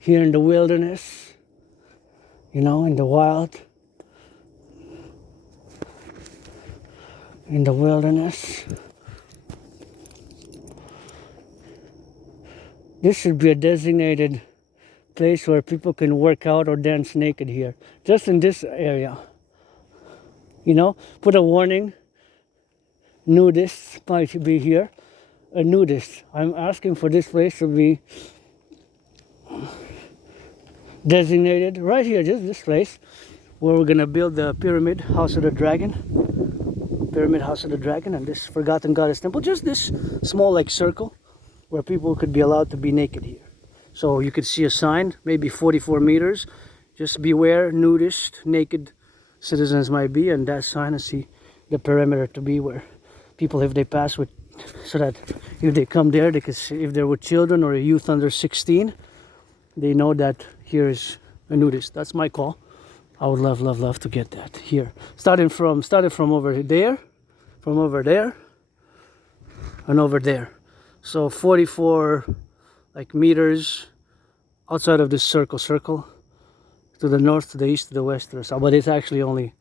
here in the wilderness, you know, in the wild, in the wilderness, this should be a designated place where people can work out or dance naked here, just in this area. You know, put a warning, nudists might be here. A nudist. I'm asking for this place to be designated right here, just this place, where we're gonna build the Pyramid House of the Dragon. And this Forgotten Goddess Temple. Just this small like circle where people could be allowed to be naked here. So you could see a sign, maybe 44 meters. Just beware, nudist, naked citizens might be, and that sign, I see the perimeter to be where people, if they pass with, so that if they come there, they can see if there were children or a youth under 16, they know that here is a nudist. That's my call. I would love to get that here. Started from over there, and over there. So 44 like meters outside of this circle to the north, to the east, to the west, to the south. But it's actually only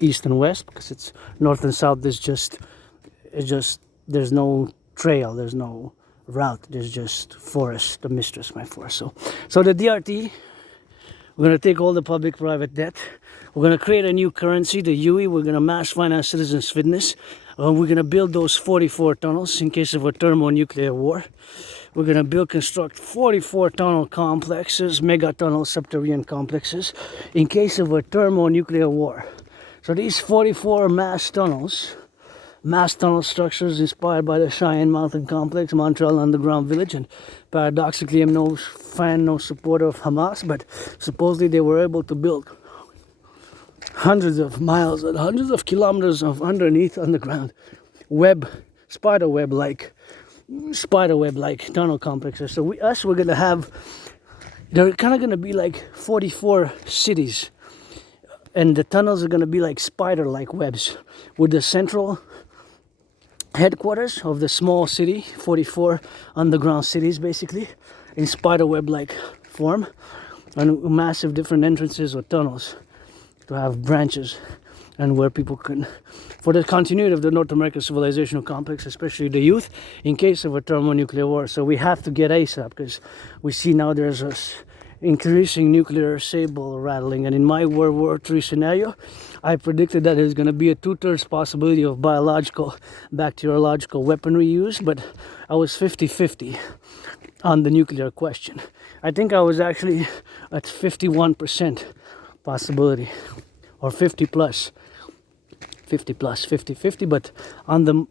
east and west, because it's north and south. There's no trail, there's no route, there's just forest, the mistress, my forest. So the DRT, we're going to take all the public-private debt. We're going to create a new currency, the UE. We're going to mass finance citizens' fitness. We're going to build those 44 tunnels in case of a thermonuclear war. We're going to construct 44 tunnel complexes, mega tunnel subterranean complexes, in case of a thermonuclear war. So these 44 mass tunnel structures inspired by the Cheyenne Mountain Complex, Montreal Underground Village, and paradoxically I'm no fan, no supporter of Hamas, but supposedly they were able to build hundreds of miles and hundreds of kilometers of underground spider web like tunnel complexes. So we're gonna have, they're kind of gonna be like 44 cities, and the tunnels are gonna be like spider-like webs, with the central headquarters of the small city, 44 underground cities basically, in spiderweb-like form, and massive different entrances or tunnels to have branches, and where people can, for the continuity of the North American civilizational complex, especially the youth, in case of a thermonuclear war. So we have to get ASAP, because we see now there's increasing nuclear sable rattling. And in my World War III scenario, I predicted that there's going to be a 2/3 possibility of biological, bacteriological weaponry use, but I was 50-50 on the nuclear question. I think I was actually at 51% possibility, or 50 plus, 50, but on the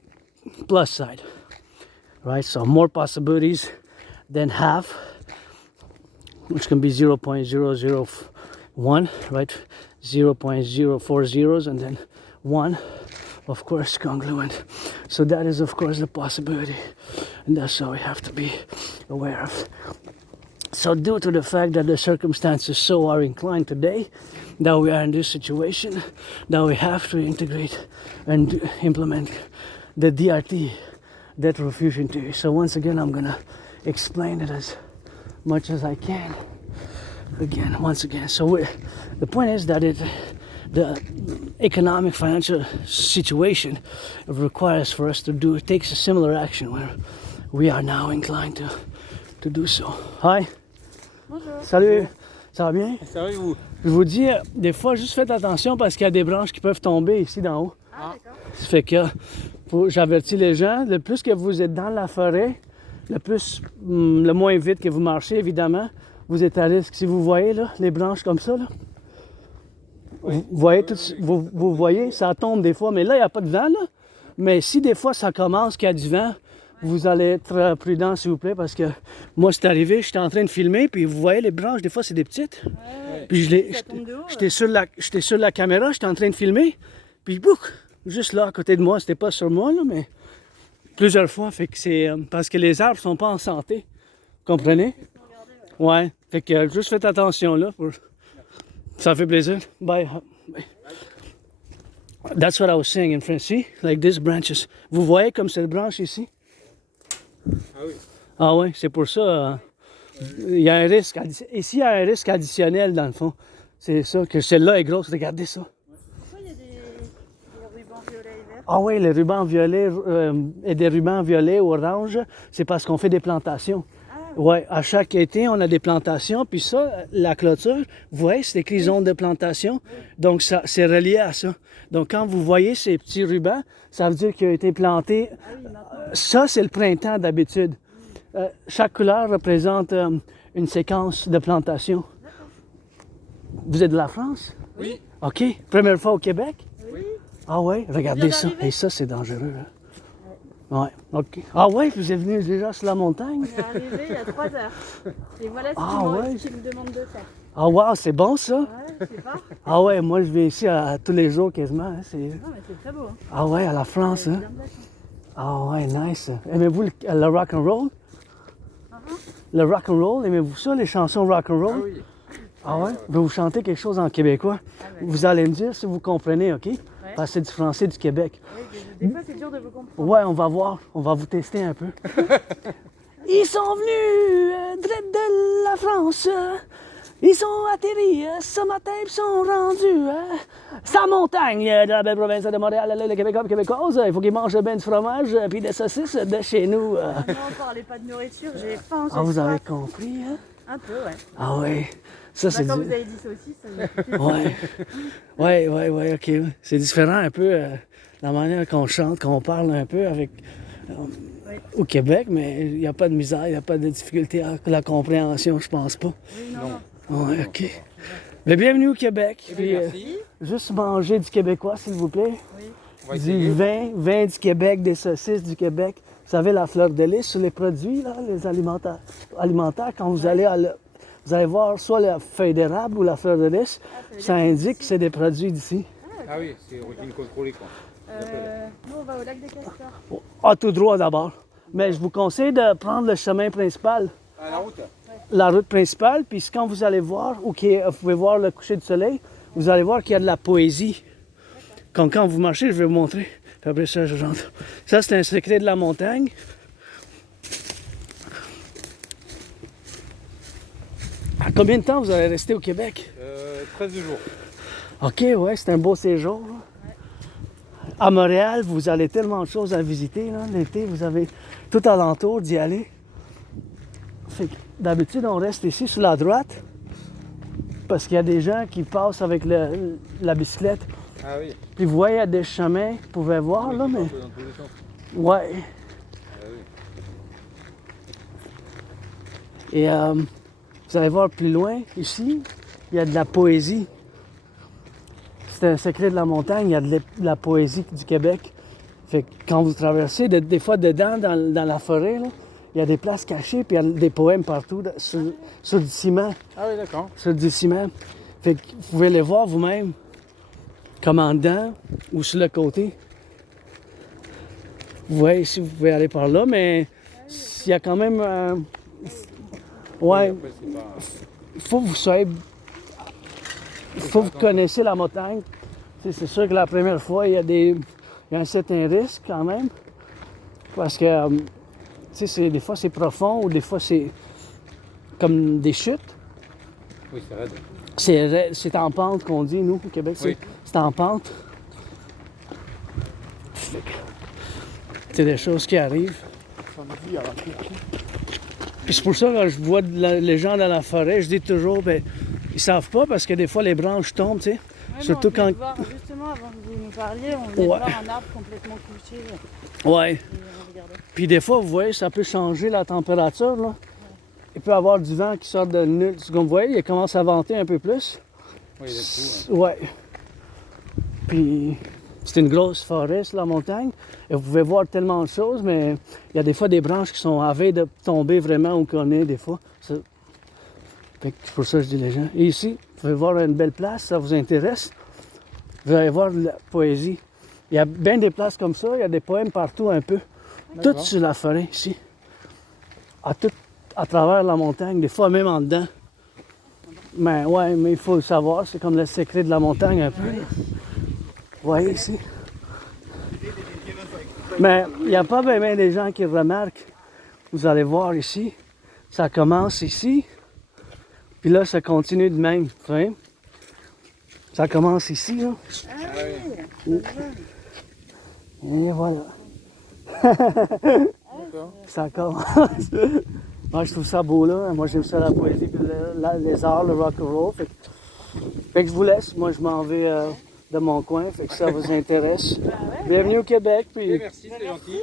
plus side, right? So more possibilities than half, which can be 0.001, right? 0.04 zeros and then 1, of course, congruent. So that is, of course, the possibility, and that's how we have to be aware of. So due to the fact that the circumstances so are inclined today, that we are in this situation, that we have to integrate and implement the DRT, debt refusion theory. So once again, I'm gonna explain it as much as I can. Once again. So the point is that the economic financial situation requires for us to do, it takes a similar action where we are now inclined to do so. Hi. Bonjour. Salut. Ça va bien? Ça va, vous? Je vous dis, des fois, juste faites attention parce qu'il y a des branches qui peuvent tomber ici d'en haut. Ah, d'accord. Ça fait que j'avertis les gens, le plus que vous êtes dans la forêt, le moins vite que vous marchez, évidemment, vous êtes à risque. Si vous voyez là, les branches comme ça, là, vous voyez, ça tombe des fois, mais là, il n'y a pas de vent. Là. Mais si des fois ça commence, qu'il y a du vent, vous allez être prudent, s'il vous plaît, parce que moi, c'est arrivé, j'étais en train de filmer, puis vous voyez les branches, des fois, c'est des petites. Ouais. Puis j'étais sur la caméra, j'étais en train de filmer, puis bouc, juste là, à côté de moi, c'était pas sur moi, là, mais plusieurs fois, fait que c'est parce que les arbres sont pas en santé, comprenez? Ouais, fait que juste faites attention là, ça fait plaisir. Bye. That's what I was saying in French, see? Like these branches. Vous voyez comme cette branche ici? Ah oui. Ah ouais, c'est pour ça, il y a un risque, ici il y a un risque additionnel dans le fond. C'est ça, que celle-là est grosse, regardez ça. Pourquoi il y a des rubans violets et verts? Ah oui, les rubans violets et des rubans violets ou orange, c'est parce qu'on fait des plantations. Ouais, à chaque été, on a des plantations, puis ça, la clôture, vous voyez, c'est écrit zone de plantation, donc ça, c'est relié à ça. Donc quand vous voyez ces petits rubans, ça veut dire qu'il a été planté. Ça, c'est le printemps d'habitude. Chaque couleur représente une séquence de plantation. Vous êtes de la France? Oui. OK. Première fois au Québec? Oui. Ah ouais, regardez ça. Et ça, c'est dangereux. Hein? Ouais, OK. Ah ouais, vous êtes venu déjà sur la montagne? On est arrivé il y a 3 heures. Et voilà ce qu'il me demande de faire. Ah wow, c'est bon ça? Ouais, je sais pas. Ah ouais, moi je vais ici tous les jours quasiment. Hein, Non, mais c'est très beau. Hein. Ah ouais, à la France. Hein? Bien de la chance. Ah ouais, nice. Aimez-vous le rock and roll? Le rock and roll, aimez-vous ça, les chansons rock and roll? Ah oui. Ah ouais? Je vais vous chanter quelque chose en québécois. Vous allez me dire si vous comprenez, OK? Parce que c'est du français du Québec. Oui, des fois c'est dur de vous comprendre. Ouais, on va voir. On va vous tester un peu. Ils sont venus direct de la France. Ils sont atterris ce matin et sont rendus sa montagne de la belle province de Montréal. Les Québécois et Québécoises, il faut qu'ils mangent bien du fromage puis des saucisses de chez nous. Non, parlez pas de nourriture, j'ai faim. Ah, vous avez compris, hein? Un peu, ouais. Ah ouais. Ça, c'est Quand vous avez dit ça aussi, ça Ouais, ok. C'est différent un peu la manière qu'on chante, qu'on parle un peu avec au Québec, mais il n'y a pas de misère, il n'y a pas de difficulté à la compréhension, je pense pas. Oui, non. Ouais, ok. Mais bienvenue au Québec. Puis, Merci. juste manger du québécois, s'il vous plaît. Oui. On va Du essayer. vin du Québec, des saucisses du Québec. Vous savez, la fleur de lys sur les produits, là, les alimentaires, quand vous allez vous allez voir soit la feuille d'érable ou la fleur de lys, ça indique que c'est des produits d'ici. Ah oui, c'est origine contrôlée quoi. Nous, on va au lac des Castors. Ah, tout droit d'abord. Mais je vous conseille de prendre le chemin principal, À la route. la route principale, puis quand vous allez voir, vous pouvez voir le coucher du soleil, vous allez voir qu'il y a de la poésie. Comme quand vous marchez, je vais vous montrer. Puis après ça, je rentre. Ça, c'est un secret de la montagne. À combien de temps vous allez rester au Québec? 13 jours. OK, ouais, c'est un beau séjour. Là. À Montréal, vous avez tellement de choses à visiter. Là. L'été, vous avez tout alentour d'y aller. Fait que, d'habitude, on reste ici sur la droite. Parce qu'il y a des gens qui passent avec la bicyclette. Ah oui. Puis vous voyez, il y a des chemins, vous pouvez voir là, mais... Dans tous les sens. Ouais. Ah oui. Et vous allez voir plus loin, ici, il y a de la poésie. C'est un secret de la montagne, il y a de la poésie du Québec. Fait que quand vous traversez, des fois dedans, dans la forêt, là, il y a des places cachées, puis il y a des poèmes partout sur du ciment. Ah oui, d'accord. Sur du ciment. Fait que vous pouvez les voir vous-même, comme en dedans ou sur le côté. Vous voyez ici, vous pouvez aller par là, mais il y a quand même... ouais, Après, c'est pas... faut que vous soyez... faut que vous connaissiez la montagne. Tu sais, c'est sûr que la première fois, il y a un certain risque quand même. Parce que, tu sais, des fois c'est profond ou des fois c'est comme des chutes. Oui, c'est raide. C'est en pente qu'on dit, nous, au Québec, Oui. c'est en pente. Fait que c'est des choses qui arrivent. Puis c'est pour ça que quand je vois les gens dans la forêt, je dis toujours, ben, ils savent pas parce que des fois les branches tombent, tu sais. Ouais, Surtout mais on quand... venait de voir, justement, avant que vous nous parliez, on venait de voir un arbre complètement couché. Ouais. Et on regardait. Puis des fois, vous voyez, ça peut changer la température, là. Il peut y avoir du vent qui sort de nulle. Comme vous voyez, il commence à venter un peu plus. Oui, il y a tout. Hein. Ouais. Puis c'est une grosse forêt sur la montagne. Et vous pouvez voir tellement de choses, mais il y a des fois des branches qui sont à veille de tomber vraiment où qu'on est, des fois. Fait que c'est pour ça que je dis les gens. Et ici, vous pouvez voir une belle place, ça vous intéresse. Vous allez voir de la poésie. Il y a bien des places comme ça, il y a des poèmes partout un peu. Tout sur la forêt ici. À travers la montagne, des fois même en dedans. Mais ouais, mais il faut le savoir, c'est comme le secret de la montagne un peu. Vous voyez ici. Mais il n'y a pas bien des gens qui remarquent. Vous allez voir ici, ça commence ici, puis là ça continue de même. Vous voyez? Ça commence ici, là. Et voilà. Ça commence. Moi, je trouve ça beau, là. Moi, j'aime ça, la poésie, puis les arts, le rock and roll. Fait que je vous laisse. Moi, je m'en vais de mon coin. Fait que ça vous intéresse. Bienvenue au Québec. Puis Merci, c'est gentil.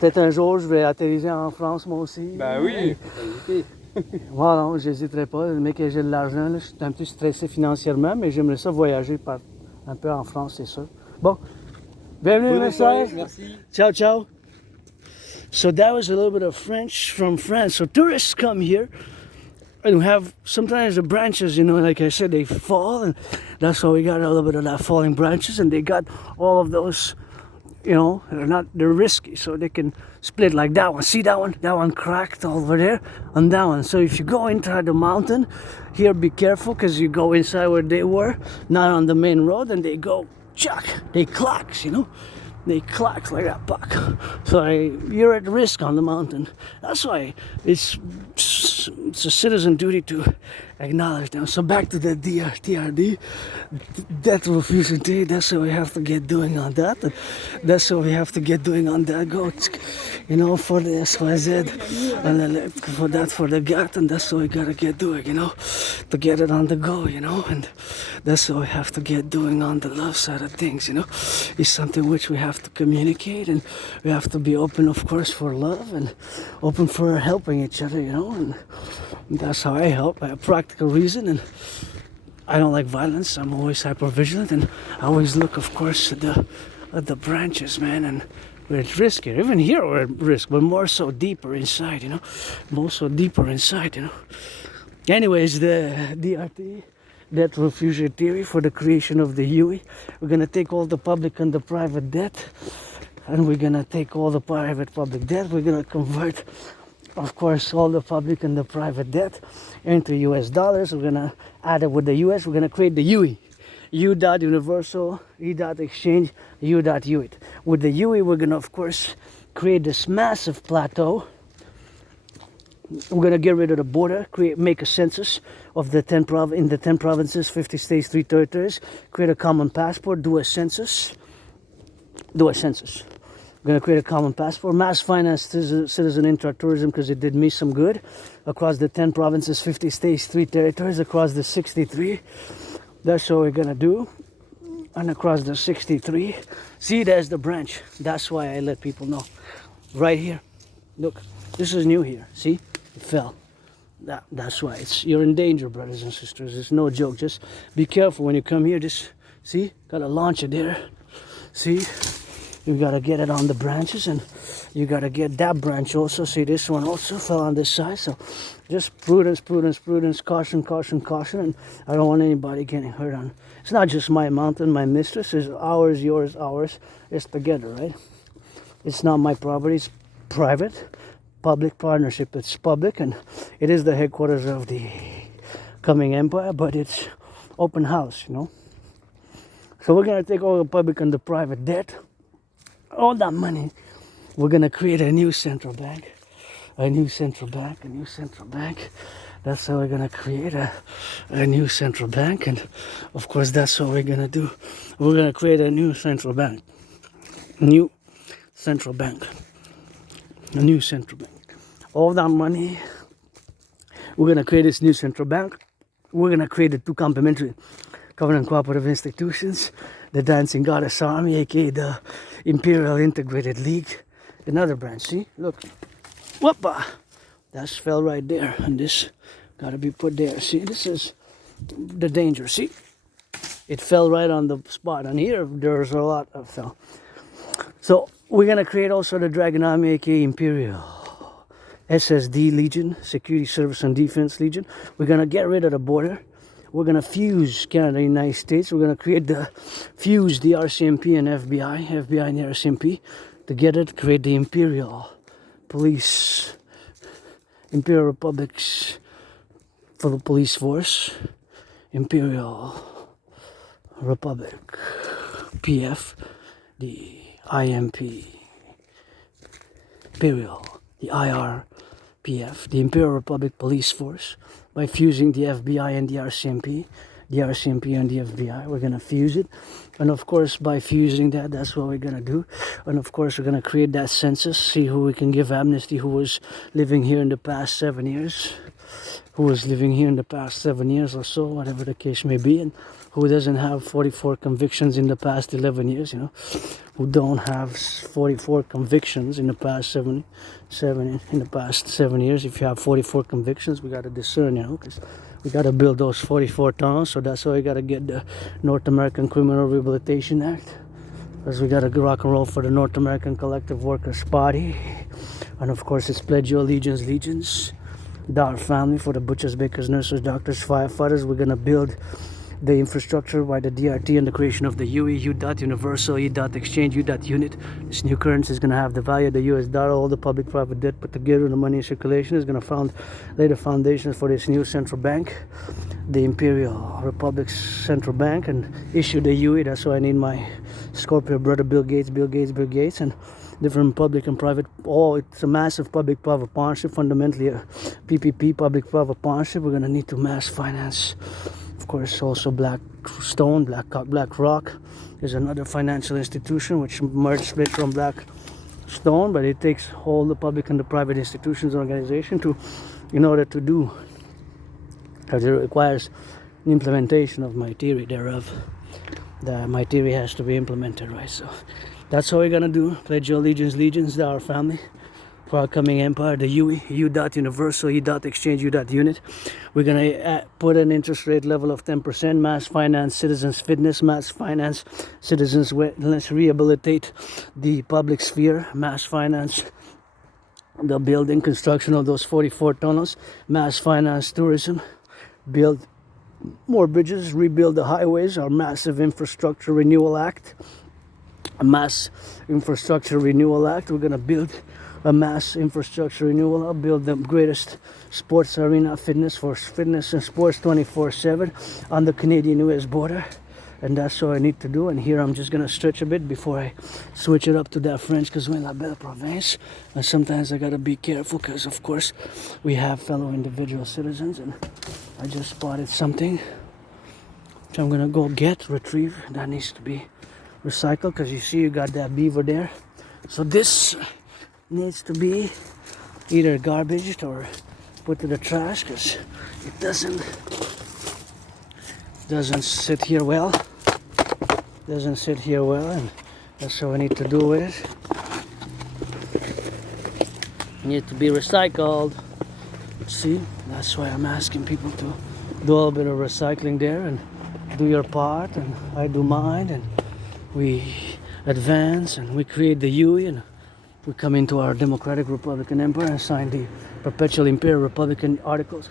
peut-être un jour, je vais atterrir en France, moi aussi. Bah oui, Moi, non, j'hésiterai pas. Le mec, j'ai de l'argent. Là. Je suis un peu stressé financièrement, mais j'aimerais ça voyager un peu en France, c'est sûr. Bon. Bienvenue, mes soeurs. Merci. Ciao, ciao. So that was a little bit of French from France. So tourists come here and we have sometimes the branches, you know, like I said, they fall, and that's why we got a little bit of that falling branches, and they got all of those, you know, they're risky, so they can split like that one. See that one cracked over there, and that one. So if you go inside the mountain, here be careful because you go inside where they were, not on the main road, and they go, chuck, they clacks, you know. They clack like that back. So you're at risk on the mountain. That's why it's a citizen duty to acknowledge them. So back to the TRD, death refusal day. That's what we have to get doing on that. And that's what we have to get doing on that. Go, you know, for the XYZ, and then for that, for the GAT, and that's what we gotta get doing, you know, to get it on the go, you know, and that's what we have to get doing on the love side of things, you know. It's something which we have to communicate, and we have to be open, of course, for love and open for helping each other, you know, and that's how I help, by a practical reason. And I don't like violence. I'm always hyper vigilant, and I always look, of course, at the branches, man, and it's risky. Even here we're at risk, but more so deeper inside, you know, more so deeper inside, you know. Anyways, the DRT, debt refugee theory, for the creation of the UE. We're gonna take all the public and the private debt, and we're gonna take all the private public debt. We're gonna convert, of course, all the public and the private debt into US dollars. We're gonna add it with the US. We're gonna create the UE. U dot universal, E dot exchange, U dot UIT. With the UE, we're gonna, of course, create this massive plateau. We're gonna get rid of the border, make a census of the 10 provinces, 50 states, 3 territories, create a common passport, do a census. We're gonna create a common passport, mass finance citizen intra-tourism because it did me some good. Across the 10 provinces, 50 states, 3 territories, across the 63. That's what we're gonna do. And across the 63. See, there's the branch. That's why I let people know. Right here. Look, this is new here. See? It fell. That's why. You're in danger, brothers and sisters. It's no joke. Just be careful when you come here. Just, see? Gotta launch it there. See? You gotta get it on the branches, and you gotta get that branch also. See, this one also fell on this side. So just prudence, prudence, prudence, caution, caution, caution. And I don't want anybody getting hurt on. It's not just my mountain, my mistress. It's ours, yours, ours. It's together, right? It's not my property. It's private, public partnership. It's public, and it is the headquarters of the coming empire, but it's open house, you know. So we're gonna take all the public and the private debt, all that money. We're gonna create a new central bank, a new central bank, a new central bank. That's how we're gonna create a new central bank, and of course that's what we're gonna do. We're gonna create a new central bank, new central bank, a new central bank. All that money, we're gonna create this new central bank. We're gonna create the 2 complementary covenant cooperative institutions, the Dancing Goddess Army, aka the Imperial Integrated League, another branch. See, look, whoopa, that fell right there, and this gotta be put there. See, this is the danger. See, it fell right on the spot, and here there's a lot of fell. So we're gonna create also the Dragon Army, aka Imperial SSD Legion, Security Service and Defense Legion. We're gonna get rid of the border. We're gonna fuse Canada and United States. We're gonna create fuse the RCMP and FBI and the RCMP together to create the Imperial Police, Imperial Republic's for the police force, Imperial Republic, PF, the IMP, Imperial, the IRPF, the Imperial Republic Police Force, by fusing the FBI and the RCMP and the FBI. We're gonna fuse it, and of course by fusing that's what we're gonna do. And of course we're gonna create that census, see who we can give amnesty, who was living here in the past 7 years, or so, whatever the case may be, and who doesn't have 44 convictions in the past 11 years, you know, who don't have 44 convictions in the past 7 years. If you have 44 convictions, we got to discern, you know, because we got to build those 44 tunnels. So that's why we got to get the North American Criminal Rehabilitation Act, because we got to rock and roll for the North American Collective Workers Party. And of course it's pledge your legions, our family, for the butchers, bakers, nurses, doctors, firefighters. We're gonna build the infrastructure by the DRT and the creation of the UE, U.Universal, E.Exchange, U.Unit. This new currency is going to have the value of the US dollar. All the public-private debt put together, the money in circulation is going to lay the foundations for this new central bank, the Imperial Republic's central bank, and issue the UE. That's why I need my Scorpio brother Bill Gates, and different public and private. It's a massive public-private partnership, fundamentally a PPP, public-private partnership. We're going to need to mass finance. Of course, also Blackstone, BlackRock is another financial institution which merged split from Blackstone, but it takes all the public and the private institutions and organization in order to do, because it requires implementation of my theory thereof. My theory has to be implemented, right? So that's what we're gonna do. Pledge your legions to our family, for our coming empire, the UE, U.Universal, E.Exchange, U.Unit. We're going to put an interest rate level of 10%, mass finance citizens' fitness, mass finance citizens' wellness, rehabilitate the public sphere, mass finance the building, construction of those 44 tunnels, mass finance tourism, build more bridges, rebuild the highways, our massive infrastructure renewal act, a mass infrastructure renewal act. We're going to build a mass infrastructure renewal. I'll build the greatest sports arena, fitness and sports 24/7 on the Canadian-US border, and that's what I need to do. And here I'm just gonna stretch a bit before I switch it up to that French, because we're in la belle province, and sometimes I gotta be careful, because of course we have fellow individual citizens, and I just spotted something which I'm gonna go retrieve, that needs to be recycled, because you see you got that beaver there. So this needs to be either garbaged or put to the trash because it doesn't sit here well. Doesn't sit here well, and that's what we need to do with it. It needs to be recycled. See, that's why I'm asking people to do a little bit of recycling there and do your part, and I do mine, and we advance and we create the UE, and we come into our democratic Republican empire and sign the perpetual Imperial Republican articles.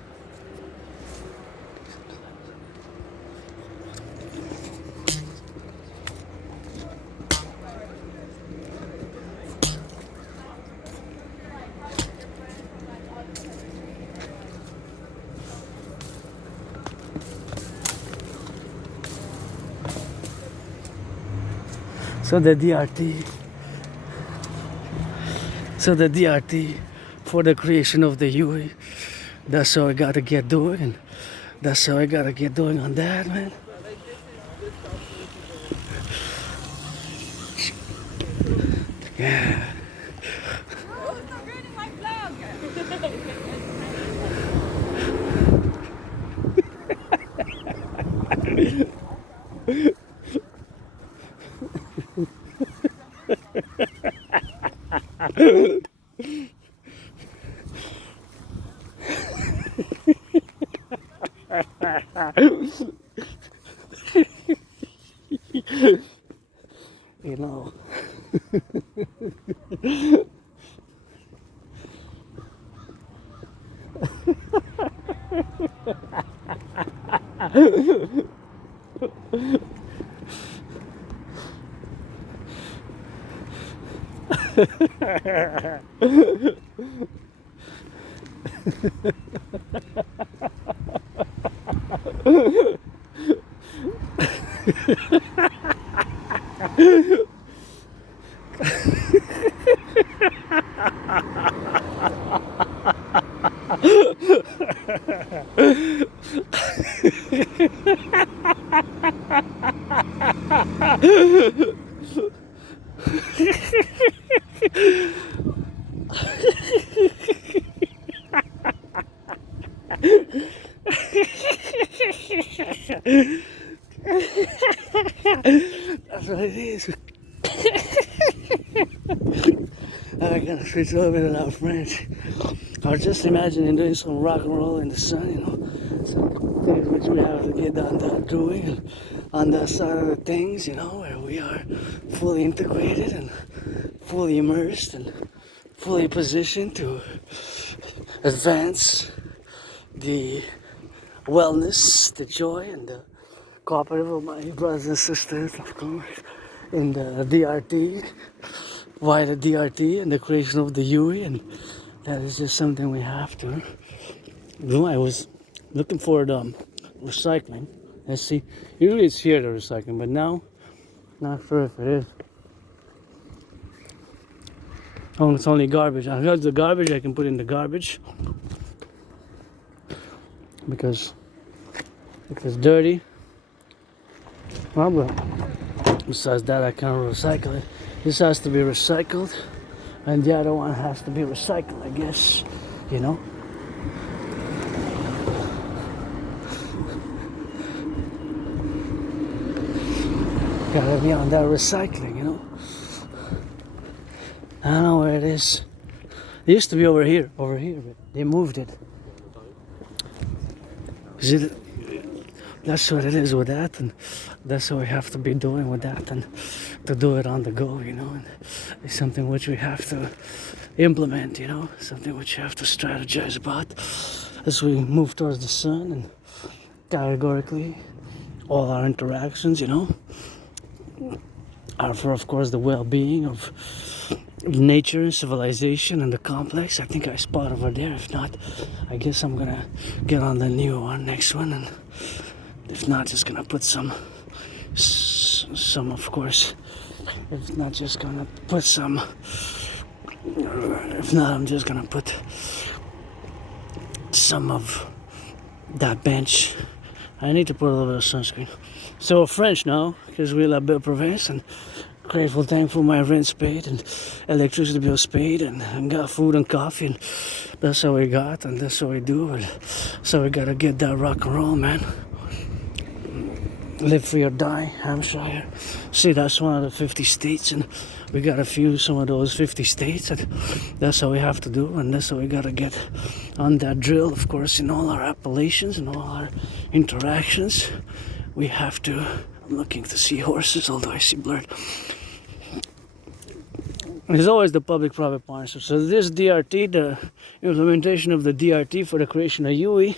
So the DRT for the creation of the UE, that's how I gotta get doing, and that's how I gotta get doing on that, man. Yeah. You know. That's what it is. I gotta switch over to that French. I was just imagining doing some rock and roll in the sun, you know, some things which we have to get done doing on that side of the things, you know, where we are fully integrated and fully immersed and fully positioned to advance the wellness, the joy, and the cooperative of my brothers and sisters, of course, in the DRT, via the DRT and the creation of the UE, and that is just something we have to do. I was looking for the recycling. Let's see, usually it's here, the recycling, but now, not sure if it is. Oh, it's only garbage. I got the garbage I can put in the garbage because if it's dirty, well, besides that, I can't recycle it. This has to be recycled, and the other one has to be recycled, I guess, you know. Gotta be on that recycling, you know. I don't know where it is. It used to be over here, but they moved it. That's what it is with that, and that's what we have to be doing with that, and to do it on the go, you know. And it's something which we have to implement, you know, something which we have to strategize about as we move towards the sun, and categorically all our interactions, you know, are for, of course, the well-being of nature and civilization and the complex. I think I spot over there. If not, I guess I'm gonna get on the new one, next one, and if not, just gonna put some, of course. If not, just gonna put some. If not, I'm just gonna put some of that bench. I need to put a little bit of sunscreen. So French now, because we la belle province, and Grateful, thankful my rent's paid and electricity bill's paid and got food and coffee and that's how we got and that's how we do and so we gotta get that rock and roll, man. Live free or die, Hampshire. See, that's one of the 50 states and we gotta fuse some of those 50 states and that's how we have to do and that's how we gotta get on that drill, of course, in all our appellations and all our interactions. We have to. I'm looking to see horses, although I see blurred. There's always the public-private partnership. So this DRT, the implementation of the DRT for the creation of UE,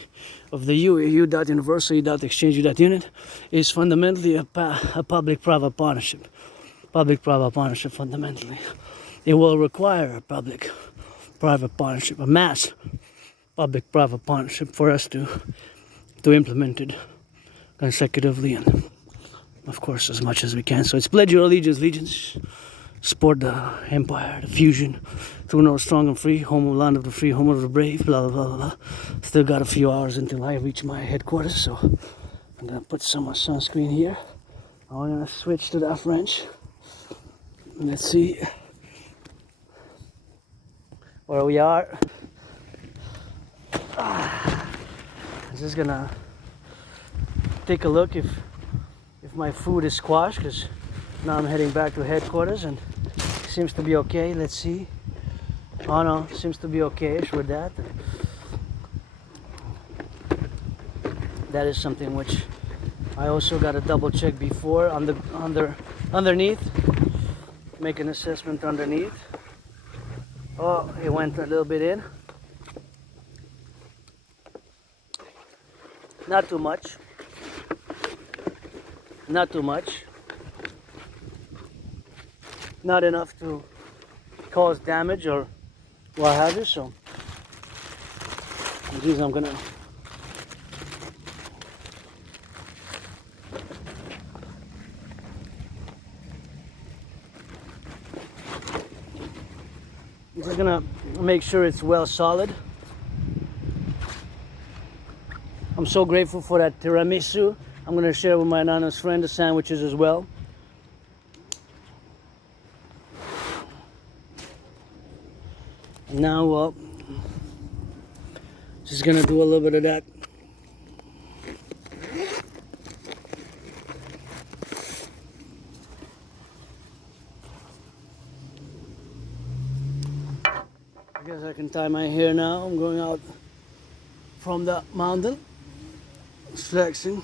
of the UE, U.Universal, U.Exchange, U.Unit, is fundamentally a public-private partnership. Public-private partnership, fundamentally. It will require a public-private partnership, a mass public-private partnership for us to implement it consecutively and, of course, as much as we can. So it's pledge your allegiance. Support the empire, the fusion, to know strong and free, home of land of the free, home of the brave, blah, blah, blah, blah. Still got a few hours until I reach my headquarters, so I'm gonna put some sunscreen here. I'm gonna switch to that French. Let's see where we are. I'm just gonna take a look if my food is squashed, because now I'm heading back to headquarters and seems to be okay. Let's see. Oh no, seems to be okay-ish with that. That is something which I also got to double check before underneath. Make an assessment underneath. Oh, it went a little bit in. Not too much. Not too much. Not enough to cause damage or what have you, so geez, I'm just gonna make sure it's well solid. I'm so grateful for that tiramisu. I'm gonna share with my anonymous friend the sandwiches as well. Now, well, just gonna do a little bit of that. I guess I can tie my hair now. I'm going out from the mountain, flexing.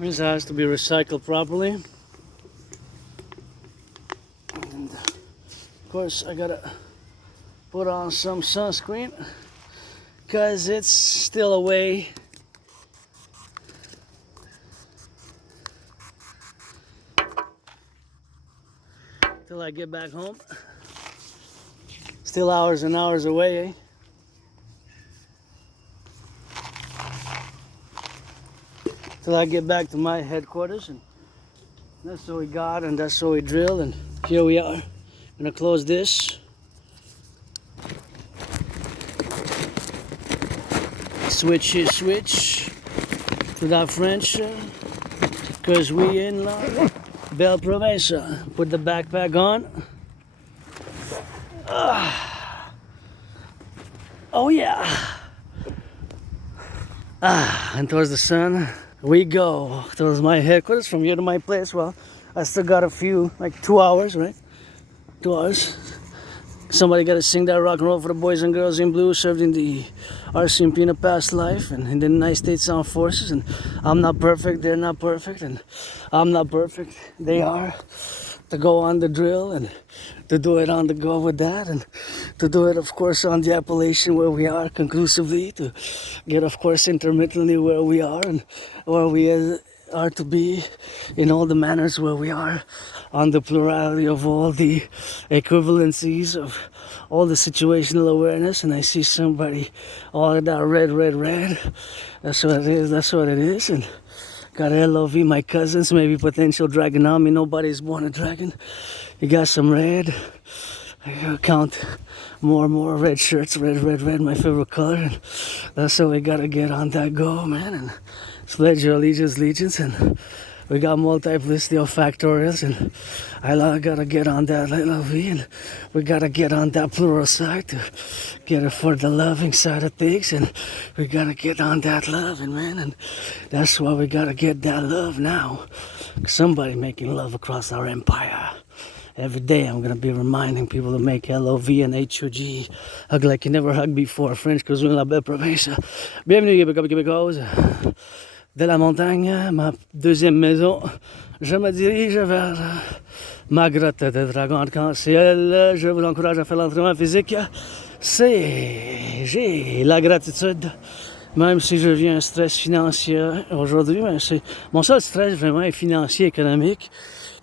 This has to be recycled properly. And of course I gotta put on some sunscreen because it's still away. Till I get back home. Still hours and hours away, eh? Till I get back to my headquarters, and that's what we got, and that's what we drill, and here we are. Gonna close this. Switch to that French, because we in La Belle Province. Put the backpack on. Oh yeah. And towards the sun we go, towards my headquarters. From here to my place, well, I still got a few, like 2 hours, right? 2 hours. Somebody got to sing that rock and roll for the boys and girls in blue, served in the RCMP in a past life and in the United States Armed Forces. And I'm not perfect, they're not perfect, and I'm not perfect, they are. to go on the drill and to do it on the go with that, and to do it, of course, on the appellation where we are conclusively, to get, of course, intermittently where we are and where we are to be in all the manners where we are, on the plurality of all the equivalencies of all the situational awareness. And I see somebody, all that red, that's what it is, and got LOV, my cousins, maybe potential Draconis. Nobody's born a dragon. You got some red. I count more and more red shirts, red, my favorite color. And that's how we gotta get on that go, man. And pledge your allegiance, and we got multiplicity of factorials, and I gotta get on that LOV, and we gotta get on that plural side to get it for the loving side of things, and we gotta get on that love, and man, and that's why we gotta get that love now. Somebody making love across our empire. Every day I'm gonna be reminding people to make LOV and HUG. Hug like you never hugged before. French cuisine, la belle province. Bienvenue Québécois, Québécoises. De la montagne, ma deuxième maison, je me dirige vers ma grotte de dragon arc-en-ciel. Je vous encourage à faire l'entraînement physique. J'ai la gratitude, même si je vis un stress financier aujourd'hui, mais mon seul stress vraiment est financier, économique.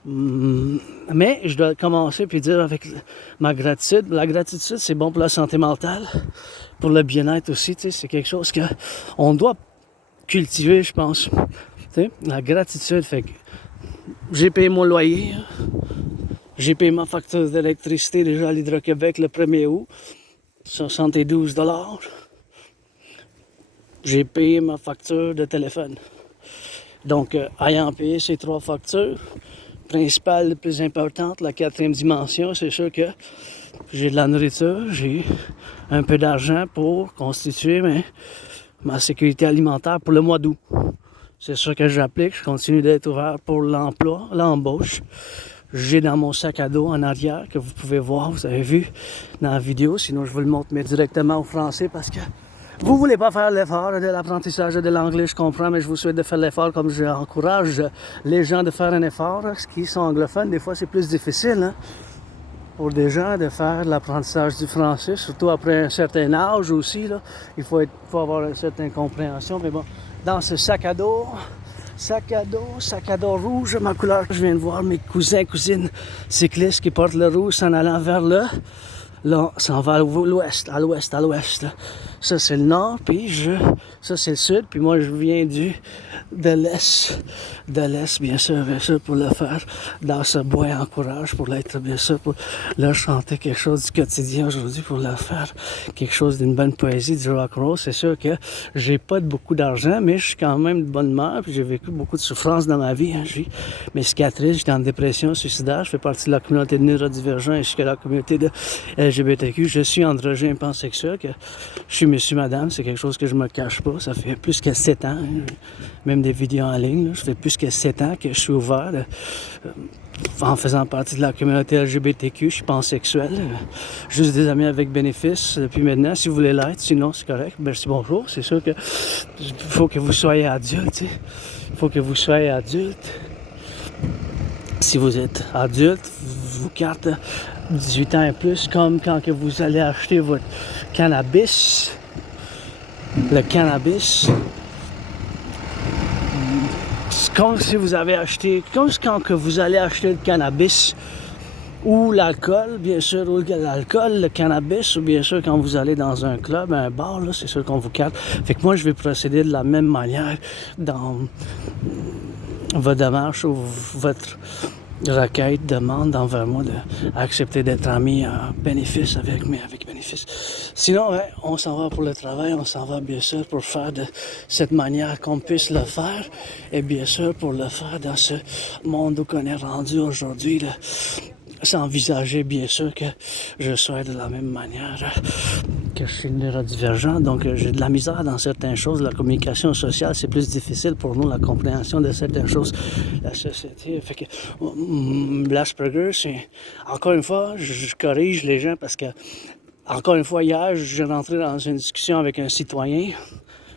Mais je dois commencer puis dire avec ma gratitude. La gratitude, c'est bon pour la santé mentale, pour le bien-être aussi. C'est quelque chose qu'on doit cultiver, je pense. T'sais, la gratitude, fait que j'ai payé mon loyer, j'ai payé ma facture d'électricité déjà à l'Hydro-Québec le 1er août, 72 $. J'ai payé ma facture de téléphone. Donc, ayant payé ces 3 factures, principale, la plus importante, la 4e dimension, c'est sûr que j'ai de la nourriture, j'ai un peu d'argent pour constituer ma sécurité alimentaire pour le mois d'août. C'est sûr que j'applique, je continue d'être ouvert pour l'emploi, l'embauche. J'ai dans mon sac à dos en arrière, que vous pouvez voir, vous avez vu dans la vidéo, sinon je vous le montre mais directement au français parce que vous ne voulez pas faire l'effort de l'apprentissage de l'anglais, je comprends, mais je vous souhaite de faire l'effort comme j'encourage les gens de faire un effort. Ce qui sont anglophones, des fois c'est plus difficile, hein, pour des gens de faire l'apprentissage du français, surtout après un certain âge aussi. Là, il faut avoir une certaine compréhension. Mais bon, dans ce sac à dos rouge, ma couleur, je viens de voir mes cousins, cousines cyclistes qui portent le rouge en allant vers là, ça en va à l'ouest. Ça, c'est le nord, puis ça, c'est le sud, puis moi, je viens de l'est, bien sûr, pour le faire dans ce bois encourage, pour l'être, bien sûr, pour leur chanter quelque chose du quotidien aujourd'hui, pour leur faire quelque chose d'une bonne poésie, du rock and roll. C'est sûr que j'ai pas beaucoup d'argent, mais je suis quand même de bonne humeur, puis j'ai vécu beaucoup de souffrance dans ma vie. Hein. J'ai mes cicatrices, j'étais en dépression suicidaire, je fais partie de la communauté de neurodivergents ainsi que la communauté de LGBTQ. Je suis androgyne pansexuel, que je suis monsieur, madame, c'est quelque chose que je me cache pas. Ça fait plus que 7 ans, hein. Même des vidéos en ligne, là. Ça fait plus que 7 ans que je suis ouvert en faisant partie de la communauté LGBTQ. Je suis pansexuel, juste des amis avec bénéfice depuis maintenant, si vous voulez l'être, sinon c'est correct. Merci, bonjour. C'est sûr que faut que vous soyez adulte, il faut que vous soyez adulte. Si vous êtes adulte, vos cartes 18 ans et plus, comme quand que vous allez acheter votre cannabis. Le cannabis, c'est comme si vous avez acheté, comme quand que vous allez acheter le cannabis ou l'alcool, bien sûr, ou l'alcool, le cannabis, ou bien sûr quand vous allez dans un club, un bar, là, c'est sûr qu'on vous capte. Fait que moi, je vais procéder de la même manière dans votre démarche ou votre requête, demande envers moi d'accepter d'être ami en bénéfice avec bénéfice. Sinon, ouais, on s'en va pour le travail, on s'en va bien sûr pour faire de cette manière qu'on puisse le faire et bien sûr pour le faire dans ce monde où on est rendu aujourd'hui. S'envisager bien sûr que je sois de la même manière que je suis neurodivergent, donc j'ai de la misère dans certaines choses. La communication sociale, c'est plus difficile pour nous, la compréhension de certaines choses, la société. Fait que l'Asperger, c'est encore une fois, je corrige les gens parce que encore une fois hier, j'ai rentré dans une discussion avec un citoyen.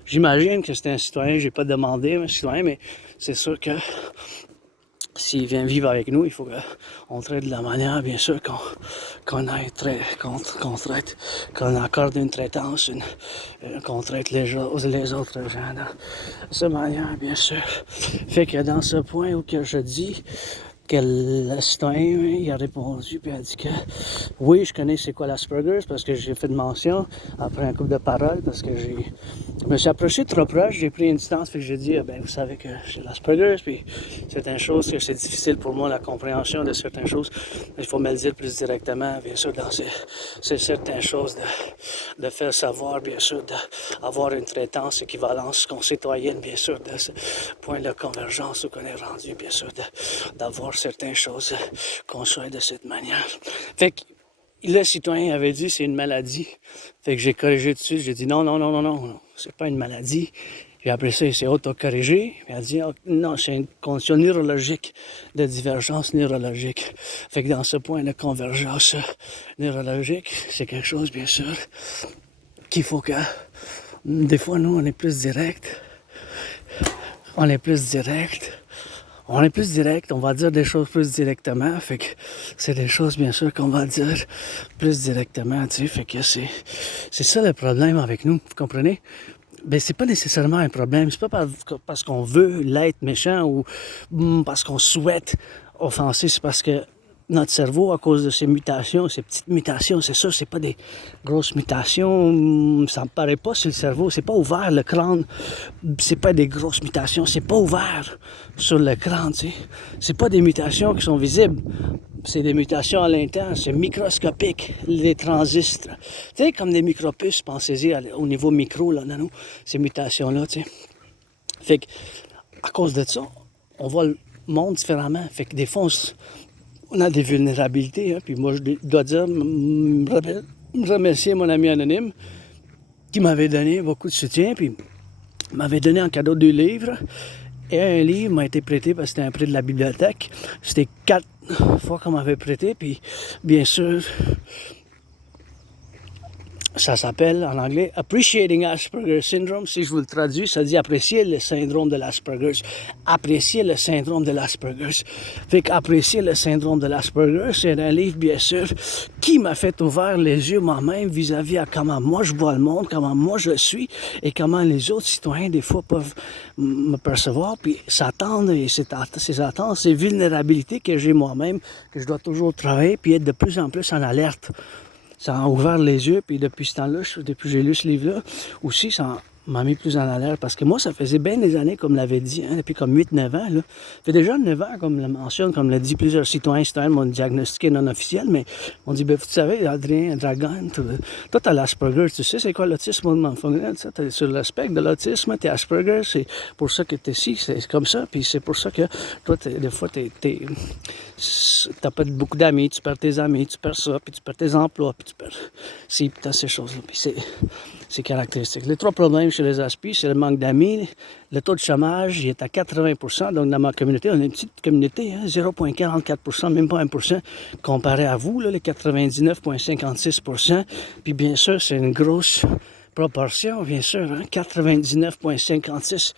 J'imagine que c'était un citoyen, j'ai pas demandé un citoyen, mais c'est sûr que s'il vient vivre avec nous, il faut qu'on traite de la manière, bien sûr, qu'on traite, qu'on accorde une traitance, qu'on traite les autres gens de cette manière, bien sûr. Fait que dans ce point où que je dis que le citoyen, il a répondu, puis il a dit que oui, je connais c'est quoi l'Asperger's parce que j'ai fait de mention après un couple de paroles, parce que je me suis approché trop proche, j'ai pris une distance, puis j'ai dit, ben vous savez que j'ai l'Asperger's, puis certaines choses que c'est difficile pour moi, la compréhension de certaines choses, il faut me le dire plus directement, bien sûr, dans certaines choses, de faire savoir, bien sûr, d'avoir une traitance équivalence concitoyenne, bien sûr, de ce point de convergence où qu'on est rendu, bien sûr, d'avoir certaines choses qu'on soit de cette manière. Fait que le citoyen avait dit c'est une maladie. Fait que j'ai corrigé tout de suite, j'ai dit non, c'est pas une maladie. Puis après ça, il s'est auto-corrigé. Puis il a dit non, c'est une condition neurologique, de divergence neurologique. Fait que dans ce point de convergence neurologique, c'est quelque chose, bien sûr, qu'il faut que... Des fois, nous, on est plus direct. On est plus direct, on va dire des choses plus directement, fait que c'est des choses bien sûr qu'on va dire plus directement, tu sais, fait que c'est ça le problème avec nous, vous comprenez? Ben c'est pas nécessairement un problème, c'est pas parce qu'on veut l'être méchant ou parce qu'on souhaite offenser, c'est parce que notre cerveau, à cause de ces mutations, ces petites mutations, c'est ça, c'est pas des grosses mutations, ça me paraît pas sur le cerveau, c'est pas ouvert le crâne, c'est pas des grosses mutations, c'est pas ouvert sur le crâne, tu sais. C'est pas des mutations qui sont visibles, c'est des mutations à l'interne, c'est microscopique, les transistes. Tu sais, comme des micropuces, pensez-y au niveau micro, là, nano, ces mutations-là, tu sais. Fait que, à cause de ça, on voit le monde différemment, fait que des fois, on a des vulnérabilités, hein, puis moi, je dois dire, remercier mon ami anonyme qui m'avait donné beaucoup de soutien, puis m'avait donné en cadeau 2 livres. Et un livre m'a été prêté parce que c'était un prêt de la bibliothèque. C'était 4 fois qu'on m'avait prêté, puis bien sûr, ça s'appelle en anglais Appreciating Asperger's Syndrome. Si je vous le traduis, ça dit apprécier le syndrome de l'Asperger's. Apprécier le syndrome de l'Asperger's. Fait qu'apprécier le syndrome de l'Asperger's, c'est un livre, bien sûr, qui m'a fait ouvrir les yeux moi-même vis-à-vis à comment moi je vois le monde, comment moi je suis et comment les autres citoyens, des fois, peuvent me percevoir puis s'attendre et ces attentes, ces vulnérabilités que j'ai moi-même, que je dois toujours travailler puis être de plus en plus en alerte. Ça a ouvert les yeux, puis depuis ce temps-là, depuis que j'ai lu ce livre-là, aussi, ça m'a mis plus en alerte. Parce que moi, ça faisait bien des années, comme l'avait dit, hein, depuis comme 8-9 ans. Là. Ça fait déjà 9 ans, comme le mentionne, comme l'a dit plusieurs citoyens m'ont diagnostiqué non officiel, mais on dit, ben, vous savez, Adrien, Dragon, toi, t'as l'Asperger, tu sais, c'est quoi l'autisme, mon fonctionnaire, tu sais, sur le spectre de l'autisme, t'es Asperger, c'est pour ça que t'es ici, c'est comme ça, puis c'est pour ça que toi, des fois, t'as pas beaucoup d'amis, tu perds tes amis, tu perds ça, puis tu perds tes emplois, puis tu perds ci, puis t'as ces choses-là, puis c'est caractéristique. Les 3 problèmes chez les ASPI, c'est le manque d'amis, le taux de chômage, il est à 80%, donc dans ma communauté, on est une petite communauté, hein, 0,44%, même pas 1%, comparé à vous, là, les 99,56%, puis bien sûr, c'est une grosse proportion, bien sûr, hein, 99,56%,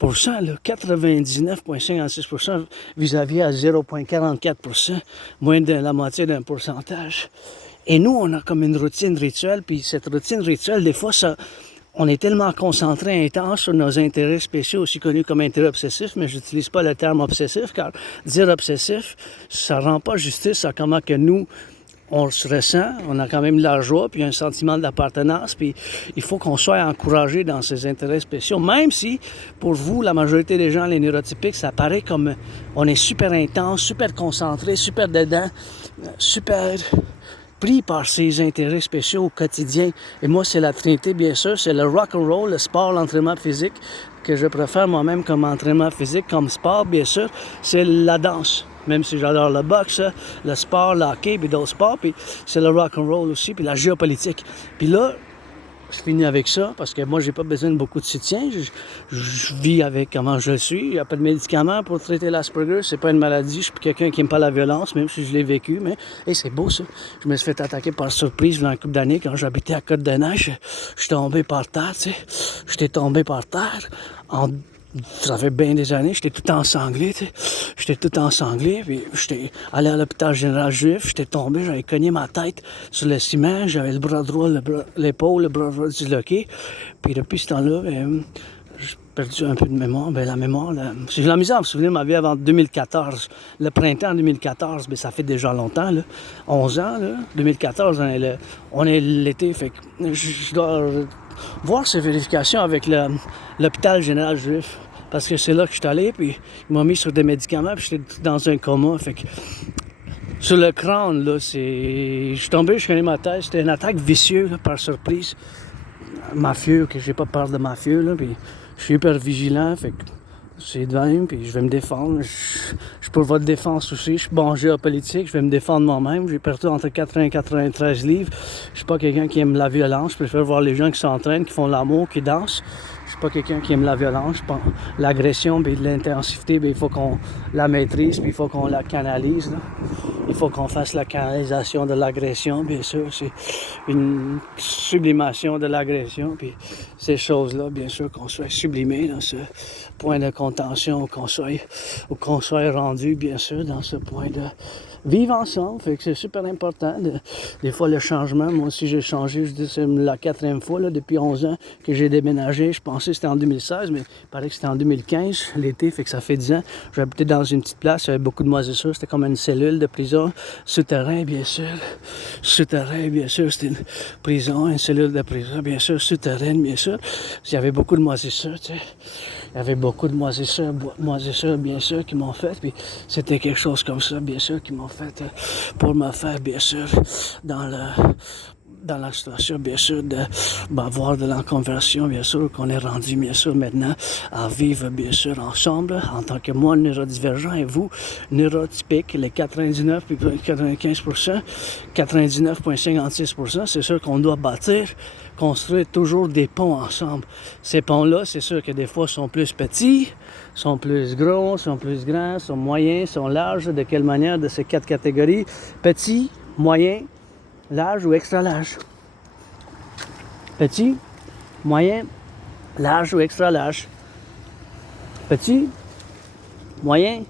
99,56% vis-à-vis à 0,44%, moins de la moitié d'un pourcentage. Et nous, on a comme une routine rituelle, puis cette routine rituelle, des fois, on est tellement concentré, intense sur nos intérêts spéciaux, aussi connus comme intérêts obsessifs, mais je n'utilise pas le terme obsessif, car dire obsessif, ça ne rend pas justice à comment que nous, on se ressent, on a quand même de la joie, puis un sentiment d'appartenance, puis il faut qu'on soit encouragé dans ces intérêts spéciaux, même si, pour vous, la majorité des gens, les neurotypiques, ça paraît comme on est super intense, super concentré, super dedans, super pris par ses intérêts spéciaux au quotidien. Et moi, c'est la trinité, bien sûr, c'est le rock and roll, le sport, l'entraînement physique, que je préfère moi-même comme entraînement physique, comme sport, bien sûr, c'est la danse. Même si j'adore le boxe, le sport, le hockey, puis d'autres sports, puis c'est le rock and roll aussi, puis la géopolitique. Puis là, je finis avec ça, parce que moi, j'ai pas besoin de beaucoup de soutien. Je vis avec comment je le suis. Il n'y a pas de médicaments pour traiter l'Asperger. C'est pas une maladie. Je suis quelqu'un qui n'aime pas la violence, même si je l'ai vécu. Mais hey, c'est beau, ça. Je me suis fait attaquer par surprise il y a une couple d'années quand j'habitais à Côte-de-Neige. Je suis tombé par terre, tu sais. J'étais tombé par terre en Ça fait bien des années, j'étais tout ensanglé, tu sais. J'étais tout ensanglé, puis j'étais allé à l'hôpital général juif, j'étais tombé, j'avais cogné ma tête sur le ciment, j'avais le bras droit, l'épaule, le bras droit disloqué. Puis depuis ce temps-là, j'ai perdu un peu de mémoire. La mémoire, j'ai de la misère à me souvenir de ma vie avant 2014. Le printemps 2014, ça fait déjà longtemps, là. 11 ans, là. 2014, on est l'été, fait que je dois voir ces vérifications avec l'hôpital général juif. Parce que c'est là que je suis allé, puis ils m'ont mis sur des médicaments, puis j'étais dans un coma. Fait que sur le crâne, là, je suis tombé, je connais ma tête. C'était une attaque vicieuse, là, par surprise. Mafieux, que j'ai pas peur de mafieux, là, puis je suis hyper vigilant, fait que c'est de même, puis je vais me défendre. Je peux votre défense aussi. Je suis bon géopolitique, je vais me défendre moi-même. J'ai perdu entre 80 et 93 livres. Je suis pas quelqu'un qui aime la violence. Je préfère voir les gens qui s'entraînent, qui font l'amour, qui dansent. Je suis pas quelqu'un qui aime la violence. L'agression, puis l'intensité, il faut qu'on la maîtrise, puis il faut qu'on la canalise, là. Il faut qu'on fasse la canalisation de l'agression, bien sûr. C'est une sublimation de l'agression, puis ces choses-là, bien sûr, qu'on soit sublimé dans ce point de contention, qu'on soit rendu, bien sûr, dans ce point de vivre ensemble. Fait que c'est super important. Des fois, le changement, moi aussi, j'ai changé. Je dis, c'est la 4e fois, là, depuis 11 ans que j'ai déménagé. Je pensais que c'était en 2016, mais il paraît que c'était en 2015, l'été, fait que ça fait 10 ans. J'habitais dans une petite place, il y avait beaucoup de moisissures. C'était comme une cellule de prison. Souterrain, bien sûr. Souterrain, bien sûr. C'était une prison, une cellule de prison, bien sûr. Souterraine, bien sûr. Il y avait beaucoup de moisissures, tu sais. Il y avait beaucoup de moisissures, bien sûr, qui m'ont fait. Puis c'était quelque chose comme ça, bien sûr, qui m'ont fait pour me faire, bien sûr, dans la situation, bien sûr, d'avoir de la conversion, bien sûr, qu'on est rendu, bien sûr, maintenant à vivre, bien sûr, ensemble, en tant que moi, neurodivergent, et vous, neurotypique, les 99 puis 95%, 99,56%, c'est sûr qu'on doit construire toujours des ponts ensemble. Ces ponts-là, c'est sûr que des fois, sont plus petits, sont plus gros, sont plus grands, sont moyens, sont larges. De quelle manière de ces 4 catégories? Petit, moyen, large ou extra large? Petit, moyen, large ou extra large? Petit, moyen,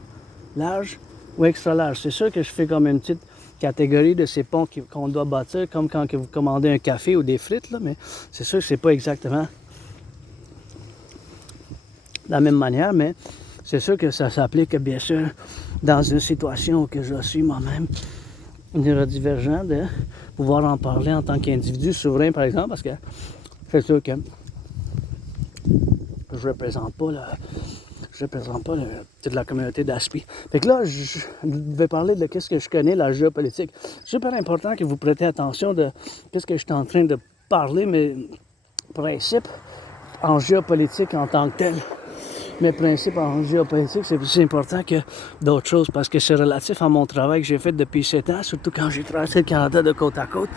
large ou extra large? C'est sûr que je fais comme une petite catégorie de ces ponts qu'on doit bâtir, comme quand vous commandez un café ou des frites, là, mais c'est sûr que c'est pas exactement de la même manière, mais c'est sûr que ça s'applique, bien sûr, dans une situation où je suis moi-même neurodivergent, de pouvoir en parler en tant qu'individu souverain, par exemple, parce que c'est sûr que je représente pas toute la communauté d'N.A.C.W.P. Fait que là, je vais parler de qu'est-ce que je connais, la géopolitique. Super important que vous prêtez attention de qu'est-ce que je suis en train de parler, mes principes en géopolitique en tant que tel. Mes principes en géopolitique, c'est plus important que d'autres choses parce que c'est relatif à mon travail que j'ai fait depuis 7 ans, surtout quand j'ai traversé le Canada de côte à côte.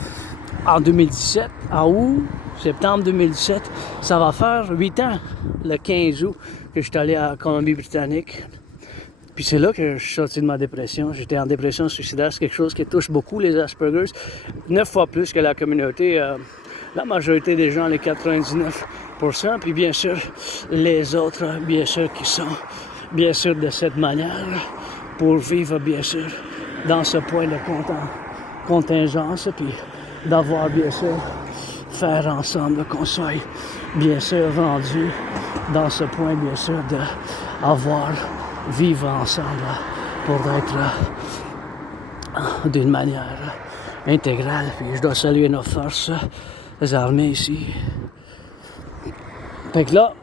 En 2017, en août, septembre 2017, ça va faire 8 ans, le 15 août, que je suis allé à Colombie-Britannique. Puis c'est là que je suis sorti de ma dépression. J'étais en dépression suicidaire, c'est quelque chose qui touche beaucoup les Aspergers, 9 fois plus que la communauté, la majorité des gens, les 99%, puis bien sûr les autres, bien sûr, qui sont bien sûr de cette manière pour vivre bien sûr dans ce point de contingence, puis d'avoir bien sûr faire ensemble qu'on soit bien sûr rendu dans ce point bien sûr d'avoir vivre ensemble pour être d'une manière intégrale. Puis je dois saluer nos forces, les armées ici. Fait que là,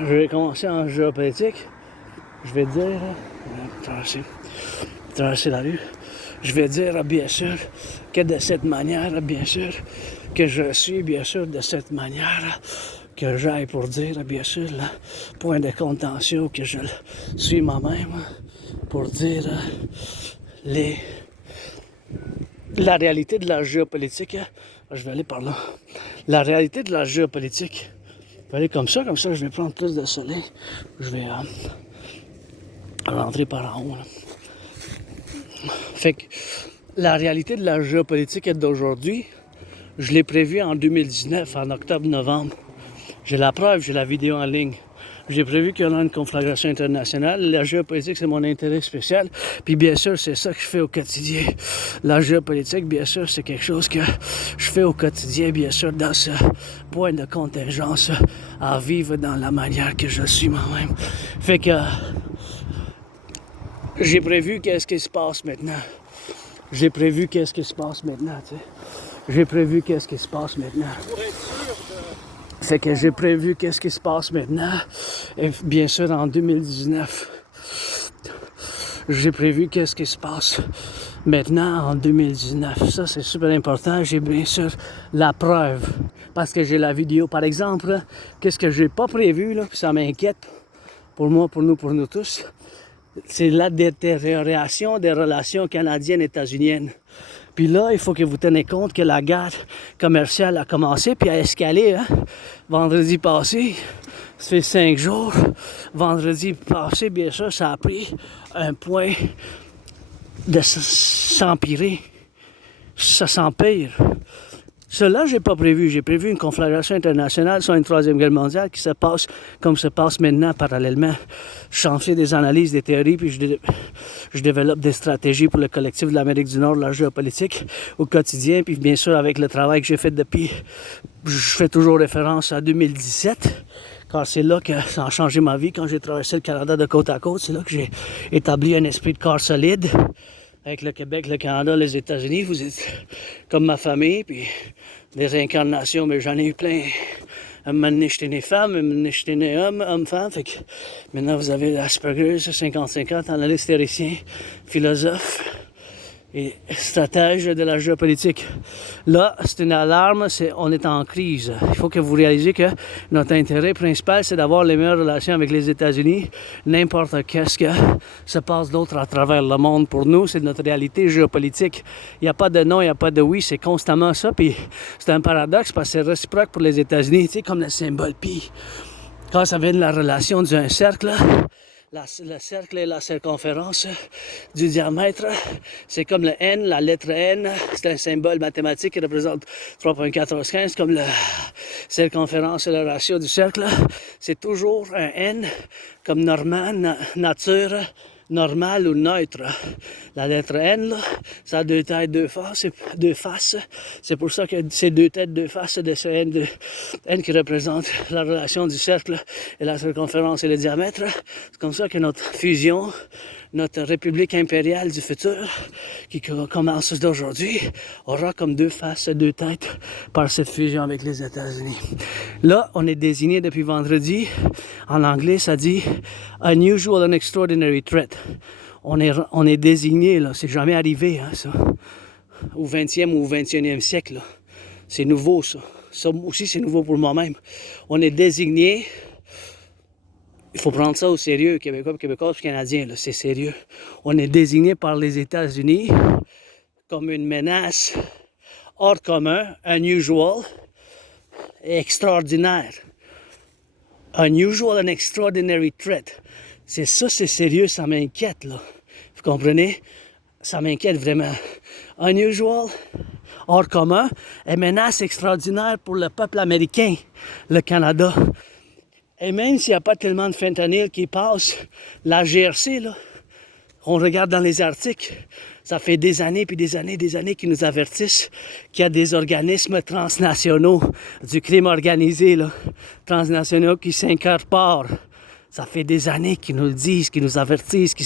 je vais commencer en géopolitique. Je vais dire, traverser la rue. Je vais dire, bien sûr, que de cette manière, bien sûr, que je suis, bien sûr, de cette manière, que j'aille pour dire, bien sûr, le point de contention, que je suis moi-même, pour dire la réalité de la géopolitique. Je vais aller par là. La réalité de la géopolitique. Je vais aller comme ça, je vais prendre plus de soleil. Je vais rentrer par en haut. Là. Fait que la réalité de la géopolitique d'aujourd'hui, je l'ai prévue en 2019, en octobre-novembre. J'ai la preuve, j'ai la vidéo en ligne. J'ai prévu qu'il y aura une conflagration internationale. La géopolitique, c'est mon intérêt spécial. Puis bien sûr, c'est ça que je fais au quotidien. La géopolitique, bien sûr, c'est quelque chose que je fais au quotidien, bien sûr, dans ce point de contingence à vivre dans la manière que je suis moi-même. Fait que j'ai prévu qu'est-ce qui se passe maintenant. J'ai prévu qu'est-ce qui se passe maintenant, tu sais. J'ai prévu qu'est-ce qui se passe maintenant. Fait que j'ai prévu qu'est-ce qui se passe maintenant. Et bien sûr, en 2019, j'ai prévu qu'est-ce qui se passe maintenant en 2019. Ça, c'est super important. J'ai bien sûr la preuve. Parce que j'ai la vidéo. Par exemple, qu'est-ce que j'ai pas prévu, là, puis ça m'inquiète pour moi, pour nous tous. C'est la détérioration des relations canadiennes-états-uniennes. Puis là, il faut que vous tenez compte que la guerre commerciale a commencé puis a escalé. Hein? Vendredi passé, ça fait 5 jours. Vendredi passé, bien sûr, ça a pris un point de s'empirer. Ça s'empire. Cela, j'ai pas prévu. J'ai prévu une conflagration internationale sur une troisième guerre mondiale qui se passe comme se passe maintenant parallèlement. J'en fais des analyses, des théories, puis je développe des stratégies pour le collectif de l'Amérique du Nord, la géopolitique, au quotidien. Puis bien sûr, avec le travail que j'ai fait depuis, je fais toujours référence à 2017, car c'est là que ça a changé ma vie. Quand j'ai traversé le Canada de côte à côte, c'est là que j'ai établi un esprit de corps solide. Avec le Québec, le Canada, les États-Unis, vous êtes comme ma famille, puis des réincarnations, mais j'en ai eu plein. Un moment donné, j'étais né femme, un moment donné, j'étais né homme, homme-femme. Fait que maintenant, vous avez l'Asperger, 50-50, analyste théoricien, philosophe et stratège de la géopolitique. Là, c'est une alarme, on est en crise. Il faut que vous réalisiez que notre intérêt principal, c'est d'avoir les meilleures relations avec les États-Unis. N'importe qu'est-ce que se passe d'autre à travers le monde pour nous, c'est notre réalité géopolitique. Il n'y a pas de non, il n'y a pas de oui, c'est constamment ça. Puis c'est un paradoxe parce que c'est réciproque pour les États-Unis, tu sais, comme le symbole pi. Quand ça vient de la relation d'un cercle, le cercle et la circonférence du diamètre, c'est comme le N, la lettre N, c'est un symbole mathématique qui représente 3.1415, comme la circonférence et le ratio du cercle, c'est toujours un N, comme normal, nature, normal ou neutre. La lettre N, là, ça a 2 têtes, 2 faces. C'est pour ça que c'est 2 têtes, 2 faces de ce N qui représente la relation du cercle et la circonférence et le diamètre. C'est comme ça que notre fusion, notre République impériale du futur, qui commence d'aujourd'hui, aura comme 2 faces, 2 têtes par cette fusion avec les États-Unis. Là, on est désigné depuis vendredi. En anglais, ça dit « unusual and extraordinary threat ». On est désigné, là, c'est jamais arrivé, hein, ça, au 20e ou au 21e siècle. Là. C'est nouveau, ça. Ça aussi, c'est nouveau pour moi-même. On est désigné, il faut prendre ça au sérieux, Québécois, Québécois, Canadiens, là, c'est sérieux. On est désigné par les États-Unis comme une menace hors commun, unusual et extraordinaire. Unusual and extraordinary threat. C'est ça, c'est sérieux, ça m'inquiète, là. Vous comprenez? Ça m'inquiète vraiment. Unusual, hors commun, et menace extraordinaire pour le peuple américain, le Canada. Et même s'il n'y a pas tellement de fentanyl qui passe, la GRC, là, on regarde dans les articles, ça fait des années qu'ils nous avertissent qu'il y a des organismes transnationaux du crime organisé, là, transnationaux qui s'incorporent. Ça fait des années qu'ils nous le disent, qu'ils nous avertissent, qu'ils